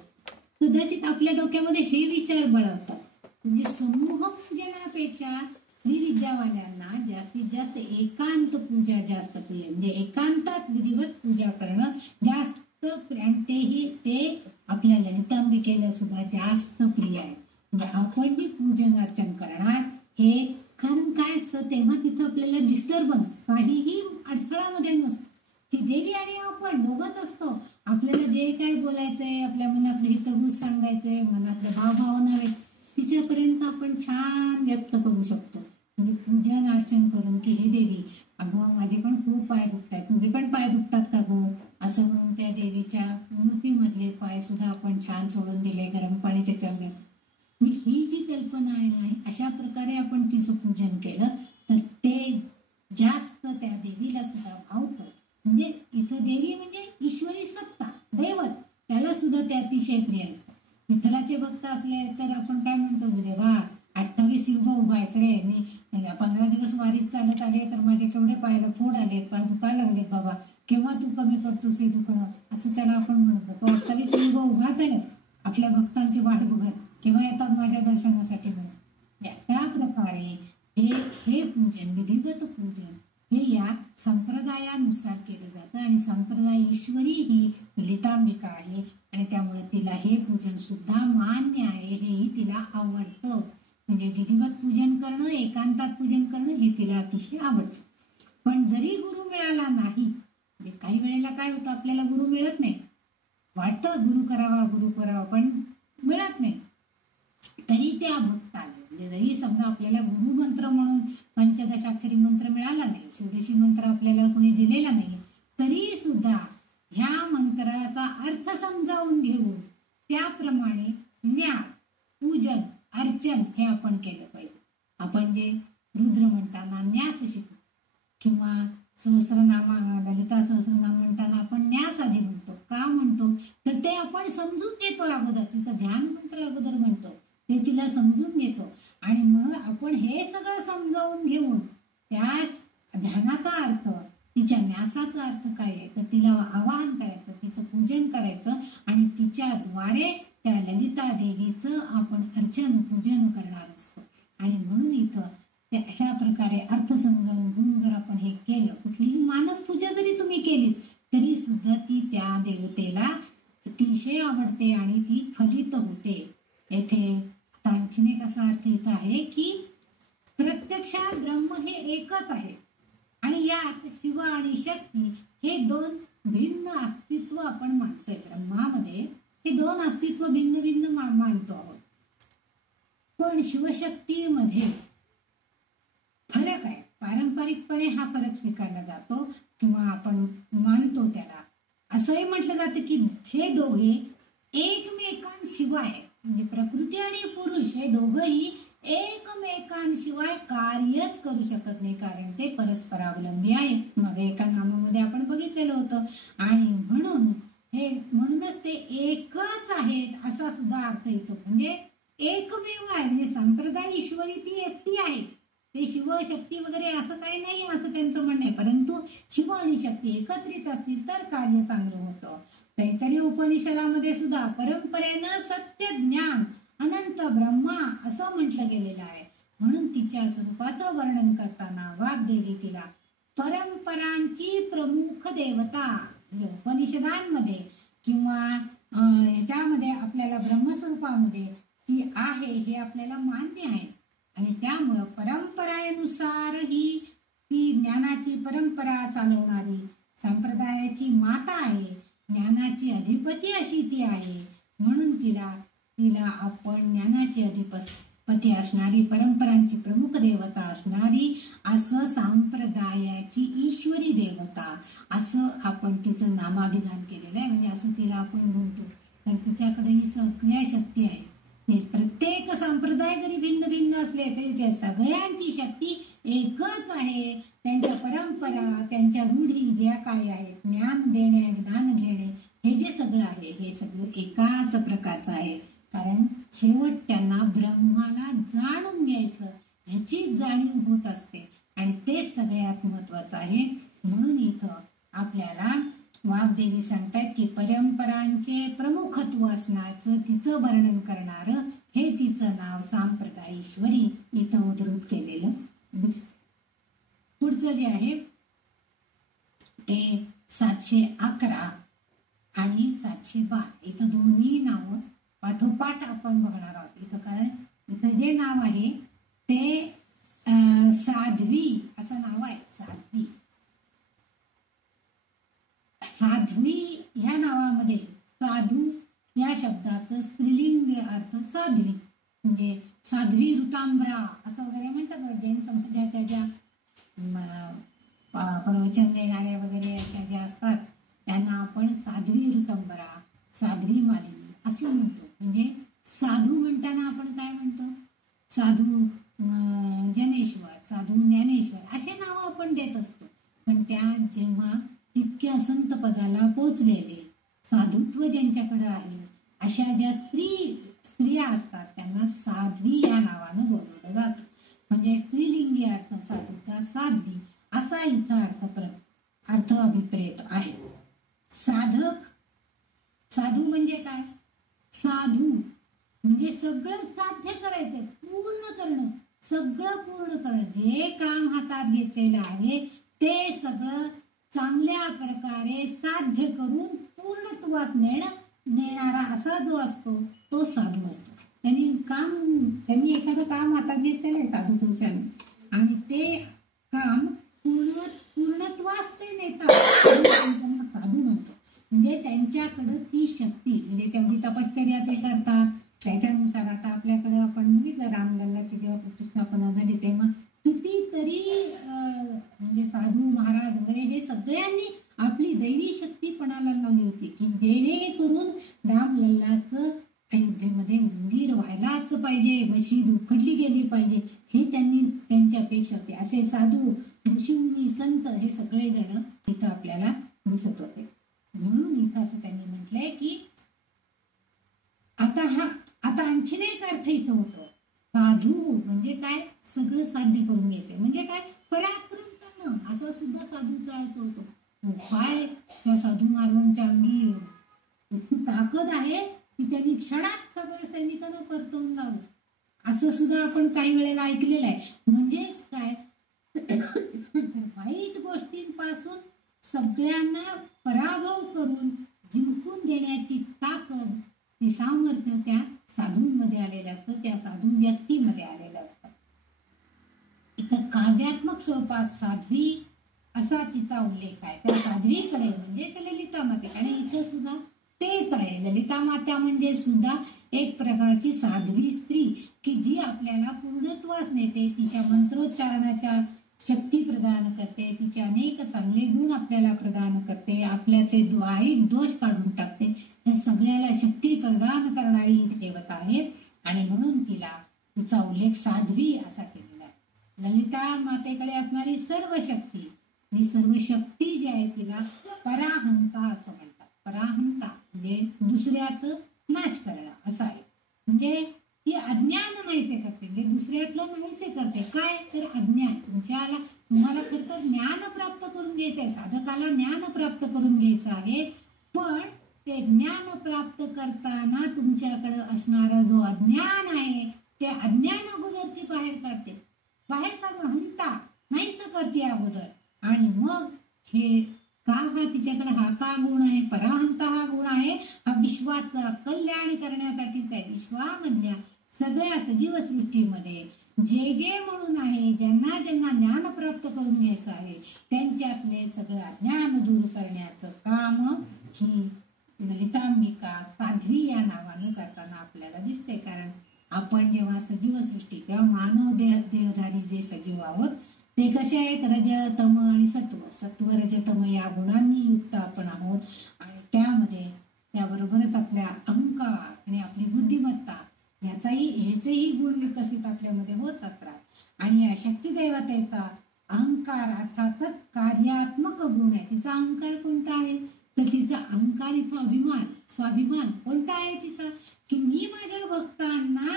कदाचित आपल्या डोक्यामध्ये हे विचार बळवतात. म्हणजे समूह पूजनापेक्षा श्री विद्यावाल्यांना जास्तीत जास्त एकांत पूजा जास्त प्रिय, म्हणजे एकांतात विधिवत पूजा करणं जास्त प्रिय. ते आपल्या ललितांबिकेला सुद्धा जास्त प्रिय आहे. म्हणजे आपण जे पूजन अर्चन करणार हे, कारण काय असतं तेव्हा तिथं आपल्याला डिस्टर्बन्स काहीही अडथळामध्ये नसतं. ती देवी आणि आपण दोघंच असतो. आपल्याला जे काही बोलायचंय, आपल्या मनातलं हितगुज सांगायचंय, मनातलं भावभावना तिच्यापर्यंत आपण छान व्यक्त करू शकतो. म्हणजे पूजन अर्चन करून की हे देवी, अगं माझे पण खूप पाय दुखतात, तुझे पण पाय दुखतात का गो, असं म्हणून त्या देवीच्या मूर्तीमधले पाय सुद्धा आपण छान सोडून दिले, गरम पाणी त्याच्यामध्ये. ही जी कल्पना आहे ना, अशा प्रकारे आपण तिचं पूजन केलं तर ते जास्त त्या देवीला सुद्धा भावतं. म्हणजे इथं देवी म्हणजे ईश्वरी सत्ता, दैवत, त्याला सुद्धा ते अतिशय प्रिय असतं. विठ्ठलाचे भक्त असले तर आपण काय म्हणतो, देवा 28 युग उभा आहेस रे, मी 15 दिवस वारीत चालत आले तर माझे केवढे पायाला फोड आलेत, पाय दुखायला लागलेत बाबा, केव्हा तू कमी करतोस हे दुखणं, असं त्याला आपण म्हणतो. तो 28 युग उभाच आहे आपल्या भक्तांची वाट बघत, केव्हा येतात माझ्या दर्शनासाठी म्हणून. अशा प्रकारे हे हे पूजन, विधिवत पूजन हे या संप्रदायानुसार केलं जातं. आणि संप्रदाय ईश्वरी ही ललितांबिका आहे आणि त्यामुळे तिला हे पूजन सुद्धा मान्य आहे, हेही तिला आवडतं. म्हणजे विधिवत पूजन करणं, एकांतात पूजन करणं हे तिला अतिशय आवडतं. पण जरी गुरु मिळाला नाही, म्हणजे काही वेळेला काय होतं, आपल्याला गुरु मिळत नाही, वाटतं गुरु करावा पण मिळत नाही, तरी त्या भक्ताला, म्हणजे जरी समजा आपल्याला गुरु मंत्र म्हणून पंचदशाक्षरी मंत्र मिळाला नाही, षोडशी मंत्र आपल्याला कोणी दिलेला नाही, तरी सुद्धा ह्या मंत्राचा अर्थ समजावून घेऊन त्याप्रमाणे न्यास, पूजन, अर्चन हे आपण केलं पाहिजे. आपण जे रुद्र म्हणताना न्यास शिकू किंवा सहस्रनामा, ललिता सहस्रनाम म्हणताना आपण न्यास आधी म्हणतो. का म्हणतो तर ते आपण समजून घेतो अगोदर, तिचं ध्यान मंत्र अगोदर म्हणतो, ते तिला समजून घेतो आणि मग आपण हे सगळं समजावून घेऊन त्या ध्यानाचा अर्थ, तिच्या न्यासाचा अर्थ काय आहे तर तिला आवाहन करायचं, तिचं पूजन करायचं आणि तिच्याद्वारे त्या ललिता देवीचं आपण अर्चन पूजन करणार असतो. आणि म्हणून इथं ते अशा प्रकारे अर्थ समजावून घेऊन जर आपण हे केलं, कुठलीही मानस पूजा जरी तुम्ही केली तरी सुद्धा ती त्या देवतेला अतिशय आवडते आणि ती फलित होते. येथे आता आणखीन एक असा अर्थ इथं आहे की प्रत्यक्षात ब्रह्म हे एकच आहे आणि यात शिव आणि शक्ती हे दोन भिन्न अस्तित्व आपण मानतोय. ब्रह्मामध्ये हे दोन अस्तित्व भिन्न भिन्न मानतो आहोत, पण शिवशक्तीमध्ये फरक आहे. पारंपरिकपणे हा फरक स्वीकारला जातो किंवा आपण मानतो त्याला. असंही म्हटलं जातं की हे दोघे एकमेकांशिवाय, म्हणजे प्रकृती आणि पुरुष हे दोघंही एकमेकांशिवाय कार्यच करू शकत नाही, कारण ते परस्परावलंबी आहेत. मग एका नामामध्ये आपण बघितलेलं होतं. आणि म्हणूनच ते एकच आहेत असा सुद्धा अर्थ येतो. म्हणजे एकमेव आहे, म्हणजे संप्रदाय ईश्वरी ती एकटी आहे, ते शिव शक्ती वगैरे असं काही नाही असं त्यांचं म्हणणं आहे. परंतु शिव आणि शक्ती एकत्रित असतील तर कार्य चांगलं होतं. तैत्तरीय उपनिषदामध्ये सुद्धा परंपरेनं सत्य ज्ञान अनंत ब्रह्मा असं म्हटलं गेलेलं आहे. म्हणून तिच्या स्वरूपाचं वर्णन करताना वाग्देवी तिला परंपरांची प्रमुख देवता, उपनिषदांमध्ये किंवा ह्याच्यामध्ये आपल्याला ब्रह्मस्वरूपामध्ये ती आहे हे आपल्याला मान्य आहे. आणि त्यामुळं परंपरेनुसार ही ती ज्ञानाची परंपरा चालवणारी संप्रदायाची माता आहे, ज्ञानाची अधिपती अशी ती आहे. म्हणून तिला आपण ज्ञानाची अधिपती असणारी, परंपरांची प्रमुख देवता असणारी, असं संप्रदायाची ईश्वरी देवता असं आपण तिचं नामाभिधान केलेलं आहे. म्हणजे असं तिला आपण म्हणतो, कारण तिच्याकडे ही सगळ्या शक्ती आहे. प्रत्येक संप्रदाय जरी भिन्न भिन्न असले तरी त्या सगळ्यांची शक्ती एकच आहे. त्यांच्या परंपरा, त्यांच्या रूढी ज्या काय आहेत, ज्ञान देणे, ज्ञान घेणे, हे जे सगळं आहे हे सगळं एकाच प्रकारचं आहे. कारण शेवट त्यांना ब्रह्माला जाणून घ्यायचं ह्याची जाणीव होत असते आणि तेच सगळ्यात महत्वाचं आहे. म्हणून इथं आपल्याला वाग्देवी सांगतायत की परंपरांचे प्रमुखत्व असण्याचं तिचं वर्णन करणारं हे तिचं नाव सांप्रदायेश्वरी इथं उद्धृत केलेलं दिसतं. पुढचं जे आहे ते 711 आणि 712 इथं दोन्ही नावं पाठोपाठ आपण बघणार आहोत. इथं कारण इथं जे नाव आहे ते साध्वी असं नाव आहे. साध्वी ह्या नावामध्ये साधू या शब्दाचं स्त्रीलिंग अर्थ साध्वी, म्हणजे साध्वी ऋतांबरा असं वगैरे म्हणतात. जैन समाजाच्या ज्या प्रवचन देणाऱ्या वगैरे अशा ज्या असतात त्यांना आपण साध्वी ऋतंबरा, साध्वी मालिनी असं म्हणतो. म्हणजे साधू म्हणताना आपण काय म्हणतो? साधू जनेश्वर, साधू ज्ञानेश्वर असे नाव आपण देत असतो. पण त्या जेव्हा तितक्या संत पदाला पोचलेले, साधुत्व ज्यांच्याकडे आहे, अशा ज्या स्त्रिया असतात त्यांना साध्वी या नावानं बोलवलं जातं. म्हणजे स्त्रीलिंगी अर्थ साधूचा साध्वी असा इथं अर्थ अभिप्रेत आहे. साधक, साधू म्हणजे काय? साधू म्हणजे सगळं साध्य करायचं, पूर्ण करणं, सगळं पूर्ण करणं. जे काम हातात घेतलेलं आहे ते सगळं चांगल्या प्रकारे साध्य करून पूर्णत्वास नेणारा असा जो असतो तो साधू असतो. त्यांनी एखादं काम हातात घेतलेलं आहे साधू पुरुषांनी, आणि ते काम पूर्णत्वास ते नेतात, त्यांना साधू म्हणतो. म्हणजे त्यांच्याकडं ती शक्ती, म्हणजे तेवढी तपश्चर्या ते करतात. त्याच्यानुसार आता आपल्याकडे आपण बघितलं रामलल्लाची जेव्हा प्रतिष्ठापना झाली तेव्हा कितीतरी म्हणजे साधू महाराज वगैरे हे सगळ्यांनी आपली दैवी शक्ती पणाला लावली होती की जेणेकरून रामलल्लाचं अयोध्येमध्ये मंदिर व्हायलाच पाहिजे, मशीद उखडली गेली पाहिजे, हे त्यांची अपेक्षा होती. असे साधू, ऋषीमुनी, संत हे सगळे जण इथं आपल्याला दिसत होते. म्हणून इथं असं त्यांनी म्हटलंय की आता आणखीन एक अर्थ इथं होतो. साधू म्हणजे काय? सगळं साध्य करून घ्यायचं. म्हणजे काय? पराक्रम करणं असं सुद्धा साधूचा अर्थ होतो. काय त्या साधू महाराजांच्या अंगी ताकद आहे की त्यांनी क्षणात सगळ्या सैनिकांना परतवून लावलं, असं सुद्धा आपण काही वेळेला ऐकलेलं आहे. म्हणजेच काय? वाईट गोष्टींपासून सगळ्यांना पराभव करून जिंकून देण्याची ताकद, ते सामर्थ्य त्या साधूंमध्ये आलेलं असतं, त्या साधू व्यक्तीमध्ये आलेलं असतं. इथं काव्यात्मक स्वरूपात साध्वी असा तिचा उल्लेख आहे. त्या साध्वीकडे म्हणजे ललिता माते, आणि इथं सुद्धा तेच आहे. ललिता माता म्हणजे सुद्धा एक प्रकारची साध्वी स्त्री की जी आपल्याला पूर्णत्वास नेते, तिच्या मंत्रोच्चारणाच्या शक्ती प्रदान करते, तिचे अनेक चांगले गुण आपल्याला प्रदान करते, आपल्याचे वाईट दोष काढून टाकते, या सगळ्याला शक्ती प्रदान करणारी देवता आहे. आणि म्हणून तिचा उल्लेख साध्वी असा केलेला आहे. ललिता मातेकडे असणारी सर्व शक्ती, ही सर्व शक्ती जी आहे तिला पराहंता असं म्हणतात. पराहंता म्हणजे दुसऱ्याचं नाश करणं असं आहे. म्हणजे ती अज्ञान नाहीसे करते, म्हणजे दुसऱ्यातलं नाहीसे करते. काय तर अज्ञान. तुम्हाला खरं तर ज्ञान प्राप्त करून घ्यायचं आहे, साधकाला ज्ञान प्राप्त करून घ्यायचं आहे. पण ते ज्ञान प्राप्त करताना तुमच्याकडे असणारा जो अज्ञान आहे ते अज्ञान अगोदर ती बाहेर काढते. बाहेर काढणं हंता नाहीच करते अगोदर, आणि मग हे हा तिच्याकडे हा का गुण आहे? पराहंता हा गुण आहे. हा विश्वाचं कल्याण करण्यासाठीच आहे. विश्वामधल्या सगळ्या सजीव सृष्टीमध्ये जे म्हणून आहे, ज्यांना ज्ञान प्राप्त करून घ्यायचं आहे, त्यांच्यातले सगळं अज्ञान दूर करण्याचं काम ही ललितांबिका साध्वी या नावानं करताना आपल्याला दिसते. कारण आपण जेव्हा सजीव सृष्टी किंवा मानव देहधारी जे सजीव आहोत ते कसे आहेत? रज, तम आणि सत्व, रज, तम या गुणांनी युक्त आपण आहोत. आणि त्याबरोबरच आपल्या अहंकार आणि आपली बुद्धिमत्ता ह्याचेही गुण विकसित आपल्यामध्ये होत राहतात. आणि या शक्ती देवतेचा अहंकार अर्थातच कार्यात्मक गुण आहे. तिचा अहंकार कोणता आहे? तर तिचा अहंकार इथं अभिमान, स्वाभिमान कोणता आहे तिचा? की मी माझ्या भक्तांना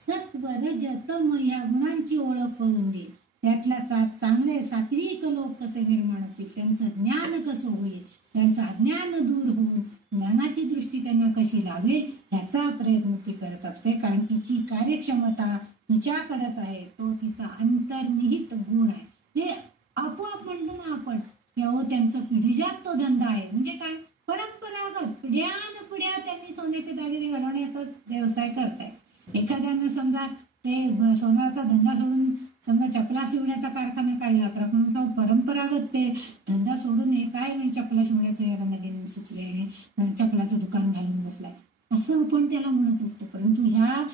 सत्व, रज, तम या गुणांची ओळख करून देईल, त्यातल्या चांगले सात्विक लोक कसे निर्माण होतील, त्यांचं ज्ञान कसं होईल, त्यांचं अज्ञान दूर होऊन ज्ञानाची दृष्टी त्यांना कशी लावेल ह्याचा प्रयत्न ती करत असते. कारण तिची कार्यक्षमता तिच्याकडेच आहे, तो तिचा अंतर्निहित गुण आहे. हे आपोआप म्हणतो ना आपण की अहो त्यांचं पिढीजात तो धंदा आहे. म्हणजे काय? परंपरागत पिढ्यानपिढ्या त्यांनी सोन्याचे दागिने घडवण्याचा व्यवसाय करतायत. एखाद्यानं समजा ते सोन्याचा धंदा सोडून समजा चपला शिवण्याचा कारखाना काढला तर आपण म्हणतो परंपरागत ते धंदा सोडून हे काय चपला शिवण्याचं याला नवीन सुचले, चपलाचं दुकान घालून बसलाय असं आपण त्याला म्हणत असतो. परंतु ह्या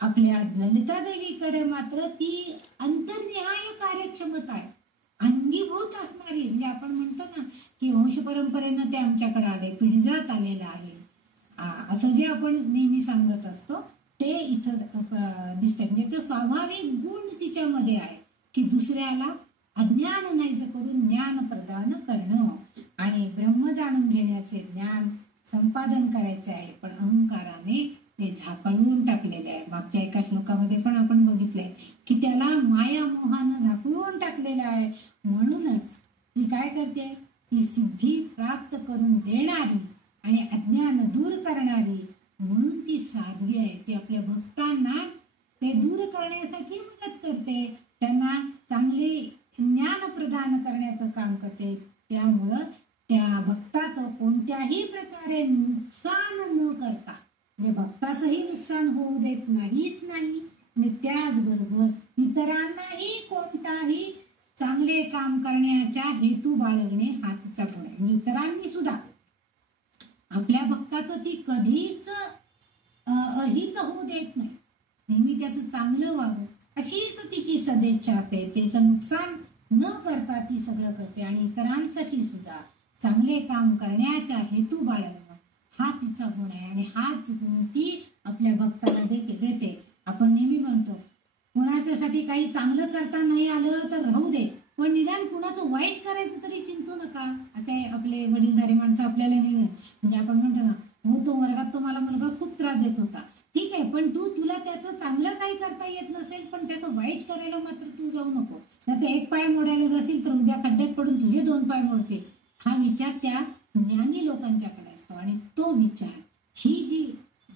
आपल्या ललिता देवीकडे मात्र ती अंतर्निहाय कार्यक्षमता आहे, अंगीभूत असणारी. म्हणजे आपण म्हणतो ना की वंश परंपरेनं ते आमच्याकडे आले, पिढीजात आलेलं आहे असं जे आपण नेहमी सांगत असतो ते इथं दिसतंय. म्हणजे तो स्वाभाविक गुण तिच्यामध्ये आहे की दुसऱ्याला अज्ञान नाहीचं करून ज्ञान प्रदान करणं आणि ब्रह्म जाणून घेण्याचे ज्ञान संपादन करायचे आहे, पण अहंकाराने ते झाकळून टाकलेले आहे. मागच्या एका श्लोकामध्ये पण आपण बघितलंय की त्याला माया मोहानं झाकळून टाकलेलं आहे. म्हणूनच ती काय करते, ती सिद्धी प्राप्त करून देणारी आणि अज्ञान दूर करणारी म्हणून ती साध्वी आहे. ती आपल्या भक्तांना ते दूर करण्यासाठी मदत करते, त्यांना चांगले ज्ञान प्रदान करण्याचं काम करते. त्यामुळं त्या भक्ताचं कोणत्याही प्रकारे नुकसान न करता, म्हणजे भक्ताचंही नुकसान होऊ देत नाहीच नाही आणि त्याचबरोबर इतरांनाही कोणताही चांगले काम करण्याचा हेतू बाळगणे हा तिचा गुण आहे. इतरांनी सुद्धा आपल्या भक्ताचं ती कधीच अहित होऊ देत नाही, नेहमी त्याचं चांगलं व्हावं अशीच तिची सदिच्छा असते. त्याचं नुकसान न करता ती सगळं करते आणि इतरांसाठी सुद्धा चांगले काम करण्याचा हेतू बाळगणं हा तिचा गुण आहे आणि हाच गुण ती आपल्या भक्ताला देते. आपण नेहमी म्हणतो कुणाच्यासाठी काही चांगलं करता नाही आलं तर राहू दे, पण निदान कुणाचं वाईट करायचं तरी चिंतू नका, असे आपले वडीलधारी माणसं आपल्याला नेहमी. म्हणजे आपण म्हणतो ना, हो तो वर्गात तो मला मुलगा खूप त्रास देत होता, ठीक आहे, पण तुला त्याचं चांगलं काही करता येत नसेल पण त्याचं वाईट करायला मात्र तू जाऊ नको. त्याचा एक पाय मोडायला जाशील तर उद्या खड्ड्यात पडून तुझे 2 पाय मोडते. हा विचार त्या ज्ञानी लोकांच्याकडे असतो आणि तो विचार ही जी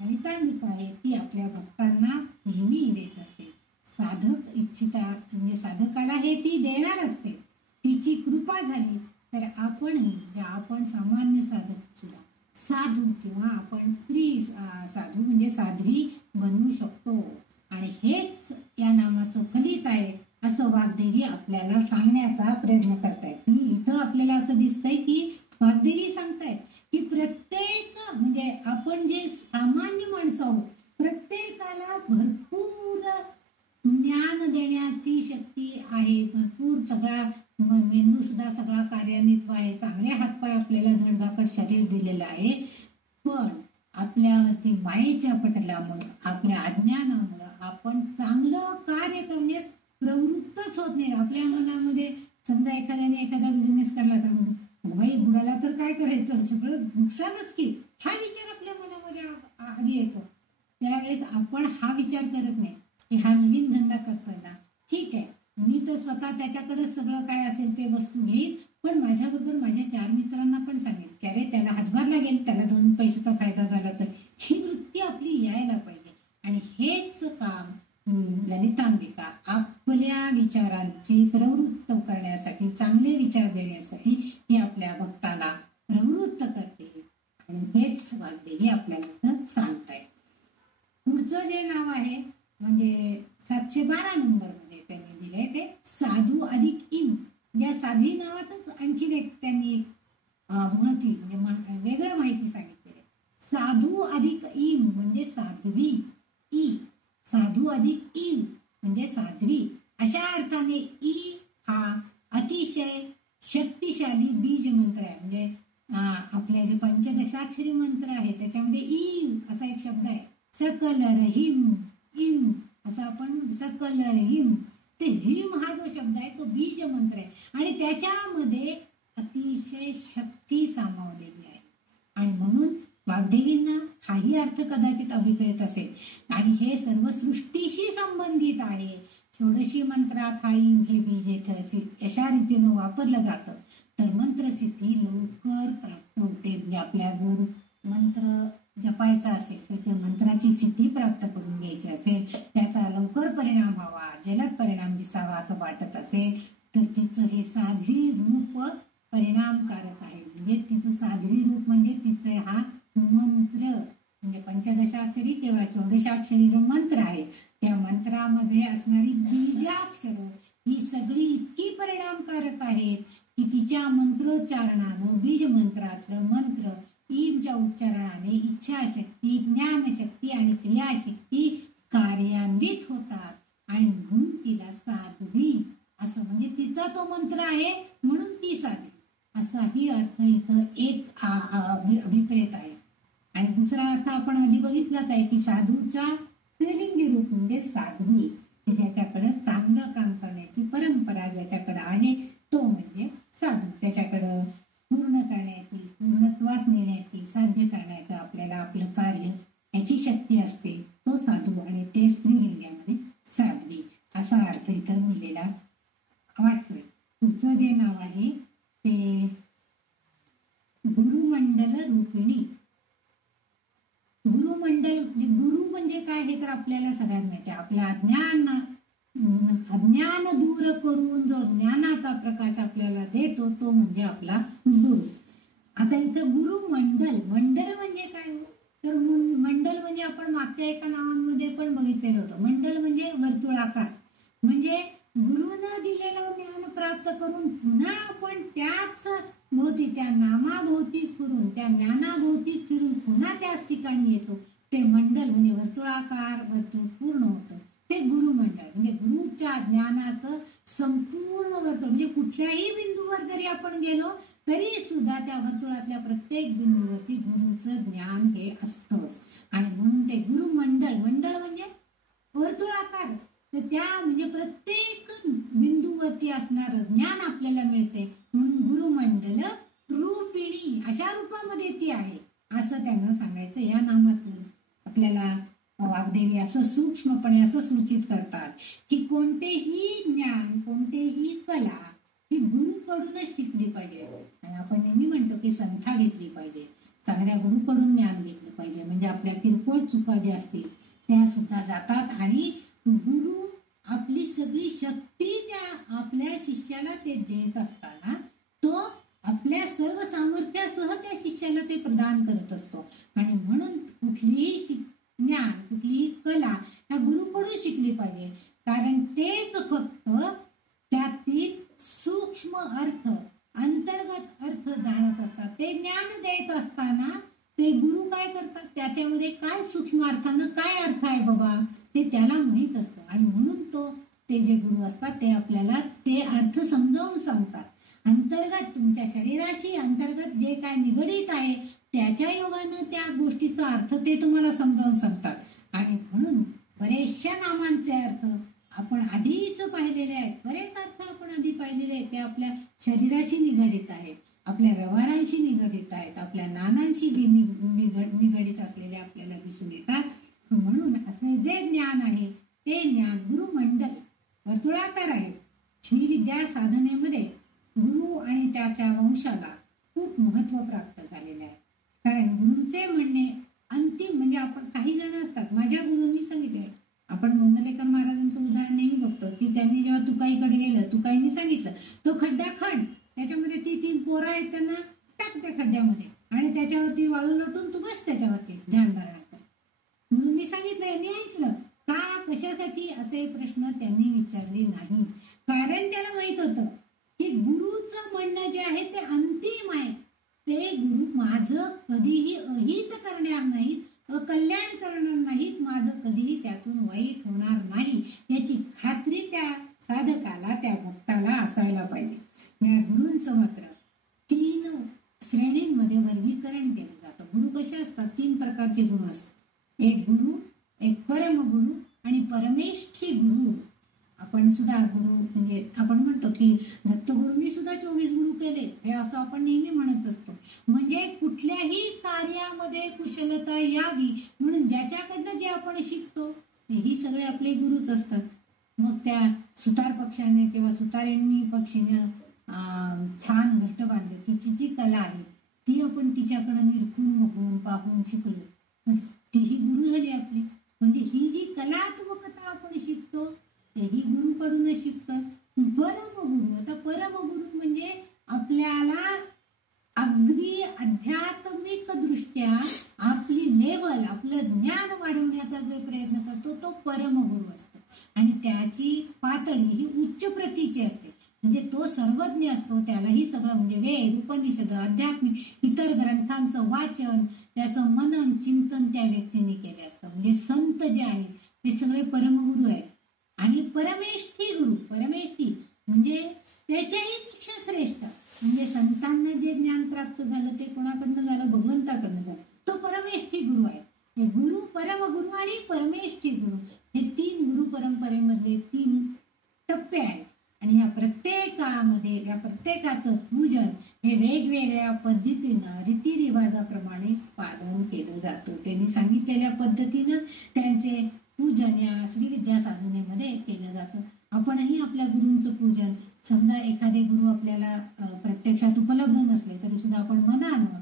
ललितांबिका आहे ती आपल्या भक्तांना नेहमी देत असते. साधक इच्छिता म्हणजे साधकाला हे ती देणार असते. तिची कृपा झाली तर आपण सामान्य साधक सुद्धा साधू किंवा आपण स्त्री साधू म्हणजे साध्वी बनवू शकतो आणि हेच या नामाचं फलित आहे असं वाग्देवी आपल्याला सांगण्याचा प्रयत्न करतायत. इथं आपल्याला असं दिसतंय की वाग्देवी सांगतायत की प्रत्येक म्हणजे आपण जे सामान्य माणसं आहोत प्रत्येकाला भरपूर ज्ञान देण्याची शक्ती आहे, भरपूर सगळा मेंदू सुद्धा सगळा कार्यान्वित आहे, चांगले हातपाय आपल्याला धडधाकट शरीर दिलेलं आहे, पण आपल्यावरती मायेच्या पटलामुळे आपल्या अज्ञानामुळं आपण चांगलं कार्य करण्यास प्रवृत्तच होत नाही. आपल्या मनामध्ये समजा एखाद्याने एखादा बिझनेस करला तर बाई बुडाला तर काय करायचं, सगळं नुकसानच की, हा विचार आपल्या मनामध्ये आधी येतो. त्यावेळेस आपण हा विचार करत नाही की हा नवीन धंदा करतोय ना, ठीक आहे, मी तर स्वतः त्याच्याकडेच सगळं काय असेल ते वस्तू घेईन, पण माझ्याबरोबर माझ्या 4 मित्रांना पण सांगेन की अरे त्याला हातभार लागेल, त्याला 2 पैशाचा फायदा झाला तर, ही वृत्ती आपली यायला पाहिजे. आणि हेच काम ललितांबिका आपल्या विचारांची प्रवृत्त करण्यासाठी, चांगले विचार देण्यासाठी ती आपल्या भक्ताला प्रवृत्त करते आणि हेच वाग्देवी आपल्याला सांगताय. पुढचं जे नाव आहे म्हणजे 712 नंबर मध्ये त्यांनी दिले ते साधू अधिक इम. या साध्वी नावातच आणखीन एक त्यांनी महती म्हणजे वेगळं माहिती सांगितली. साधू अधिक इम म्हणजे साध्वी, ई साधू अधिक इम म्हणजे साध्वी, अशा अर्थाने ई हा अतिशय शक्तिशाली बीज मंत्र आहे. म्हणजे आपले जे पंचदशाक्षरी मंत्र आहे त्याच्यामध्ये ई असा एक शब्द आहे, सकल रहीम इम असं आपण सकल रहीम, ते हिम हा जो शब्द आहे तो बीज मंत्र आहे आणि त्याच्यामध्ये अतिशय शक्ती सामावलेली आहे आणि म्हणून वाग्देवींना हाही अर्थ कदाचित अभिप्रेत असेल आणि हे सर्व सृष्टीशी संबंधित आहे. षोडशी मंत्रात हा इम हे बीज अशा रीतीनं वापरलं जातं तर मंत्रसिद्धी लवकर प्राप्त होते. म्हणजे आपल्या जर मंत्र जपायचा असेल तर त्या मंत्राची सिद्धी प्राप्त करून घ्यायची असेल, त्याचा लवकर परिणाम व्हावा, जलद परिणाम दिसावा असं वाटत असेल तर तिचं हे साध्वी रूप परिणामकारक आहे. म्हणजे तिचं साध्वी रूप म्हणजे तिचं हा मंत्र म्हणजे पंचदशाक्षरी किंवा षोडशाक्षरी जो मंत्र आहे त्या मंत्रामध्ये असणारी बीजाक्षर ही सगळी इतकी परिणामकारक आहेत की तिच्या मंत्रोच्चारणानं बीज मंत्रातलं मंत्र ईमच्या उच्चारणाने इच्छाशक्ती, ज्ञानशक्ती आणि क्रियाशक्ती कार्यान्वित होतात आणि म्हणून तिला साध्वी असं म्हणजे तिचा तो मंत्र आहे म्हणून ती साध्वी असाही अर्थ इथं एक अभिप्रेत आहे. आणि दुसरा अर्थ आपण आधी बघितलाच आहे की साधूचा स्त्रीलिंगी रूप म्हणजे साध्वी, ज्याच्याकडे चांगलं काम करण्याची परंपरा ज्याच्याकडे आहे तो म्हणजे साधू. त्याच्याकडं पूर्ण करण्याची, पूर्णत्वास नेण्याची, साध्य करण्याचं आपल्याला आपलं कार्य याची शक्ती असते, तो साधू. आणि ते स्त्रीलिंगामध्ये साध्वी असा अर्थ इथं दिलेला वाटतोय. पुढचं जे नाव आहे ते गुरुमंडल रूपिणी. गुरुमंडल गुरु म्हणजे काय हे तर आपल्याला सगळ्यात माहिती आहे. आपल्या अज्ञान दूर करून जो ज्ञानाचा प्रकाश आपल्याला देतो तो म्हणजे आपला गुरु. आता इथं गुरुमंडल, मंडल म्हणजे काय हो? तर मंडल म्हणजे आपण मागच्या एका नावांमध्ये पण बघितलेलं होतं. मंडल म्हणजे वर्तुळाकार. म्हणजे गुरुनं दिलेलं ज्ञान प्राप्त करून पुन्हा आपण त्याच भोवती, त्या नामाभोवतीच फिरून, त्या ज्ञानाभोवतीच फिरून पुन्हा त्याच ठिकाणी येतो. ते मंडल म्हणजे वर्तुळाकार, वर्तुळ पूर्ण होतं ते गुरुमंडळ. म्हणजे गुरुच्या ज्ञानाचं संपूर्ण वर्तुळ, म्हणजे कुठल्याही बिंदूवर जरी आपण गेलो तरी सुद्धा त्या वर्तुळातल्या प्रत्येक बिंदूवरती गुरुचं ज्ञान हे असतंच. आणि म्हणून ते गुरुमंडळ, मंडळ म्हणजे वर्तुळाकार, तर त्या म्हणजे प्रत्येक बिंदूवरती असणारं ज्ञान आपल्याला मिळते. म्हणून गुरुमंडल रूपिणी अशा रूपामध्ये ती आहे असं त्यांना सांगायचं. या नामातून आपल्याला वाग्देवी असं सूक्ष्मपणे असं सूचित करतात की कोणतेही ज्ञान, कोणतेही कला ही गुरुकडूनच शिकली पाहिजे. आणि आपण नेहमी म्हणतो की संथा घेतली पाहिजे, चांगल्या गुरुकडून ज्ञान घेतलं पाहिजे, म्हणजे आपल्या किरकोळ चुका ज्या असतील त्या सुद्धा जातात. आणि गुरु आपली सगळी शक्ती त्या आपल्या शिष्याला ते देत असताना तो आपल्या सर्व सामर्थ्यासह त्या शिष्याला ते प्रदान करत असतो. आणि म्हणून कुठलीही ज्ञान, कुठलीही कला ह्या गुरुकडून शिकली पाहिजे, कारण तेच फक्त त्यातील सूक्ष्म अर्थ, अंतर्गत अर्थ जाणत असतात. ते ज्ञान देत असताना ते गुरु काय करतात, त्याच्यामध्ये काय सूक्ष्म अर्थानं काय अर्थ आहे बाबा ते त्याला माहीत असतं. आणि म्हणून ते जे गुरु असतात ते आपल्याला ते अर्थ समजावून सांगतात. अंतर्गत तुमच्या शरीराशी अंतर्गत जे काय निगडीत आहे त्याच्या योगानं त्या गोष्टीचा अर्थ ते तुम्हाला समजावून सांगतात. आणि म्हणून बरेचशा नामांचे अर्थ आपण आधीच पाहिलेले आहेत. बरेच अर्थ आपण आधी पाहिलेले आहेत. ते आपल्या शरीराशी निगडीत आहेत, आपल्या व्यवहारांशी निगडीत आहेत, आपल्या नानांशी निगडीत असलेले आपल्याला दिसून येतात. म्हणून असे जे ज्ञान आहे ते ज्ञान गुरुमंडल वर्तुळाकार आहे. श्रीविद्या साधनेमध्ये गुरु आणि त्याच्या वंशाला खूप महत्व प्राप्त झालेले आहे. कारण गुरुंचे म्हणणे अंतिम, म्हणजे आपण काही जण असतात, माझ्या गुरुंनी सांगितले, आपण नोंदलेकर महाराजांचं उदाहरण नेहमी बघतो की त्यांनी जेव्हा तुकाईकडे गेलं, तुकाईंनी सांगितलं तो खड्डा खण, त्याच्यामध्ये ती 3 पोरं आहेत त्यांना टाक त्या खड्ड्यामध्ये आणि त्याच्यावरती वाळू लोटून तू बस त्याच्यावरती ध्यान धारणा कर. गुरुंनी सांगितलं, यांनी ऐकलं का, कशासाठी असे प्रश्न त्यांनी विचारले नाही. कारण त्याला माहित होतं की गुरुचं म्हणणं जे आहे ते अंतिम आहे. ते गुरु माझं कधीही अहित करणार नाहीत, कल्याण करणार नाहीत, माझं कधीही त्यातून वाईट होणार नाही याची खात्री त्या साधकाला, त्या भक्ताला असायला पाहिजे. या गुरूंचं मात्र 3 श्रेणींमध्ये वर्गीकरण केलं जातं. गुरु कसे असतात? 3 प्रकारचे गुरु असतात. एक गुरु, एक परमगुरु आणि परमेष्ठी गुरु. आपण सुद्धा गुरु म्हणजे आपण म्हणतो की दत्तगुरूंनी सुद्धा 24 गुरु केले, हे असं आपण नेहमी म्हणत असतो. म्हणजे कुठल्याही कार्यामध्ये कुशलता यावी म्हणून ज्याच्याकडनं जे आपण शिकतो तेही सगळे आपले गुरुच असतात. मग त्या सुतार पक्षाने किंवा सुतारिणी पक्षीने छान घट्ट बांधले, तिची जी कला आहे ती आपण तिच्याकडे निरखून बघून पाहून शिकलो, तीही गुरु झाली आपली. म्हणजे ही जी कलात्मकता आपण शिकतो तेही गुरुकडूनच शिकतो. परमगुरु, आता परमगुरु म्हणजे आपल्याला अगदी आध्यात्मिक दृष्ट्या आपली लेवल, आपलं ज्ञान वाढवण्याचा जो प्रयत्न करतो तो परमगुरु असतो. आणि त्याची पातळी ही उच्च प्रतीची असते. म्हणजे तो सर्वज्ञ असतो, त्यालाही सगळं म्हणजे वेद, उपनिषद, आध्यात्मिक इतर ग्रंथांचं वाचन, त्याचं मनन चिंतन त्या व्यक्तीने केले असतं. म्हणजे संत जे आहेत ते सगळे परमगुरु आहेत. आणि परमेष्ठी गुरु, परमेष्ठी म्हणजे त्याच्याही पेक्षा श्रेष्ठ, म्हणजे संतांना जे ज्ञान प्राप्त झालं ते कोणाकडनं झालं? भगवंताकडनं झालं. तो परमेष्ठी गुरु आहे. हे गुरु, परमगुरु आणि परमेष्ठी गुरु हे 3 गुरु परंपरेमधले 3 टप्पे आहेत. आणि या प्रत्येकामध्ये या प्रत्येकाचं पूजन हे वेगवेगळ्या पद्धतीनं रीतिरिवाजाप्रमाणे पालन केलं जातं. त्यांनी सांगितलेल्या पद्धतीनं त्यांचे पूजन या श्रीविद्या साधनेमध्ये केलं जातं. आपणही आपल्या गुरूंचं पूजन, समजा एखादे गुरु आपल्याला प्रत्यक्षात उपलब्ध नसले तरी सुद्धा आपण मनानं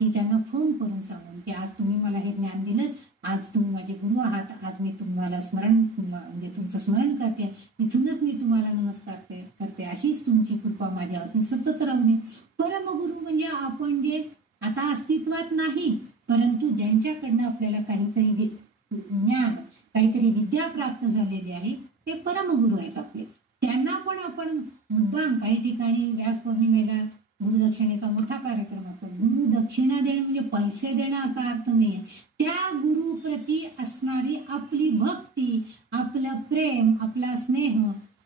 की त्यांना फोन करून सांगून की आज तुम्ही मला हे ज्ञान दिलं, आज तुम्ही माझे गुरु आहात, आज मी तुम्हाला म्हणजे तुमचं स्मरण करते, इथूनच मी तुम्हाला नमस्कार करते, अशीच तुमची कृपा माझ्यावरती सतत राहू दे. परमगुरु म्हणजे आपण जे आता अस्तित्वात नाही, परंतु ज्यांच्याकडनं आपल्याला काहीतरी ज्ञान, काहीतरी विद्या प्राप्त झालेली आहे, ते परमगुरु आहेत आपले. त्यांना पण आपण मुद्दाम काही ठिकाणी व्यास पौर्णिमेला गुरुदक्षिणेचा मोठा कार्यक्रम असतो. गुरु दक्षिणा देणं म्हणजे पैसे देणं असा अर्थ नाहीये. त्या गुरुप्रती असणारी आपली भक्ती, आपलं प्रेम, आपला स्नेह,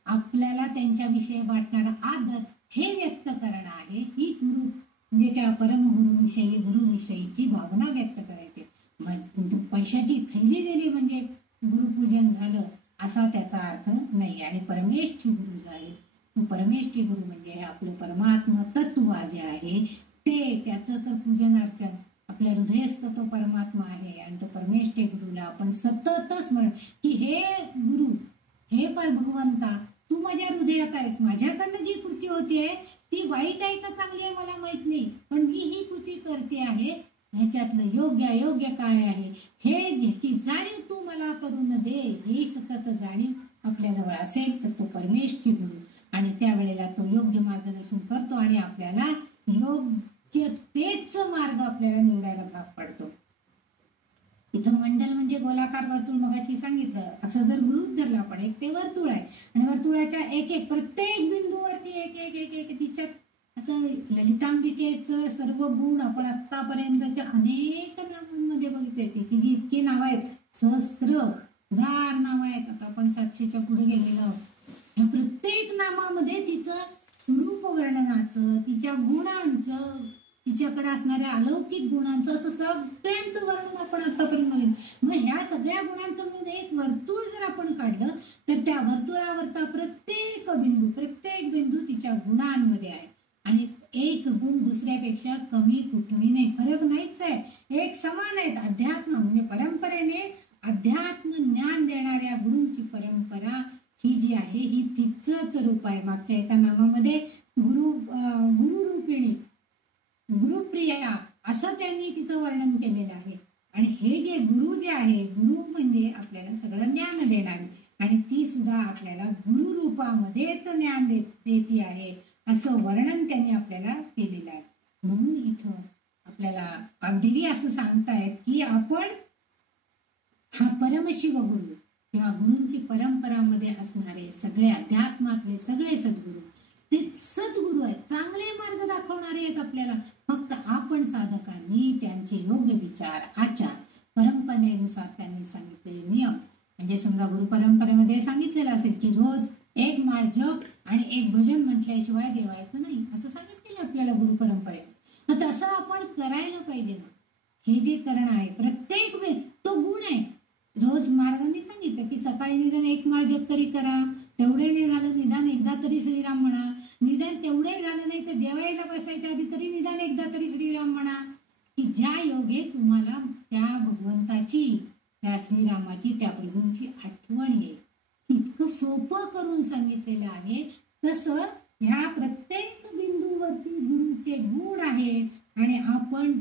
आपल्याला त्यांच्याविषयी वाटणारा आदर हे व्यक्त करणं आहे. ही गुरु म्हणजे त्या परमगुरुविषयी, गुरुविषयीची भावना व्यक्त करायची. पैशाची थैली दिली म्हणजे गुरुपूजन झालं असा त्याचा अर्थ नाही. आणि परमेष्ठी गुरु आहे, परमेष्ठी गुरु म्हणजे आपलं परमात्मा तत्व जे आहे ते, त्याचं तर पूजन अर्चन आपल्या हृदयस्थ तो परमात्मा आहे. आणि तो परमेष्ठी गुरुला आपण सततच म्हण की हे गुरु, हे भगवंता, तू माझ्या हृदयात आहेस. माझ्याकडनं जी कृती होतीये ती वाईट आहे का चांगली आहे मला माहित नाही, पण मी ही कृती करते आहे, ह्याच्यातलं योग्य अयोग्य काय आहे हे ह्याची जाणीव तू मला करून दे. ही सतत जाणीव आपल्याजवळ असेल तर तो परमेष्ठी गुरु, आणि त्यावेळेला तो योग्य मार्गदर्शन करतो आणि आपल्याला योग्य तेच मार्ग आपल्याला निवडायला भाग पडतो. इथं मंडल म्हणजे गोलाकार वर्तुळ मगाशी सांगितलं. असं जर गृहीत धरलं आपण, एक ते वर्तुळ आहे आणि वर्तुळाच्या एक प्रत्येक बिंदूवरती एक एक एक एक तिच्यात आता ललितांबिकेचं सर्व गुण आपण आतापर्यंतच्या अनेक नावांमध्ये बघितले. तिची जी इतकी नावं आहेत, सहस्त्र हजार नावं आहेत, आता आपण 700च्या पुढे गेलेलो आहोत. या प्रत्येक नामामध्ये तिचं रूप वर्णनाचं, तिच्या गुणांचं, तिच्याकडे असणाऱ्या अलौकिक गुणांचं, असं सगळ्यांचं वर्णन आपण आतापर्यंत बघितलं. मग ह्या सगळ्या गुणांचं मिळून एक वर्तुळ जर आपण काढलं तर त्या वर्तुळावरचा प्रत्येक बिंदू तिच्या गुणांमध्ये आहे. आणि एक गुण दुसऱ्यापेक्षा कमी कुठेही नाही, फरक नाहीच आहे, एक समान आहेत. अध्यात्म म्हणजे परंपरेने अध्यात्म ज्ञान देणाऱ्या गुरूंची परंपरा ही जी आहे ही तिचंच रूप आहे. मागच्या एका नामामध्ये गुरुरूपिणी, गुरुप्रिया असं त्यांनी तिचं वर्णन केलेलं आहे. आणि हे जे गुरु जे आहे, गुरु म्हणजे आपल्याला सगळं ज्ञान देणारी, आणि ती सुद्धा आपल्याला गुरु रूपामध्येच ज्ञान देती आहे असं वर्णन त्यांनी आपल्याला केलेलं आहे. म्हणून इथं आपल्याला अगदी असं सांगतायत की आपण हा परमशिव गुरु किंवा गुरूंची परंपरामध्ये असणारे सगळे अध्यात्मातले सगळे सद्गुरू ते सद्गुरू आहेत, चांगले मार्ग दाखवणारे आहेत आपल्याला. फक्त आपण साधकांनी त्यांचे योग्य विचार, आचार, परंपरेनुसार त्यांनी सांगितलेले नियम, म्हणजे समजा गुरु परंपरेमध्ये सांगितलेलं असेल की रोज एक माळ जप आणि एक भजन म्हटल्याशिवाय जेवायचं नाही असं सांगितलेलं आपल्याला गुरु परंपरेत. मग तसं आपण करायला पाहिजे ना. हे जे करणं आहे प्रत्येक वेळ तो गुण आहे. रोज महाराजांनी सांगितलं की सकाळी निदान एक माळ जप तरी करा, तेवढे नाही झालं निदान एकदा तरी श्रीराम म्हणा, निदान तेवढे झालं नाही तर जेवायला बसायच्या आधी तरी निदान एकदा तरी श्रीराम म्हणा, की ज्या योगे तुम्हाला त्या भगवंताची, त्या श्रीरामाची, त्या प्रभूंची आठवण येईल. इतकं सोपं करून सांगितलेलं आहे. तसं ह्या प्रत्येक बिंदूवरती गुरुचे गुण आहेत आणि आपण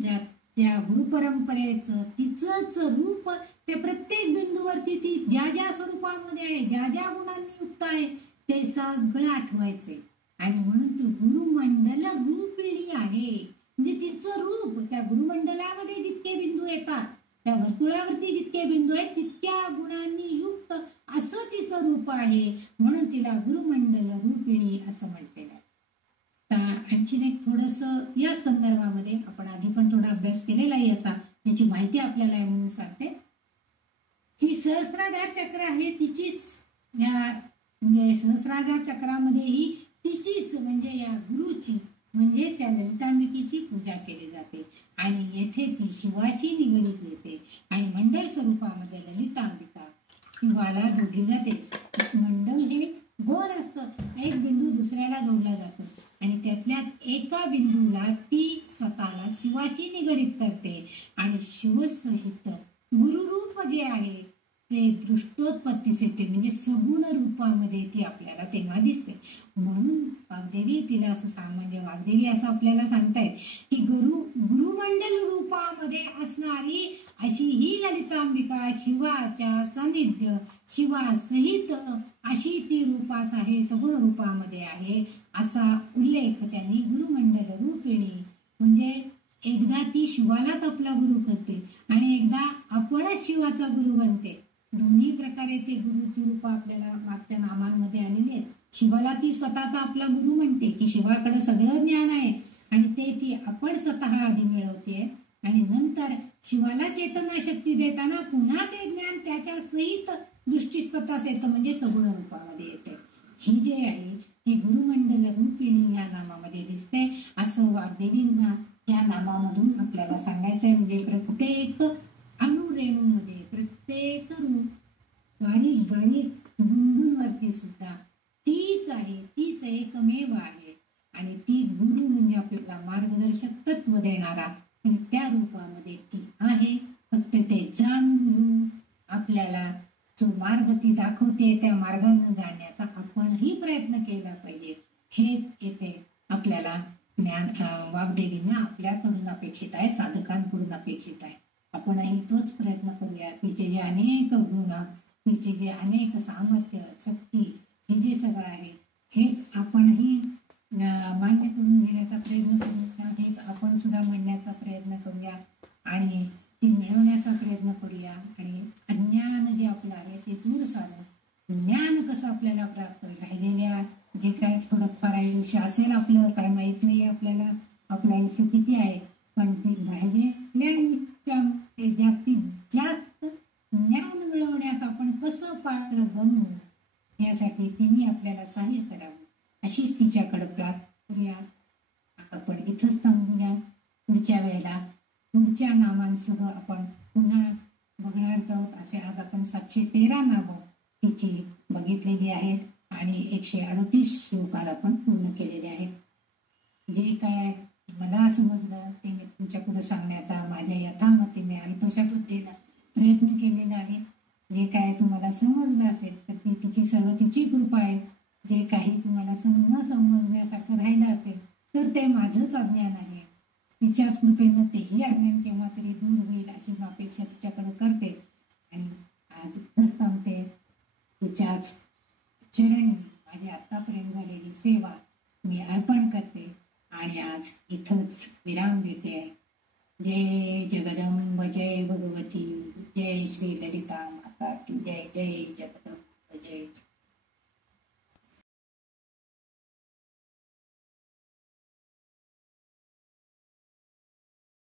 त्या गुरु परंपरेचं तिचंच रूप ते प्रत्येक बिंदूवरती ती ज्या ज्या स्वरूपामध्ये आहे, ज्या ज्या गुणांनी युक्त आहे ते सगळं आठवायचंय. आणि म्हणून तू गुरुमंडल रूपिणी आहे, म्हणजे तिचं रूप त्या गुरुमंडलामध्ये जितके बिंदू येतात, त्या वर्तुळावरती जितके बिंदू आहेत तितक्या गुणांनी युक्त असं तिचं रूप आहे. म्हणून तिला गुरुमंडल रूपिणी असं म्हटलेलं आहे. आणखीन एक थोडस या संदर्भामध्ये आपण आधी पण थोडा अभ्यास केलेला आहे, याची माहिती आपल्याला आहे म्हणून सांगते. ही सहस्राधार चक्र आहे तिचीच, या म्हणजे सहस्राधार चक्रामध्ये ही तिचीच म्हणजे या गुरुची म्हणजेच या ललितांबिकेची पूजा केली जाते आणि येथे ती शिवाशी निगडीत येते आणि मंडल स्वरूपामध्ये ललितांबिका शिवाला जोडली जाते. मंडल हे गोल असतं, एक बिंदू दुसऱ्याला जोडला जातो आणि त्यातल्याच एका बिंदूला ती स्वतःला शिवाची निगडीत करते आणि शिवसहित गुरुरूप जे आहे ते दृष्टोत्पत्तीस येते, म्हणजे सगुण रूपामध्ये ती आपल्याला तेव्हा दिसते. म्हणून वाग्देवी तिला असं म्हणजे वाग्देवी असं आपल्याला सांगतायत की गुरुमंडल रूपामध्ये असणारी अशी ही ललितांबिका शिवाच्या सानिध्य शिवासहित अशी ती रूपास आहे, सगुण रूपामध्ये आहे असा उल्लेख त्यांनी गुरुमंडल रूपिणी, म्हणजे एकदा ती शिवालाच आपला गुरु करते आणि एकदा आपणच शिवाचा गुरु बनते. दोन्ही प्रकारे ते गुरुची रूप आपल्याला मागच्या नामांमध्ये आलेली आहेत. शिवाला ती स्वतःचा आपला गुरु म्हणते की शिवाकडे सगळं ज्ञान आहे आणि ते ती आपण स्वतः आधी मिळवते आणि नंतर शिवाला चेतना शक्ती देताना पुन्हा ते ज्ञान त्याच्या सहित दृष्टीस्पतास येतं, म्हणजे सगुण रूपामध्ये येते. हे जे आहे हे गुरुमंडल रूपिणी या नामामध्ये दिसते. असं वाग्देवींना या नामामधून आपल्याला सांगायचं आहे. म्हणजे प्रत्येक अणुरेणूमध्ये प्रत्येक बारीक बारीक बिंदूंवरती सुद्धा तीच आहे, तीच एकमेव आहे आणि ती गुरु म्हणजे आपल्याला मार्गदर्शक तत्व देणारा आणि त्या रूपामध्ये ती आहे. फक्त ते जाणून घेऊन आपल्याला जो मार्ग ती दाखवते त्या मार्गाने जाण्याचा आपणही प्रयत्न केला पाहिजे. हेच येते आपल्याला ज्ञान वाग्देवींना आपल्याकडून अपेक्षित आहे, साधकांकडून अपेक्षित आहे. आपणही तोच प्रयत्न करूया. तिचे जे अनेक गुण, तिचे जे अनेक सामर्थ्य शक्ती हे जे सगळं आहे हेच आपणही मान्य करून घेण्याचा प्रयत्न करूया. हेच आपण सुद्धा म्हणण्याचा प्रयत्न करूया आणि ते मिळवण्याचा प्रयत्न करूया आणि अज्ञान जे आपलं आहे ते दूर सारून ज्ञान कसं आपल्याला प्राप्त राहिलेल्या जे काय थोडंफार आयुष्य असेल आपलं काय माहित नाही आपल्याला, आपलं आयुष्य किती आहे, पण ते राहिलेल्या जास्तीत जास्त ज्ञान मिळवण्यास आपण कसं पात्र बनू यासाठी तिने आपल्याला सहाय्य करावं अशीच तिच्याकडे प्रार्थना करूया. आपण इथंच थांबूया. पुढच्या वेळेला पुढच्या नामांसह आपण पुन्हा बघणार आहोत. असे आज आपण 713 नावं तिची बघितलेली आहेत आणि 138 श्लोकात आपण पूर्ण केलेले आहेत. जे काय मला समजलं ते मी तुमच्या पुढे सांगण्याचा माझ्या यथामतीने अल्पशा बुद्धीनं प्रयत्न केलेला आहे. जे काय तुम्हाला समजलं असेल तर ती तिची सर्व तिची कृपा आहे. जे काही तुम्हाला न समजण्यासारखं राहिलं असेल तर ते माझंच अज्ञान आहे. तिच्याच कृपेनं तेही अज्ञान केव्हा तरी दूर होईल अशी मी अपेक्षा तिच्याकडे करते आणि आज इथंच थांबते. तिच्याच चरणी माझी आतापर्यंत झालेली सेवा मी अर्पण करते आणि आज इथंच विराम देते. जय जगदंब जय भगवती जय श्री ललिता माता की जय. जय जगदंब जय.